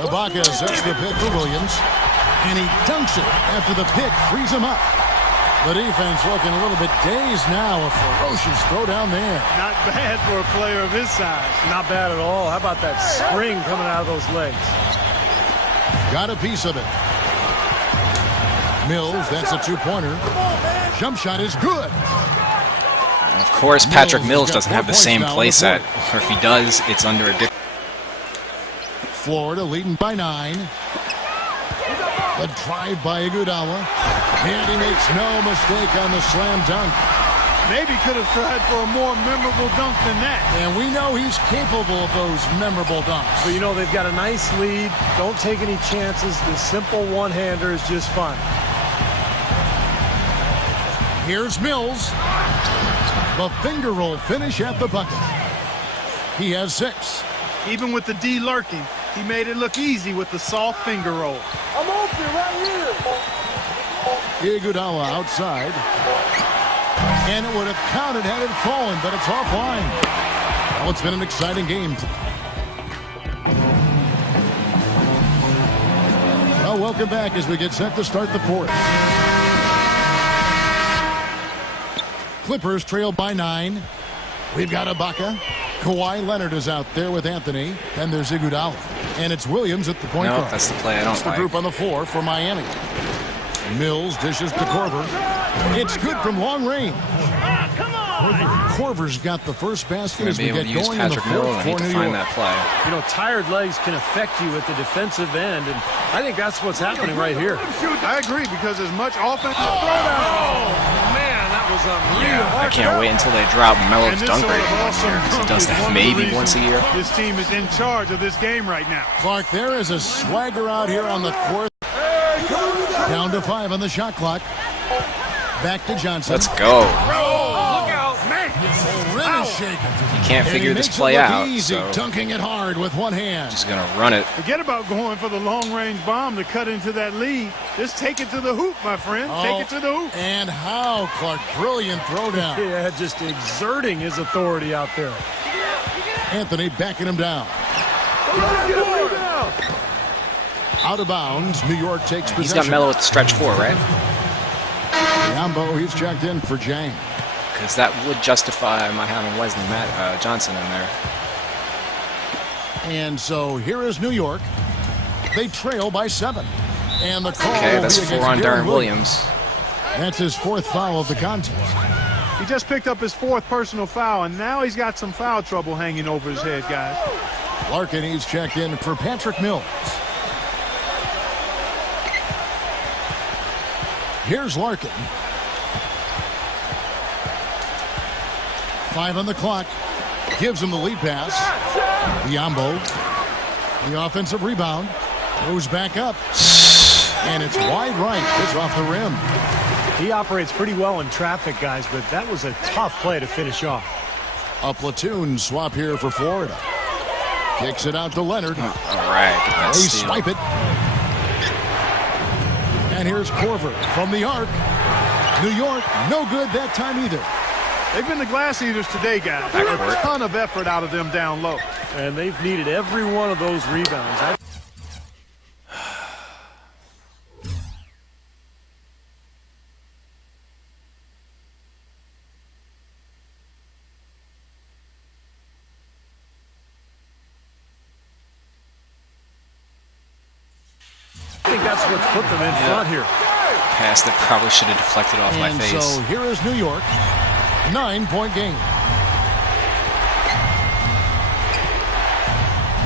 Ibaka sets the pick for Williams. And he dunks it after the pick frees him up. The defense looking a little bit dazed now. A ferocious throw down there. Not bad for a player of his size. Not bad at all. How about that spring coming out of those legs? Got a piece of it. Mills, that's a two-pointer. Jump shot is good. And of course, Patrick Mills doesn't have the same play set. Or if he does, it's under a different. Florida leading by 9. The drive by Iguodala. And he makes no mistake on the slam dunk. Maybe could have tried for a more memorable dunk than that. And we know he's capable of those memorable dunks. But, you know, they've got a nice lead. Don't take any chances. The simple one-hander is just fine. Here's Mills. The finger roll finish at the bucket. He has 6. Even with the D Larkin, he made it look easy with the soft finger roll. I'm open right here. Iguodala outside. And it would have counted had it fallen, but it's offline. Well, it's been an exciting game. Well, welcome back as we get set to start the 4th. Clippers trail by 9. We've got Ibaka. Kawhi Leonard is out there with Anthony. And there's Iguodala. And it's Williams at the point guard. That's the play I don't That's the like. group on the floor for Miami. Mills dishes to Korver. It's good from long range. Korver's got the first basket as we get going in the 4th for New York. That play. You know, tired legs can affect you at the defensive end, and I think that's what's happening right here. I agree, because as much offensive Man, that was unreal. I can't wait until they drop Melo's dunk rate next year, because he does that maybe once a year. This team is in charge of this game right now. Clark, there is a swagger out here on the court. Down to 5 on the shot clock. Back to Johnson. Let's go. Look out, man. The rim is shaken. You can't figure And he this makes play it look out, easy, so dunking it hard with one hand. just gonna run it. Forget about going for the long-range bomb to cut into that lead. Just take it to the hoop, my friend. Take it to the hoop. And how, Clark. Brilliant throwdown. Yeah, just exerting his authority out there. Anthony backing him down. Out of bounds. New York takes possession. He's got Melo at the stretch 4, right? Biyombo, he's checked in for Dieng. Because that would justify my having Wesley Johnson in there. And so here is New York. They trail by 7. And the call Okay, will that's be 4 against on Darren Darren Williams. That's his 4th foul of the contest. He just picked up his 4th personal foul, and now he's got some foul trouble hanging over his head, guys. Larkin, he's checked in for Patrick Mills. Here's Larkin. 5 on the clock. gives him the lead pass. Biyombo, the offensive rebound, goes back up, and it's wide right. It's off the rim. He operates pretty well in traffic, guys, but that was a tough play to finish off. A platoon swap here for Florida. Kicks it out to Leonard. All right, They swipe it. And here's Korver from the arc. New York, no good that time either. They've been the glass eaters today, guys. A ton of effort out of them down low. And they've needed every one of those rebounds. I think that's what put them in front here. Pass that probably should have deflected off my face. So here is New York. 9-point game.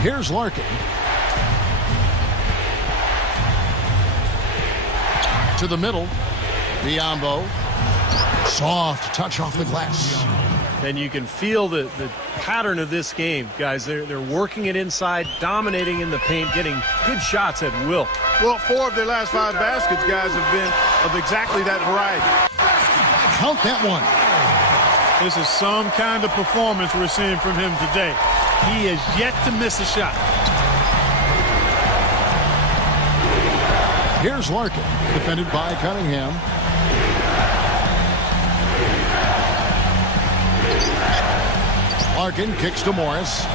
Here's Larkin. To the middle. Biyombo. Soft touch off the glass. And you can feel the pattern of this game, guys. They're working it inside, dominating in the paint, getting good shots at will. Well, 4 of their last 5 baskets, guys, have been of exactly that variety. Count that one. This is some kind of performance we're seeing from him today. He has yet to miss a shot. Here's Larkin, defended by Cunningham. Larkin kicks to Morris.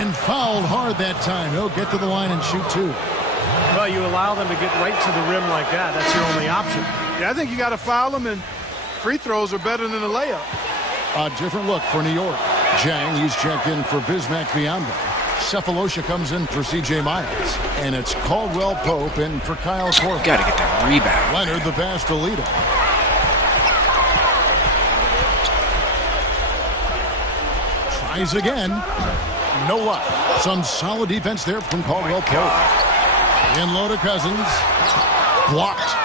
And fouled hard that time. He'll get to the line and shoot 2. Well, you allow them to get right to the rim like that. That's your only option. Yeah, I think you got to foul them, and free throws are better than a layup. A different look for New York. Dieng, he's checked in for Bismack Biyombo. Sefolosha comes in for C.J. Miles. And it's Caldwell-Pope in for Kyle Korver. Got to get that rebound. Leonard the pass to Lito. Tries again. No luck. Some solid defense there from Caldwell-Pope. In low to Cousins. Blocked.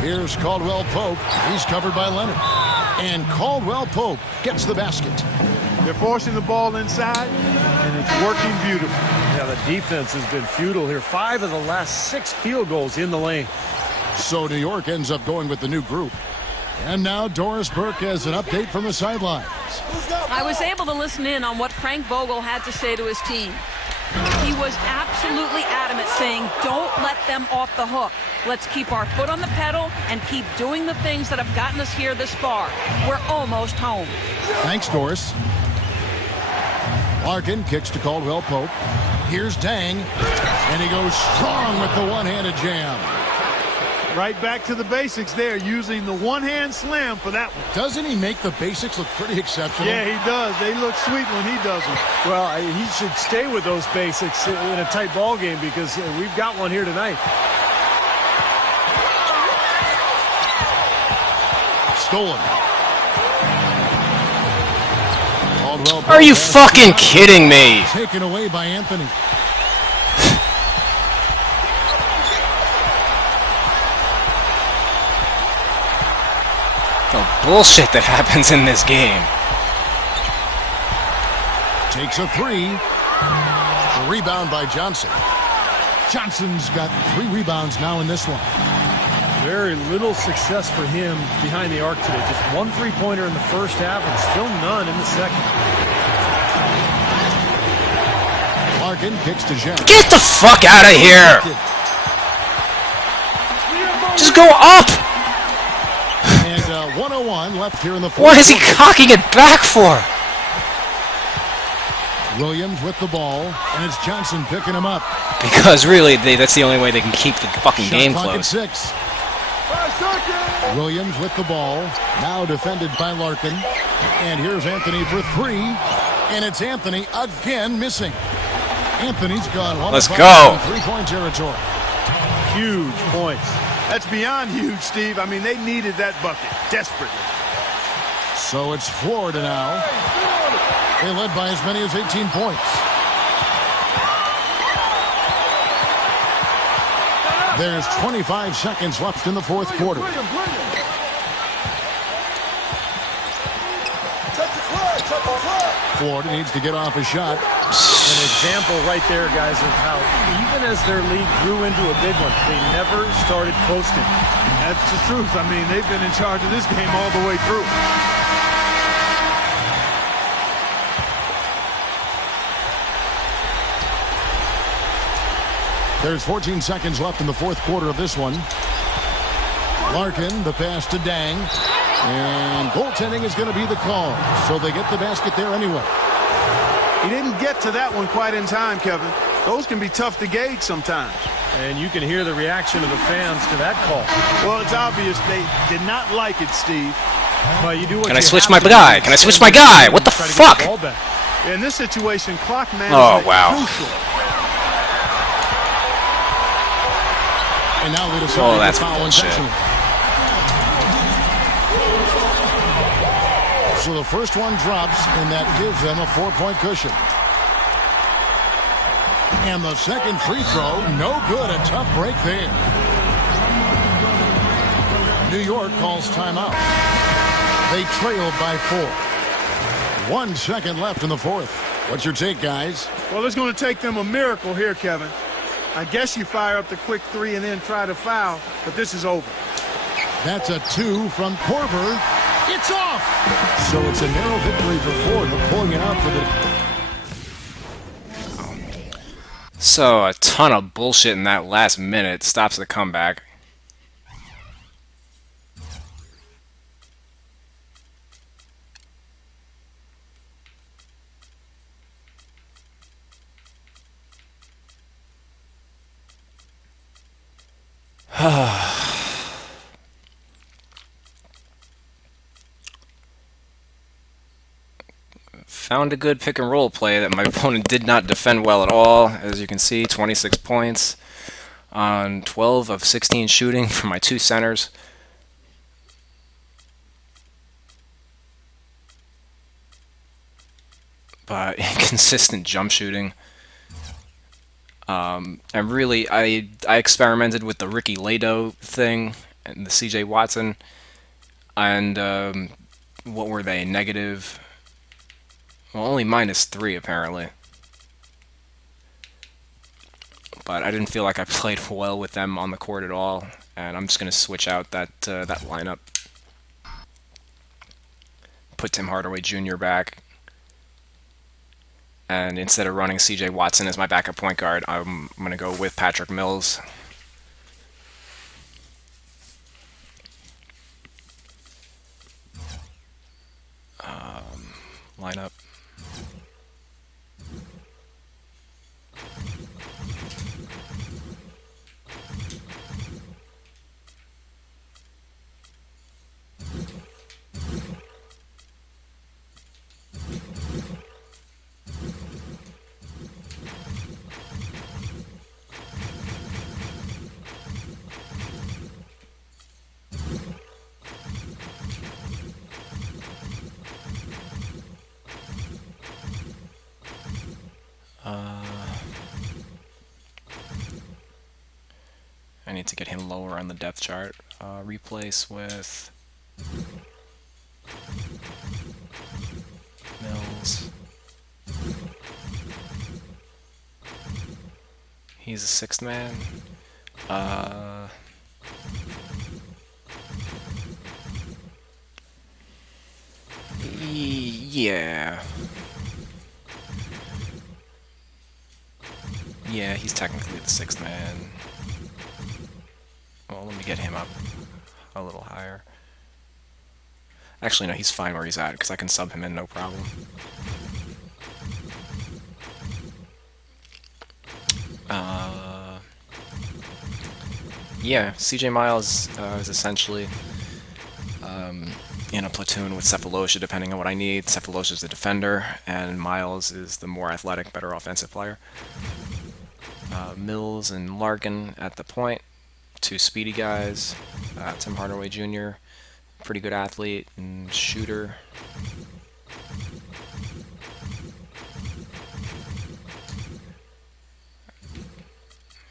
Here's Caldwell-Pope. He's covered by Leonard. And Caldwell-Pope gets the basket. They're forcing the ball inside, and it's working beautifully. Yeah, the defense has been futile here. 5 of the last 6 field goals in the lane. So New York ends up going with the new group. And now Doris Burke has an update from the sidelines. I was able to listen in on what Frank Vogel had to say to his team. He was absolutely adamant, saying, don't let them off the hook. Let's keep our foot on the pedal and keep doing the things that have gotten us here this far. We're almost home. Thanks, Doris. Larkin kicks to Caldwell-Pope. Here's Dieng, and he goes strong with the one-handed jam. Right back to the basics there, using the one-hand slam for that one. Doesn't he make the basics look pretty exceptional? Yeah, he does. They look sweet when he does them. Well, he should stay with those basics in a tight ball game because we've got one here tonight. Stolen. Are you fucking kidding me? Taken away by Anthony. The bullshit that happens in this game. Takes a 3. A rebound by Johnson. Johnson's got 3 rebounds now in this one. Very little success for him behind the arc today. Just 1 3-pointer in the first half and still none in the second. Larkin kicks to Jeff. Get the fuck out of here! Just go up! And 101 left here in the fourth. What is he cocking it back for? Williams with the ball, and it's Johnson picking him up. Because really, that's the only way they can keep the fucking Shot game clock at close. 6. Williams with the ball, now defended by Larkin. And here's Anthony for 3, and it's Anthony again missing. Anthony's gone 1 Let's of 5 go. in 3-point territory. Huge points. That's beyond huge, Steve. I mean, they needed that bucket desperately. So it's Florida now. They led by as many as 18 points. There's 25 seconds left in the fourth quarter. Florida needs to get off a shot. An example right there, guys, of how even as their lead grew into a big one, they never started coasting. That's the truth. I mean, they've been in charge of this game all the way through. There's 14 seconds left in the fourth quarter of this one. Larkin, the pass to Dieng. And goaltending is going to be the call. So they get the basket there anyway. He didn't get to that one quite in time, Kevin. Those can be tough to gauge sometimes. And you can hear the reaction of the fans to that call. Well, it's obvious they did not like it, Steve. Well, you do what Can I you switch have my to guy? do. Can I switch my guy? What the Try to get fuck? the ball back. In this situation, clock management Oh, wow. crucial. And now they decide Oh, to that's foul bullshit. intentionally. So the first one drops, and that gives them a 4-point cushion. And the second free throw, no good. A tough break there. New York calls timeout. They trailed by 4. 1 second left in the fourth. What's your take, guys? Well, it's going to take them a miracle here, Kevin. I guess you fire up the quick 3 and then try to foul, but this is over. That's a 2 from Korver. It's off! So it's a narrow victory for Florida, pulling it out for the... So a ton of bullshit in that last minute stops the comeback. Found a good pick and roll play that my opponent did not defend well at all. As you can see, 26 points on 12 of 16 shooting for my 2 centers. But inconsistent jump shooting. And really, I experimented with the Ricky Lado thing and the CJ Watson. And what were they? Negative... Well, only -3 apparently. But I didn't feel like I played well with them on the court at all, and I'm just going to switch out that that lineup. Put Tim Hardaway Jr. back, and instead of running CJ Watson as my backup point guard, I'm going to go with Patrick Mills. Lineup. I need to get him lower on the depth chart. Replace with Mills. He's a 6th man. Yeah. Yeah, he's technically the 6th man. Well, let me get him up a little higher. Actually, no, he's fine where he's at, because I can sub him in, no problem. Yeah, CJ Miles is essentially in a platoon with Sefolosha, depending on what I need. Sefolosha is the defender, and Miles is the more athletic, better offensive player. Mills and Larkin at the point. 2 speedy guys. Tim Hardaway Jr., pretty good athlete and shooter.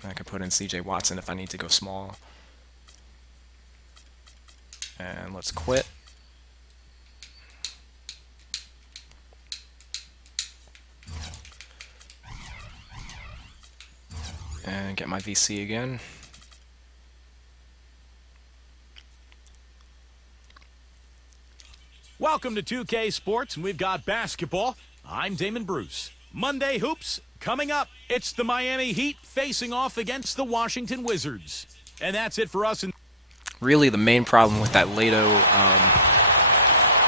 I could put in CJ Watson if I need to go small. And let's quit. And get my VC again. Welcome to 2K Sports, and we've got basketball. I'm Damon Bruce. Monday Hoops coming up. It's the Miami Heat facing off against the Washington Wizards. And that's it for us. Really, the main problem with that Leto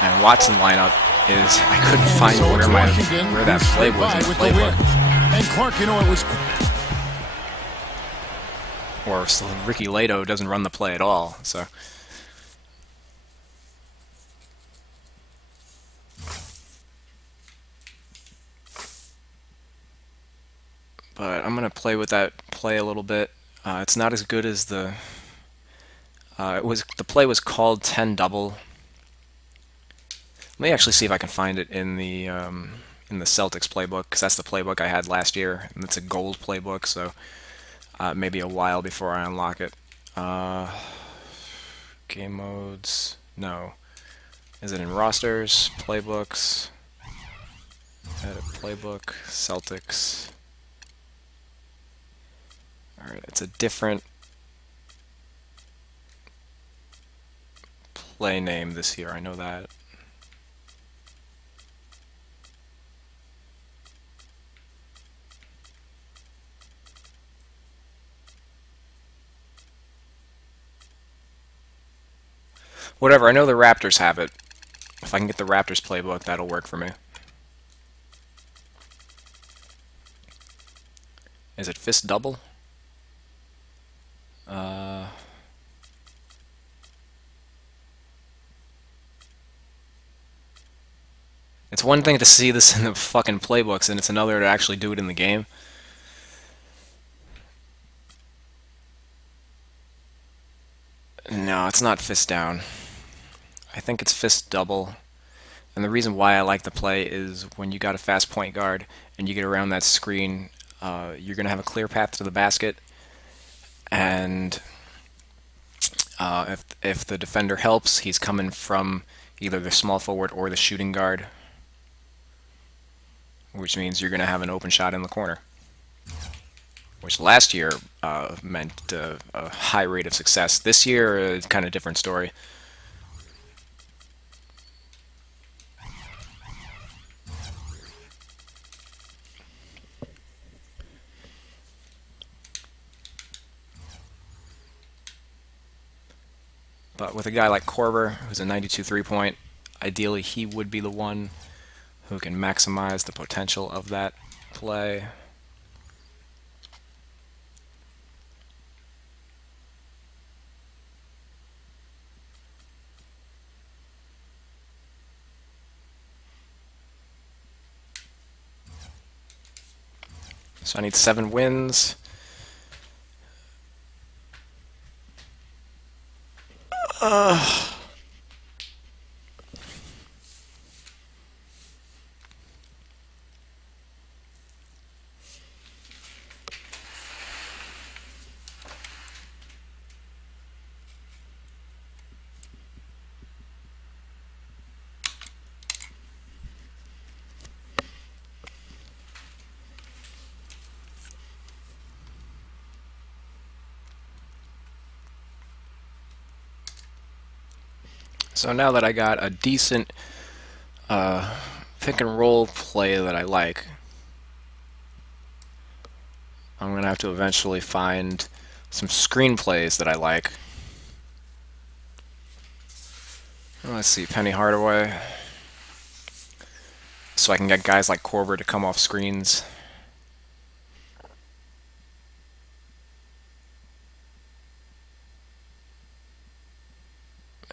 and Watson lineup is I couldn't find where that play was in the playbook. And Clark, you know, it was... Or so Ricky Leto doesn't run the play at all, so... But I'm going to play with that play a little bit. It's not as good as the... the play was called 10 double. Let me actually see if I can find it in the Celtics playbook, because that's the playbook I had last year, and it's a gold playbook, so maybe a while before I unlock it. Game modes, no. Is it in rosters, playbooks, edit playbook, Celtics? All right, it's a different play name this year, I know that. Whatever, I know the Raptors have it. If I can get the Raptors playbook, that'll work for me. Is it fist double? It's one thing to see this in the fucking playbooks, and it's another to actually do it in the game. No, it's not fist down. I think it's fist double. And the reason why I like the play is when you got a fast point guard and you get around that screen, you're going to have a clear path to the basket. And if the defender helps, he's coming from either the small forward or the shooting guard, which means you're going to have an open shot in the corner, which last year meant a high rate of success. This year, it's kind of a different story. But with a guy like Korver, who's a 92 3-point, ideally he would be the one who can maximize the potential of that play. So I need 7 wins. So now that I got a decent pick and roll play that I like, I'm going to have to eventually find some screenplays that I like. Let's see, Penny Hardaway. So I can get guys like Korver to come off screens.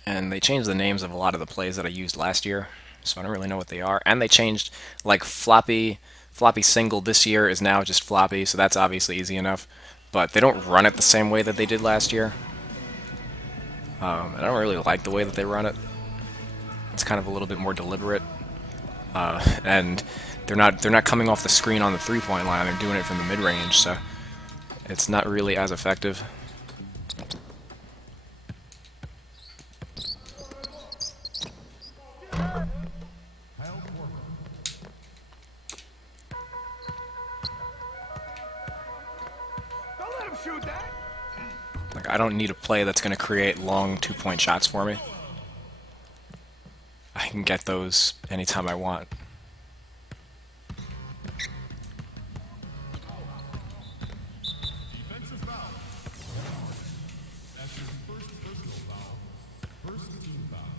And they changed the names of a lot of the plays that I used last year, so I don't really know what they are. And they changed, like, floppy single this year is now just floppy, so that's obviously easy enough. But they don't run it the same way that they did last year. I don't really like the way that they run it. It's kind of a little bit more deliberate, and they're not coming off the screen on the 3-point line. They're doing it from the mid-range, so it's not really as effective. Don't let him shoot that. Like, I don't need a play that's going to create long two-point shots for me. I can get those anytime I want. Defensive foul. That's his first personal foul. First team foul.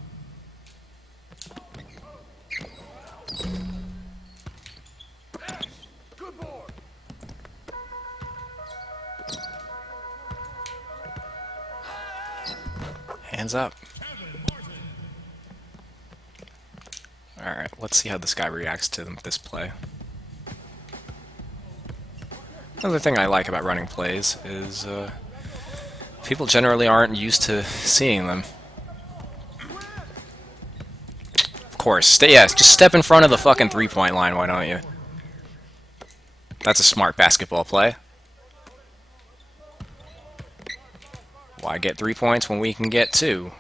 Good board. Hands up. Alright, let's see how this guy reacts to this play. Another thing I like about running plays is people generally aren't used to seeing them. Of course, just step in front of the fucking three-point line, why don't you? That's a smart basketball play. Why get 3 points when we can get 2?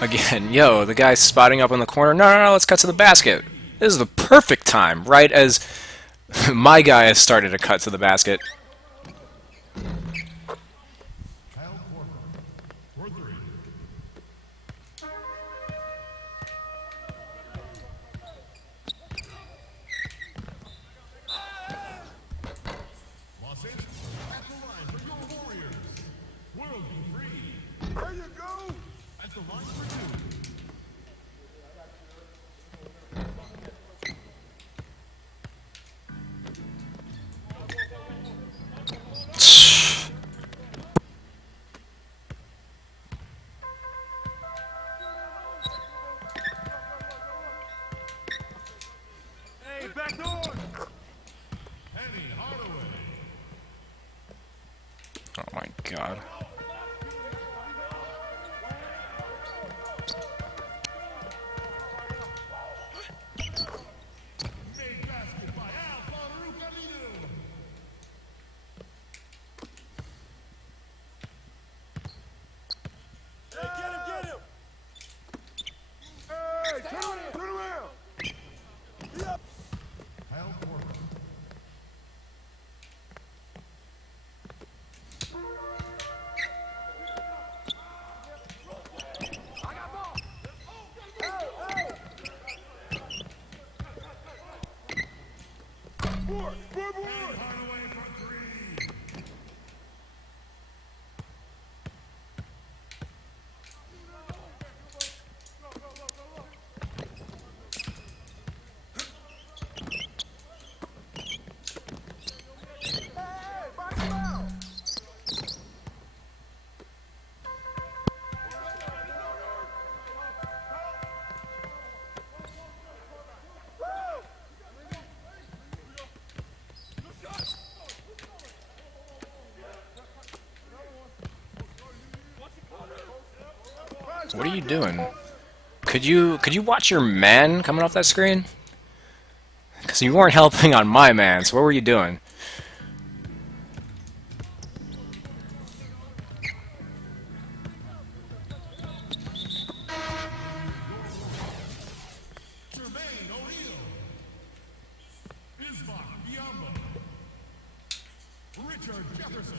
Again, yo, the guy's spotting up in the corner. No, let's cut to the basket. This is the perfect time, right as my guy has started to cut to the basket. There you go. At the line for 2. Hey, back door. Penny Hardaway. Oh my god. Made basket by Al Farouq. Hey, get him. Hey, turn around. Yep. Kyle Korver. I got ball. Hey. Board. Hardaway for 3. Hey, box him out. What are you doing? Could you watch your man coming off that screen? Because you weren't helping on my man, so what were you doing? Jermaine O'Neal. Bismack Biyombo. Richard Jefferson.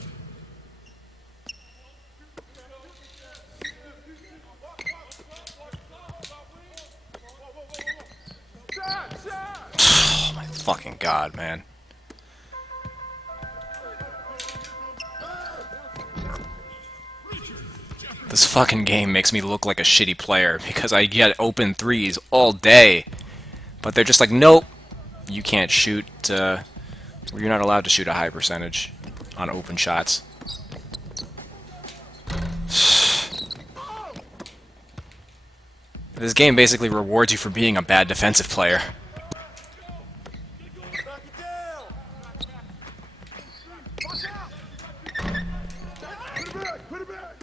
Shot. Oh my fucking god, man. This fucking game makes me look like a shitty player because I get open threes all day. But they're just like, nope, you can't shoot, you're not allowed to shoot a high percentage on open shots. This game basically rewards you for being a bad defensive player. Knock it down. Watch out. Put it back. Put it back.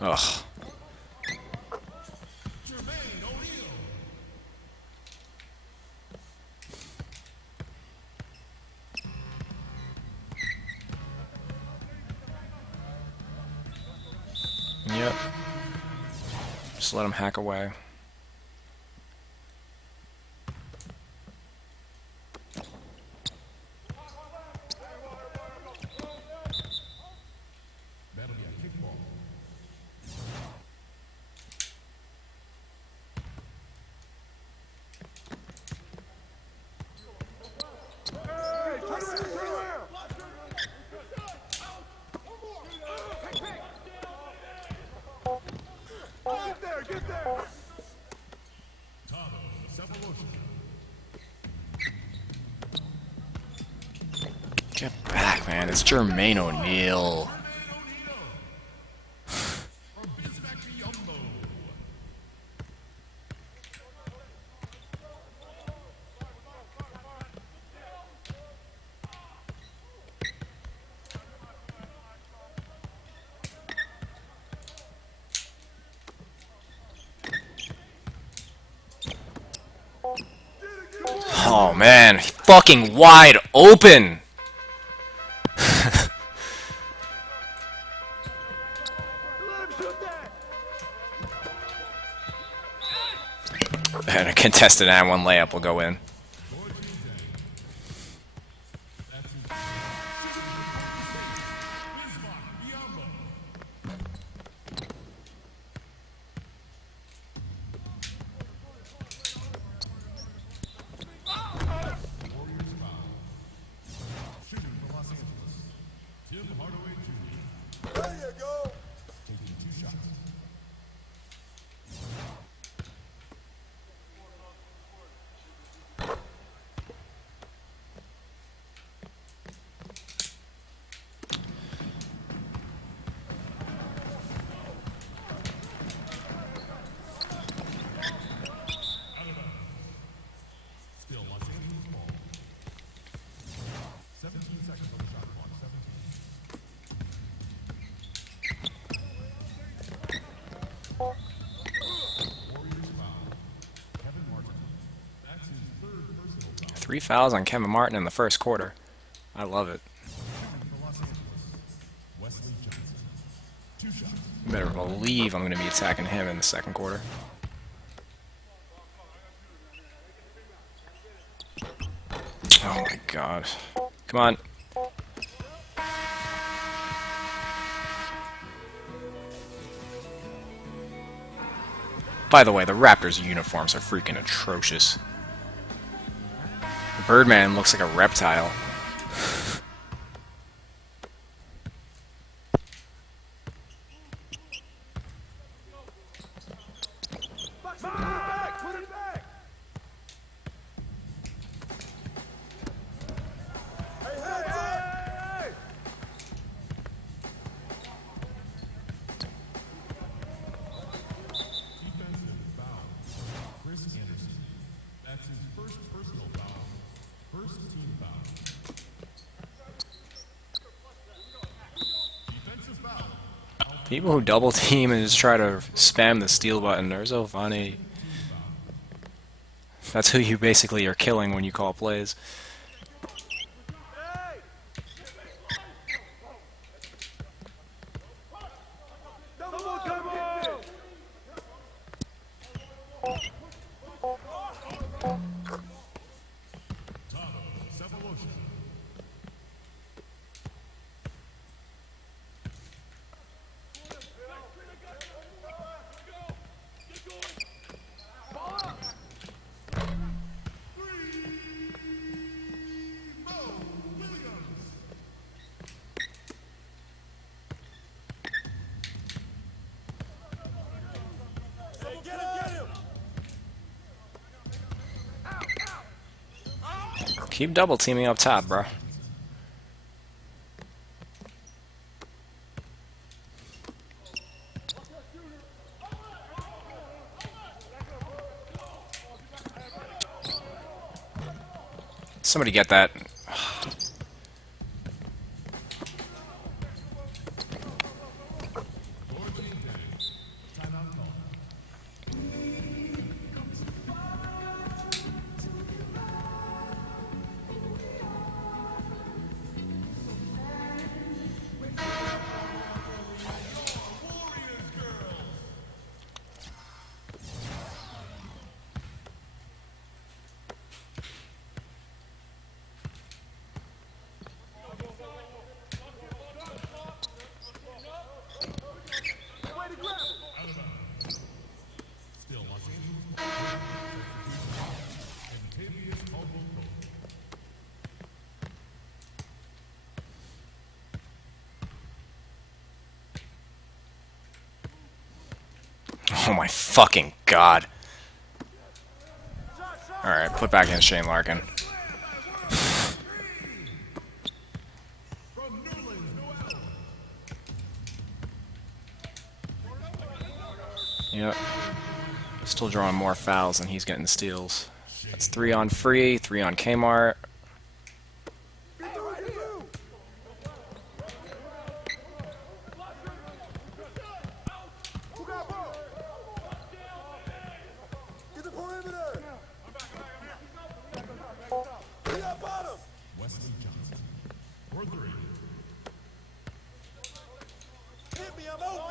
Ugh. Yep. Just let him hack away. That'll be a kickball. Hey, turn around. Turn around. Get there. Get there. Thabo, Sefolosha. Get back, man. It's Jermaine O'Neal. From Bismack Biyombo. Oh, man. Fucking wide open. Let him shoot that. And a contested and one layup will go in. Bismack Biyombo. Warriors foul. Shooting for Los Angeles. Tim Hardaway Jr. There you go. taking 2 shots. Out of bounds. Still Los Angeles ball. 17 seconds on the shot clock. 17. Warriors foul. Kevin Martin. That's his 3rd personal foul. 3 fouls on Kevin Martin in the first quarter. I love it. Shooting for Los Angeles. Wesley Johnson. 2 shots. You better believe I'm going to be attacking him in the second quarter. Oh my god. Come on. By the way, the Raptors' uniforms are freaking atrocious. The Birdman looks like a reptile. Put it back. Put it back. Hey, hey, hey. Defensive foul. Chris Anderson. That's his 1st personal foul. 1st team foul. Defensive foul. People who double team and just try to spam the steal button are so funny. That's who you basically are killing when you call plays. Hey. Double combo. Thabo, Sefolosha. Hey, get him. Keep double teaming up top, bro. Somebody get that. Still Los Angeles. Kentavious Caldwell-Pope. Oh my fucking god. Alright, put back in Shane Larkin. Yep. Still drawing more fouls than he's getting steals. That's 3 on Free, 3 on Kmart. Wesley Johnson. For 3. Hit me, I'm open.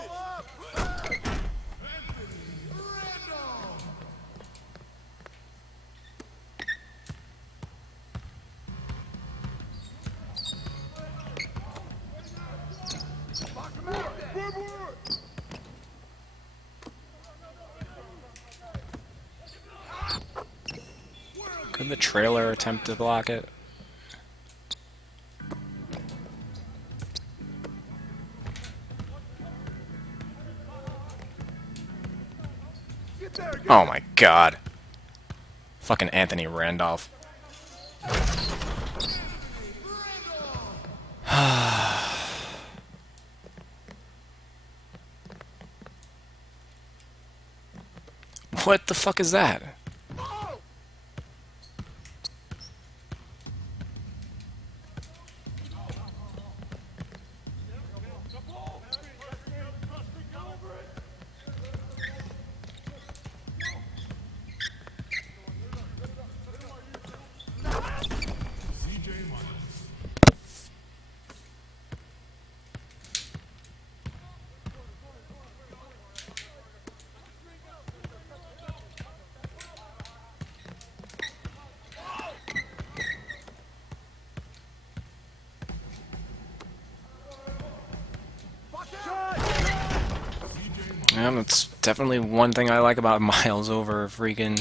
Could the trailer attempt to block it? Oh my god. Fucking Anthony Randolph. What the fuck is that? Yeah, that's definitely one thing I like about Miles over freaking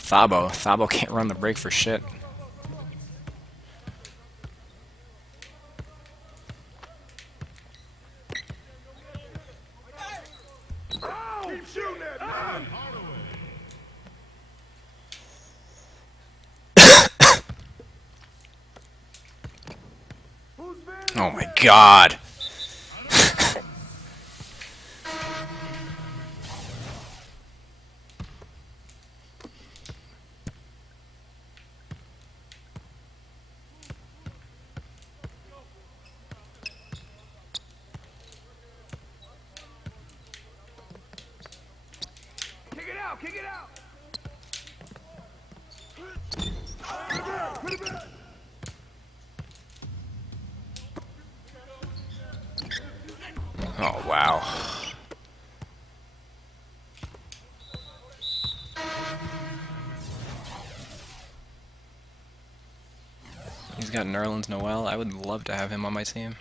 Thabo. Thabo can't run the break for shit. Keep shooting at me. Oh my god. Kick it out. Oh wow. He's got Nerlens Noel. I would love to have him on my team.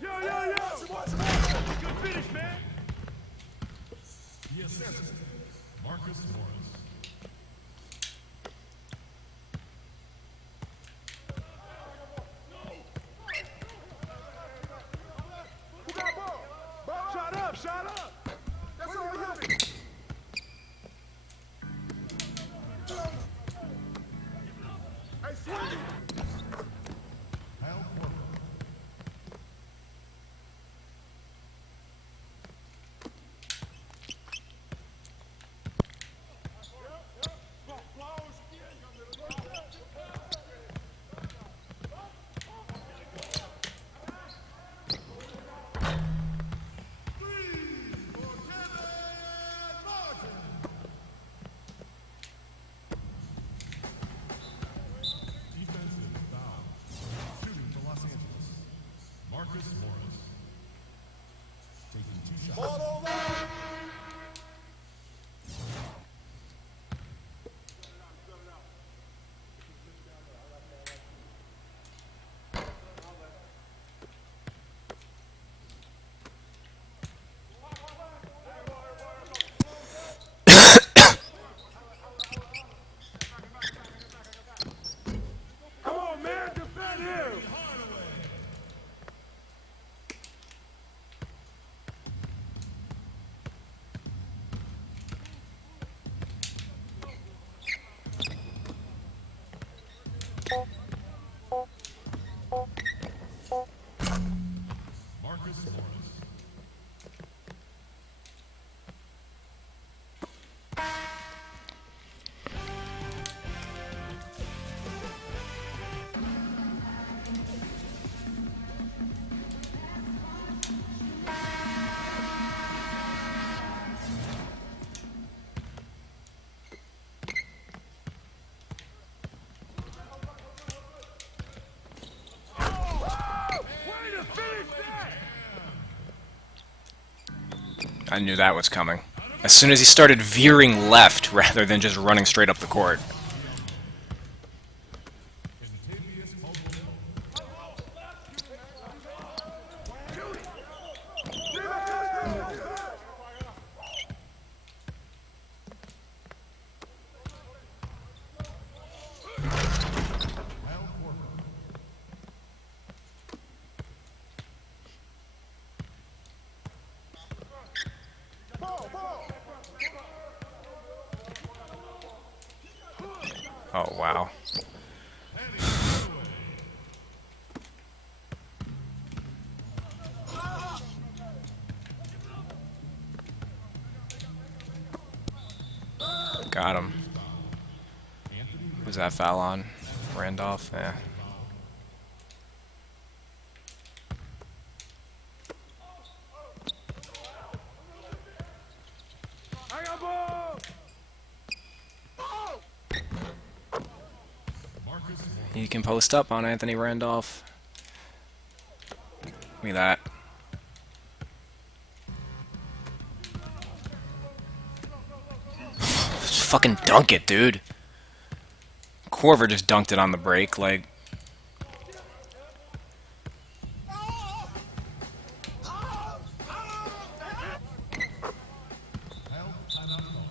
Good finish, man. The assist. Marcus Morris. Who got ball? Shot up. That's all you need. Hey, swing it. Kyle Korver. Ball don't lie. Come on, man, defend him. Marcus Morris. Way to finish that. I knew that was coming. As soon as he started veering left rather than just running straight up the court. Kentavious Oh, wow. Got him. Who's that foul on? Randolph? Yeah. I got ball. Marcus Morris. He can post up on Anthony Randolph. Give me that. Just fucking dunk it, dude. Korver just dunked it on the break, like... Held timeout call.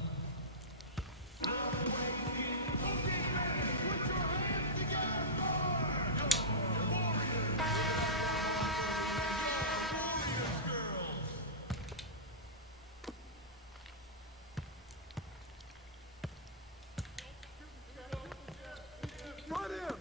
Run him.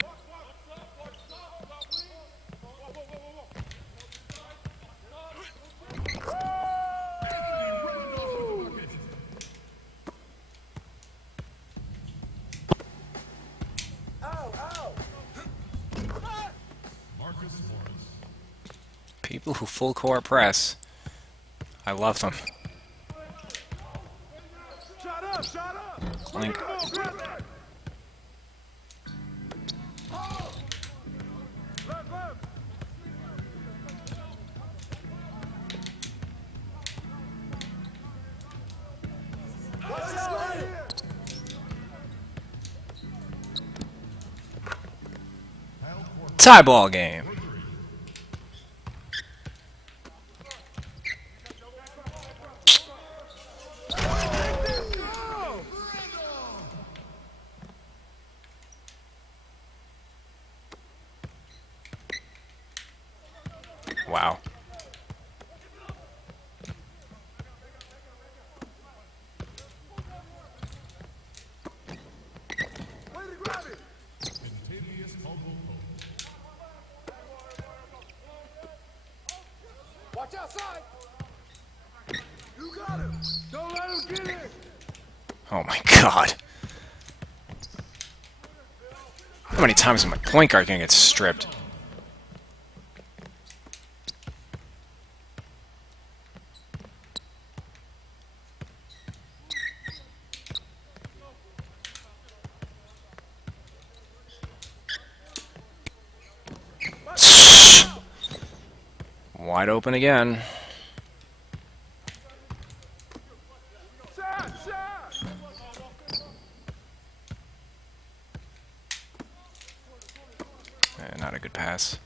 Marcus Morris. People who full court press. I love them. Shut up, shut up. Clink. Come on, grab that. Left, left. Watch out right here. Held Korver. Tie ball game. Wow. Way to grab it. Kentavious Caldwell-Pope. Watch outside. You got him. Don't let him get in. Oh my god. How many times is my point guard gonna get stripped? Wide open again. pass.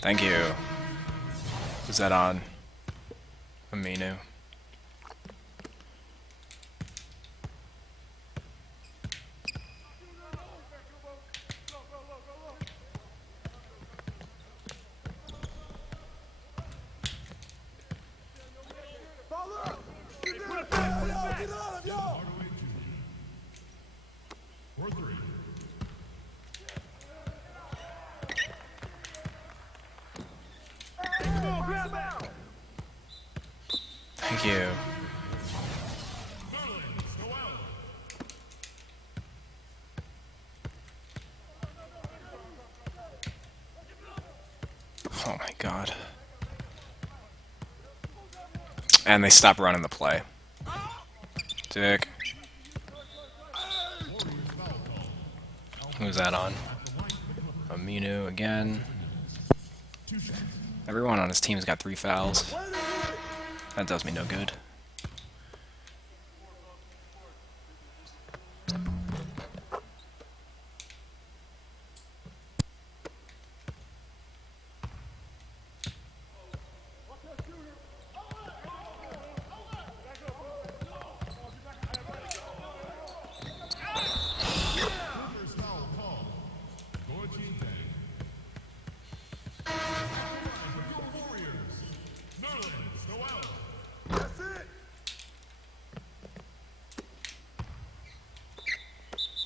Thank you. Is that on? Aminu. Thank you. Oh my god. And they stop running the play. Dick. Who's that on? Aminu again. Everyone on his team's got 3 fouls. That does me no good.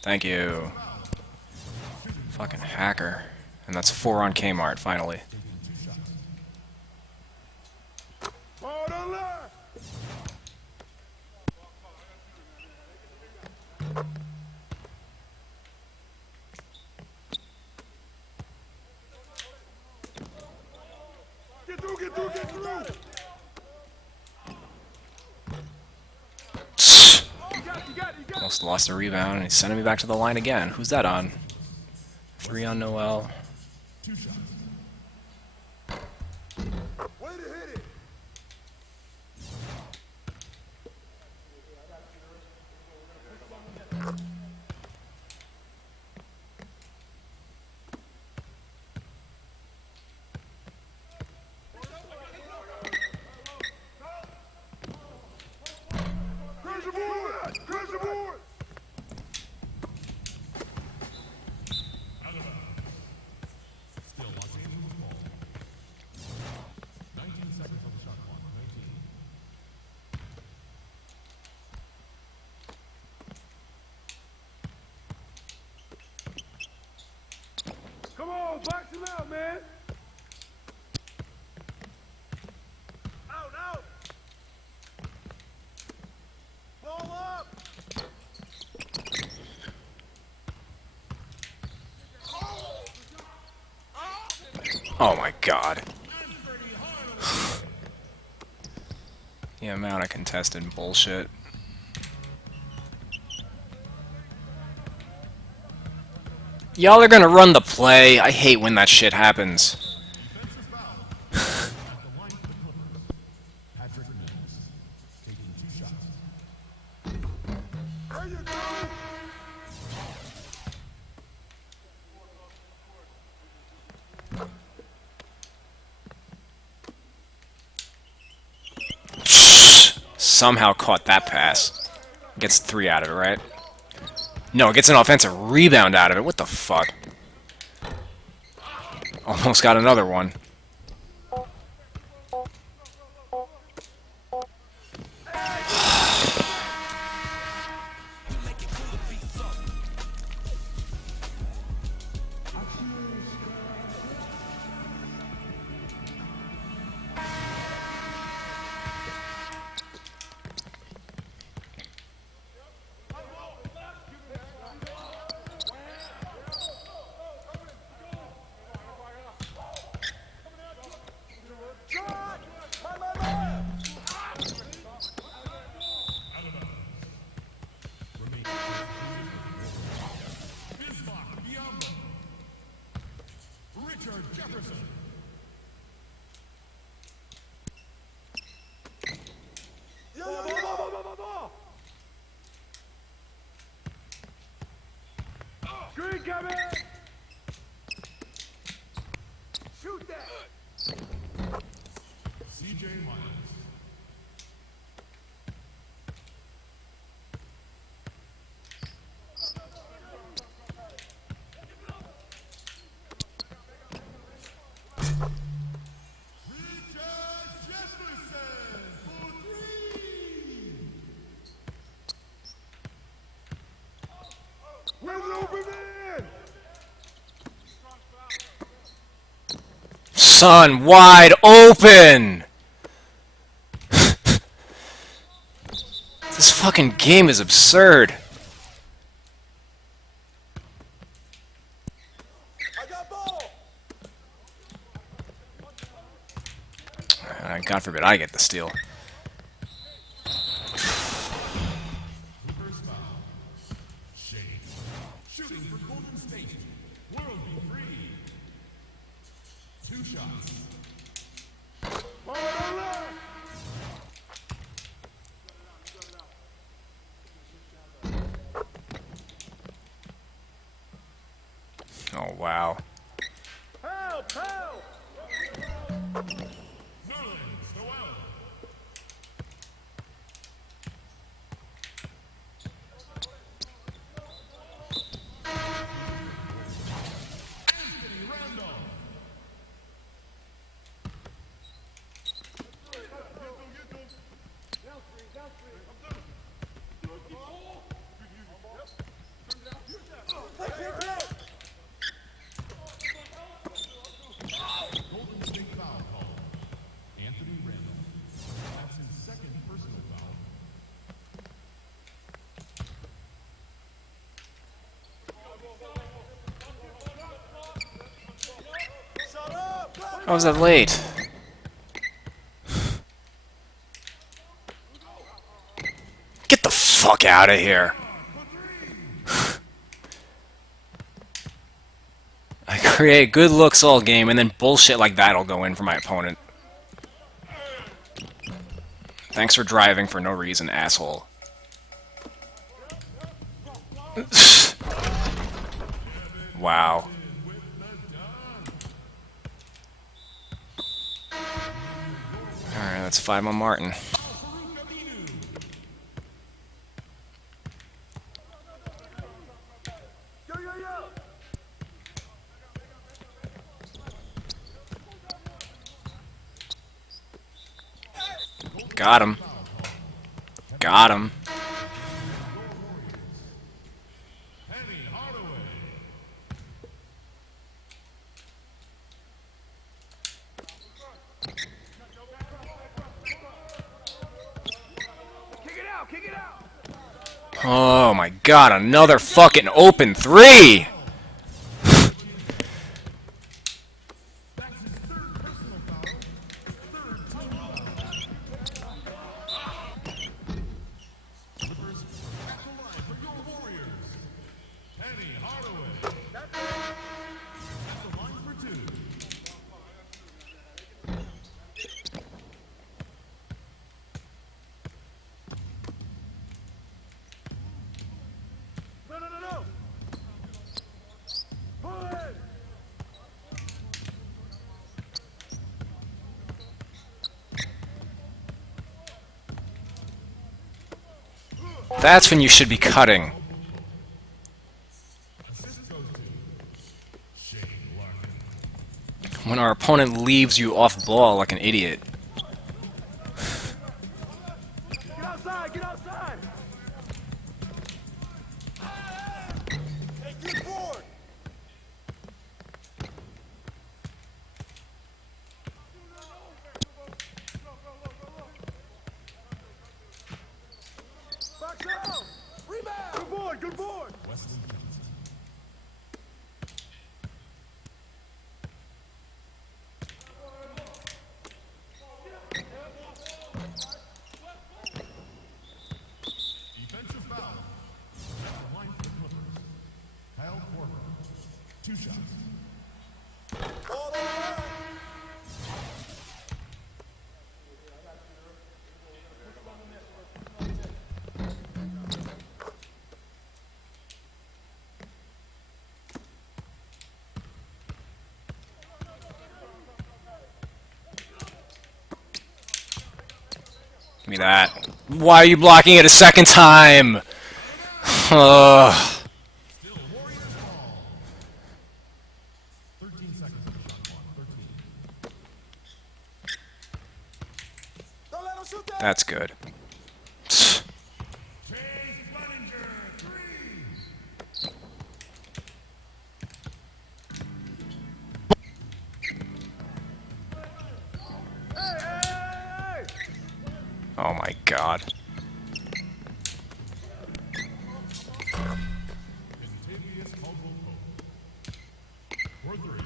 Thank you. Fucking hacker. And that's 4 on Kmart, finally. Get through. Almost lost the rebound, and he's sending me back to the line again. Who's that on? 3 on Noel. Way to hit it. Crash the board. Still watching into the ball. 19 seconds on the shot clock. 19. Come on, box him out, man. Out. Ball up. Oh my god. The amount of contested bullshit. Y'all are gonna run the play. I hate when that shit happens. There you go. Somehow caught that pass. Gets 3 out of it, right? No, gets an offensive rebound out of it. What the fuck? Almost got another one. Grab it! Shoot that! CJ Myers. Richard Jefferson for three. Where's it open in? Son, wide open! This fucking game is absurd. I got ball! God forbid I get the steal. First foul. Shane. Shooting for Golden State. World be free. 2 shots. Ball on the left! Oh, wow. Help! Help! Nerlens Noel. Anthony Randolph. Golden State foul call. Anthony Randolph. That's his second personal foul. Shut up! How was that late? Get the fuck out of here. I create good looks all game, and then bullshit like that'll go in for my opponent. Thanks for driving for no reason, asshole. Wow. Alright, that's 5 on Martin. Yo, yo, yo! Got him. Got him. Penny Hardaway. Kick it out! Kick it out! Oh my god, another fucking open 3! That's his third personal foul. Third team foul. Clippers at the line for your Warriors. Penny Hardaway. At the line for 2. No, no, no, no! Pull it! That's when you should be cutting. Assist goes to Shane Larkin. When our opponent leaves you off ball like an idiot. Get outside! Get outside! Hey, get forward! Box out! Rebound! Good board! Good board! Wesley. Give me that. Why are you blocking it a second time? Ugh. Still Warriors ball. 13 seconds on the shot clock. 13. Don't let him shoot that. That's good. Chase Buninger, 3. Hey! Oh my god. Kentavious Caldwell-Pope. For 3.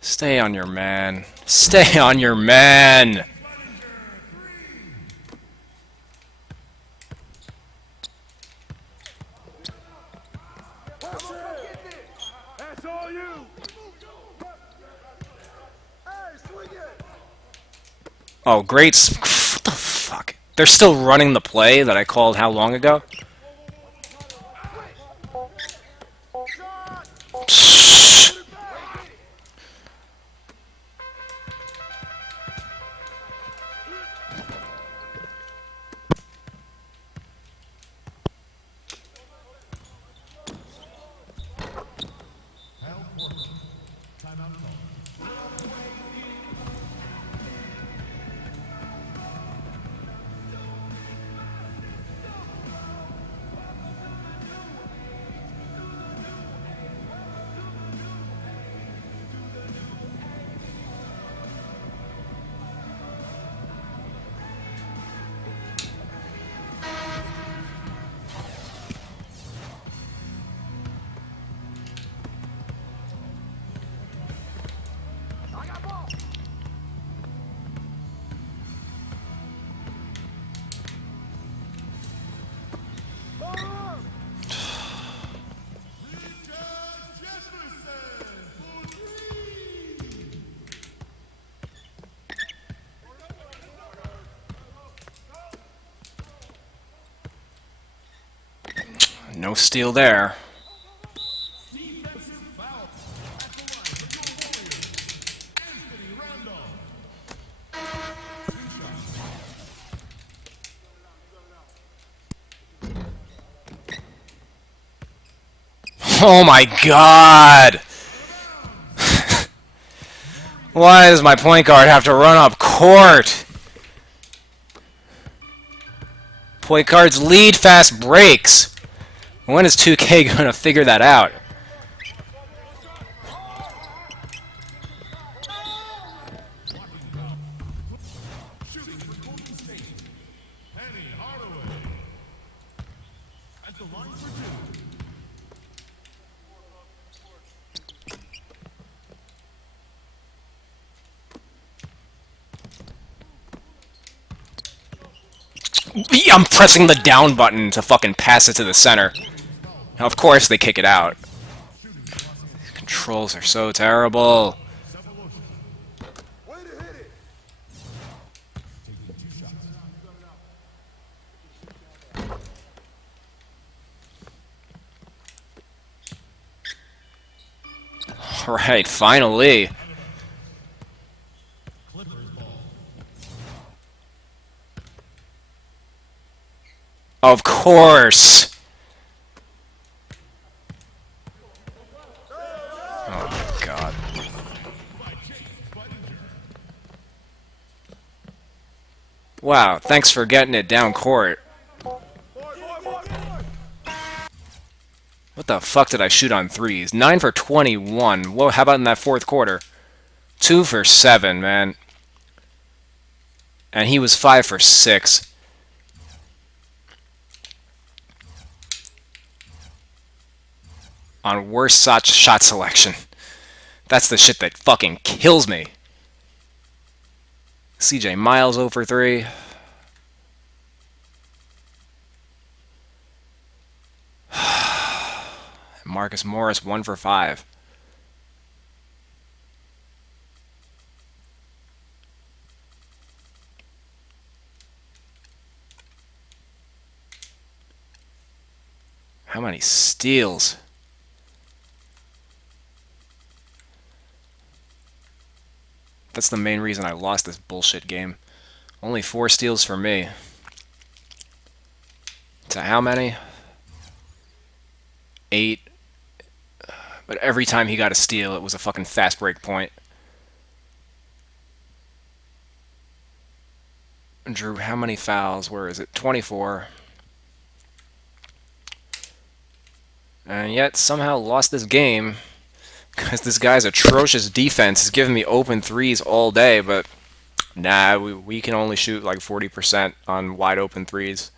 Stay on your man. Stay on your man. Push it! That's all you! Hey, swing it! Oh, great. What the fuck? They're still running the play that I called how long ago? Psh. Hal Korver. Timeout call. No steal there. Defensive foul. At the line for your Warriors. Anthony Randolph. 2 shots. Oh my god! Why does my point guard have to run up court? Point guards lead fast breaks. When is 2K going to figure that out? Shooting for Golden State. Penny Hardaway. At the line for 2. I'm pressing the down button to fucking pass it to the center. Now, of course they kick it out. These controls are so terrible. Sefolosha. Way to hit it! Taking 2 shots. Alright, finally. Clippers ball. Of course. Oh my god. By Chase Buninger. Wow, thanks for getting it down court. What the fuck did I shoot on threes? 9 for 21. Whoa, how about in that fourth quarter? 2 for 7, man. And he was 5 for 6. On worst shot selection. That's the shit that fucking kills me. CJ Miles 0 for 3. Marcus Morris 1 for 5. How many steals? That's the main reason I lost this bullshit game. Only 4 steals for me. To how many? 8. But every time he got a steal, it was a fucking fast break point. Drew, how many fouls? Where is it? 24. And yet somehow lost this game because this guy's atrocious defense is giving me open threes all day, but nah, we can only shoot like 40% on wide open threes.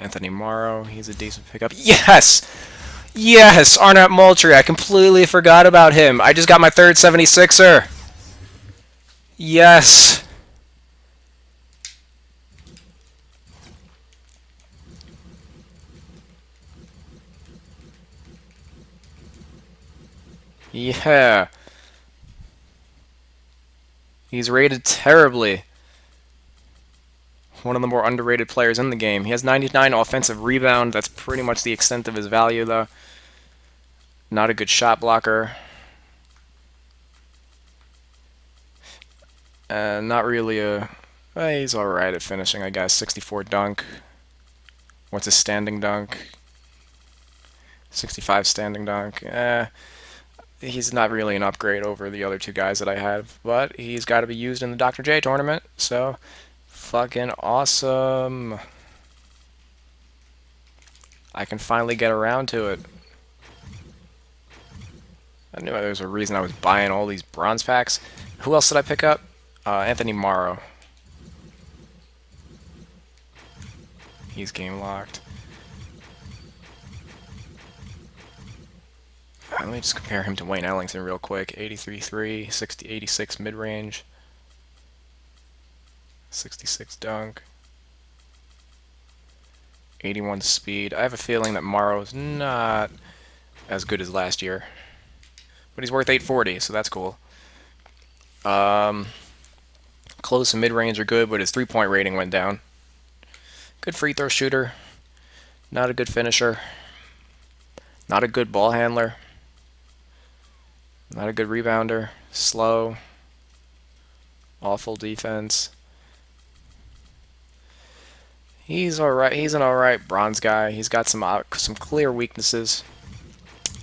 Anthony Morrow, he's a decent pickup. Yes! Yes! Arnett Moultrie, I completely forgot about him. I just got my third 76er. Yes! Yeah. He's rated terribly. One of the more underrated players in the game. He has 99 offensive rebound. That's pretty much the extent of his value, though. Not a good shot blocker. Not really a... he's alright at finishing, I guess. 64 dunk. What's his standing dunk? 65 standing dunk. He's not really an upgrade over the other 2 guys that I have. But he's got to be used in the Dr. J tournament, so... Fucking awesome. I can finally get around to it. I knew there was a reason I was buying all these bronze packs. Who else did I pick up? Anthony Morrow. He's game locked. Let me just compare him to Wayne Ellington real quick. 83-3, 86 mid-range. 66 dunk. 81 speed. I have a feeling that Morrow's not as good as last year. But he's worth 840, so that's cool. Close and mid-range are good, but his three-point rating went down. Good free throw shooter. Not a good finisher. Not a good ball handler. Not a good rebounder. Slow. Awful defense. He's alright. He's an alright bronze guy. He's got some clear weaknesses,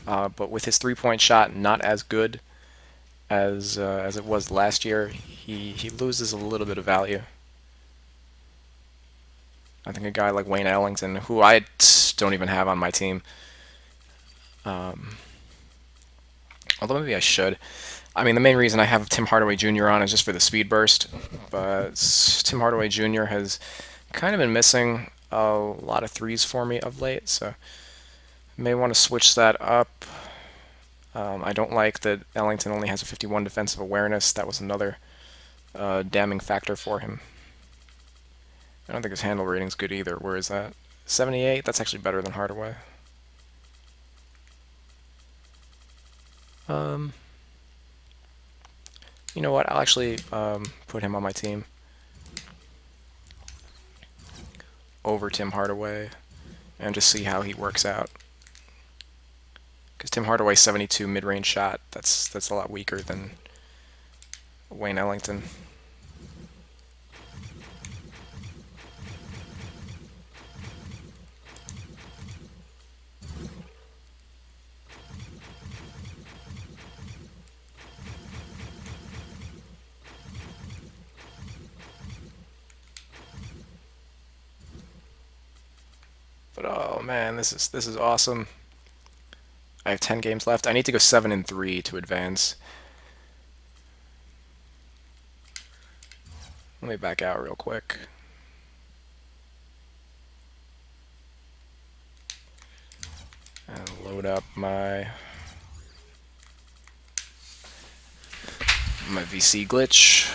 but with his three-point shot not as good as it was last year, he loses a little bit of value. I think a guy like Wayne Ellington, who I don't even have on my team, although maybe I should. I mean, the main reason I have Tim Hardaway Jr. on is just for the speed burst, but Tim Hardaway Jr. has kind of been missing a lot of threes for me of late, so may want to switch that up. I don't like that Ellington only has a 51 defensive awareness. That was another damning factor for him. I don't think his handle rating's good either. Where is that? 78? That's actually better than Hardaway. You know what? I'll actually put him on my team over Tim Hardaway and just see how he works out. Because Tim Hardaway's 72 mid-range shot, that's a lot weaker than Wayne Ellington. But oh man, this is awesome. I have 10 games left. I need to go 7-3 to advance. Let me back out real quick. And load up my VC glitch.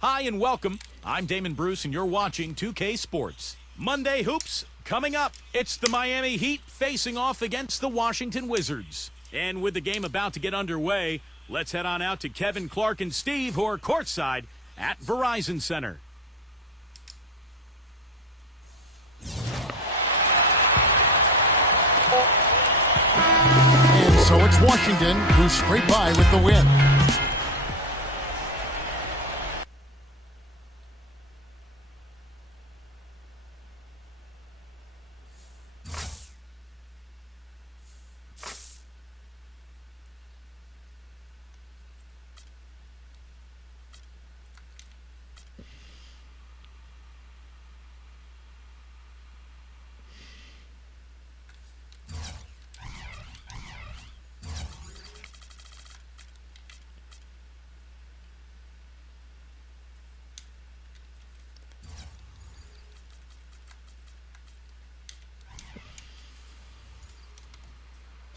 Hi and welcome. I'm Damon Bruce and you're watching 2K Sports. Monday Hoops coming up. It's the Miami Heat facing off against the Washington Wizards. And with the game about to get underway, let's head on out to Kevin, Clark, and Steve, who are courtside at Verizon Center. And so it's Washington who scrape by with the win.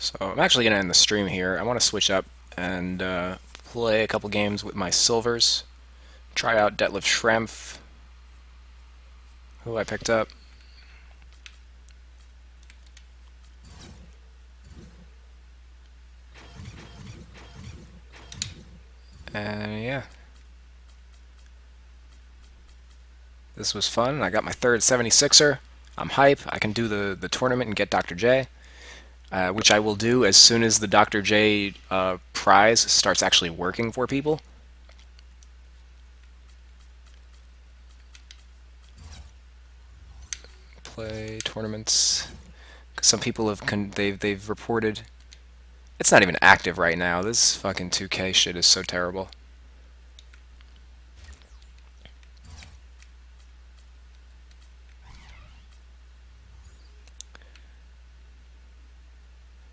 So I'm actually going to end the stream here. I want to switch up and play a couple games with my silvers. Try out Detlef Schrempf, who I picked up. And yeah. This was fun. I got my third 76er. I'm hype. I can do the tournament and get Dr. J. Which I will do as soon as the Dr. J prize starts actually working for people. Play tournaments. Some people have they've reported it's not even active right now. This fucking 2K shit is so terrible.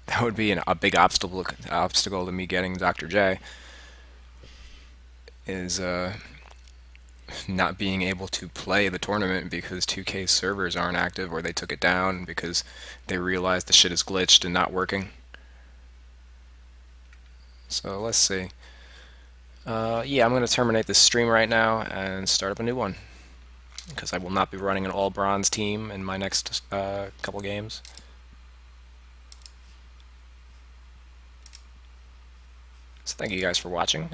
That would be a big obstacle to me getting Dr. J. Is not being able to play the tournament because 2K's servers aren't active, or they took it down because they realized the shit is glitched and not working. So let's see. Yeah, I'm going to terminate this stream right now and start up a new one, because I will not be running an all-bronze team in my next couple games. So thank you guys for watching.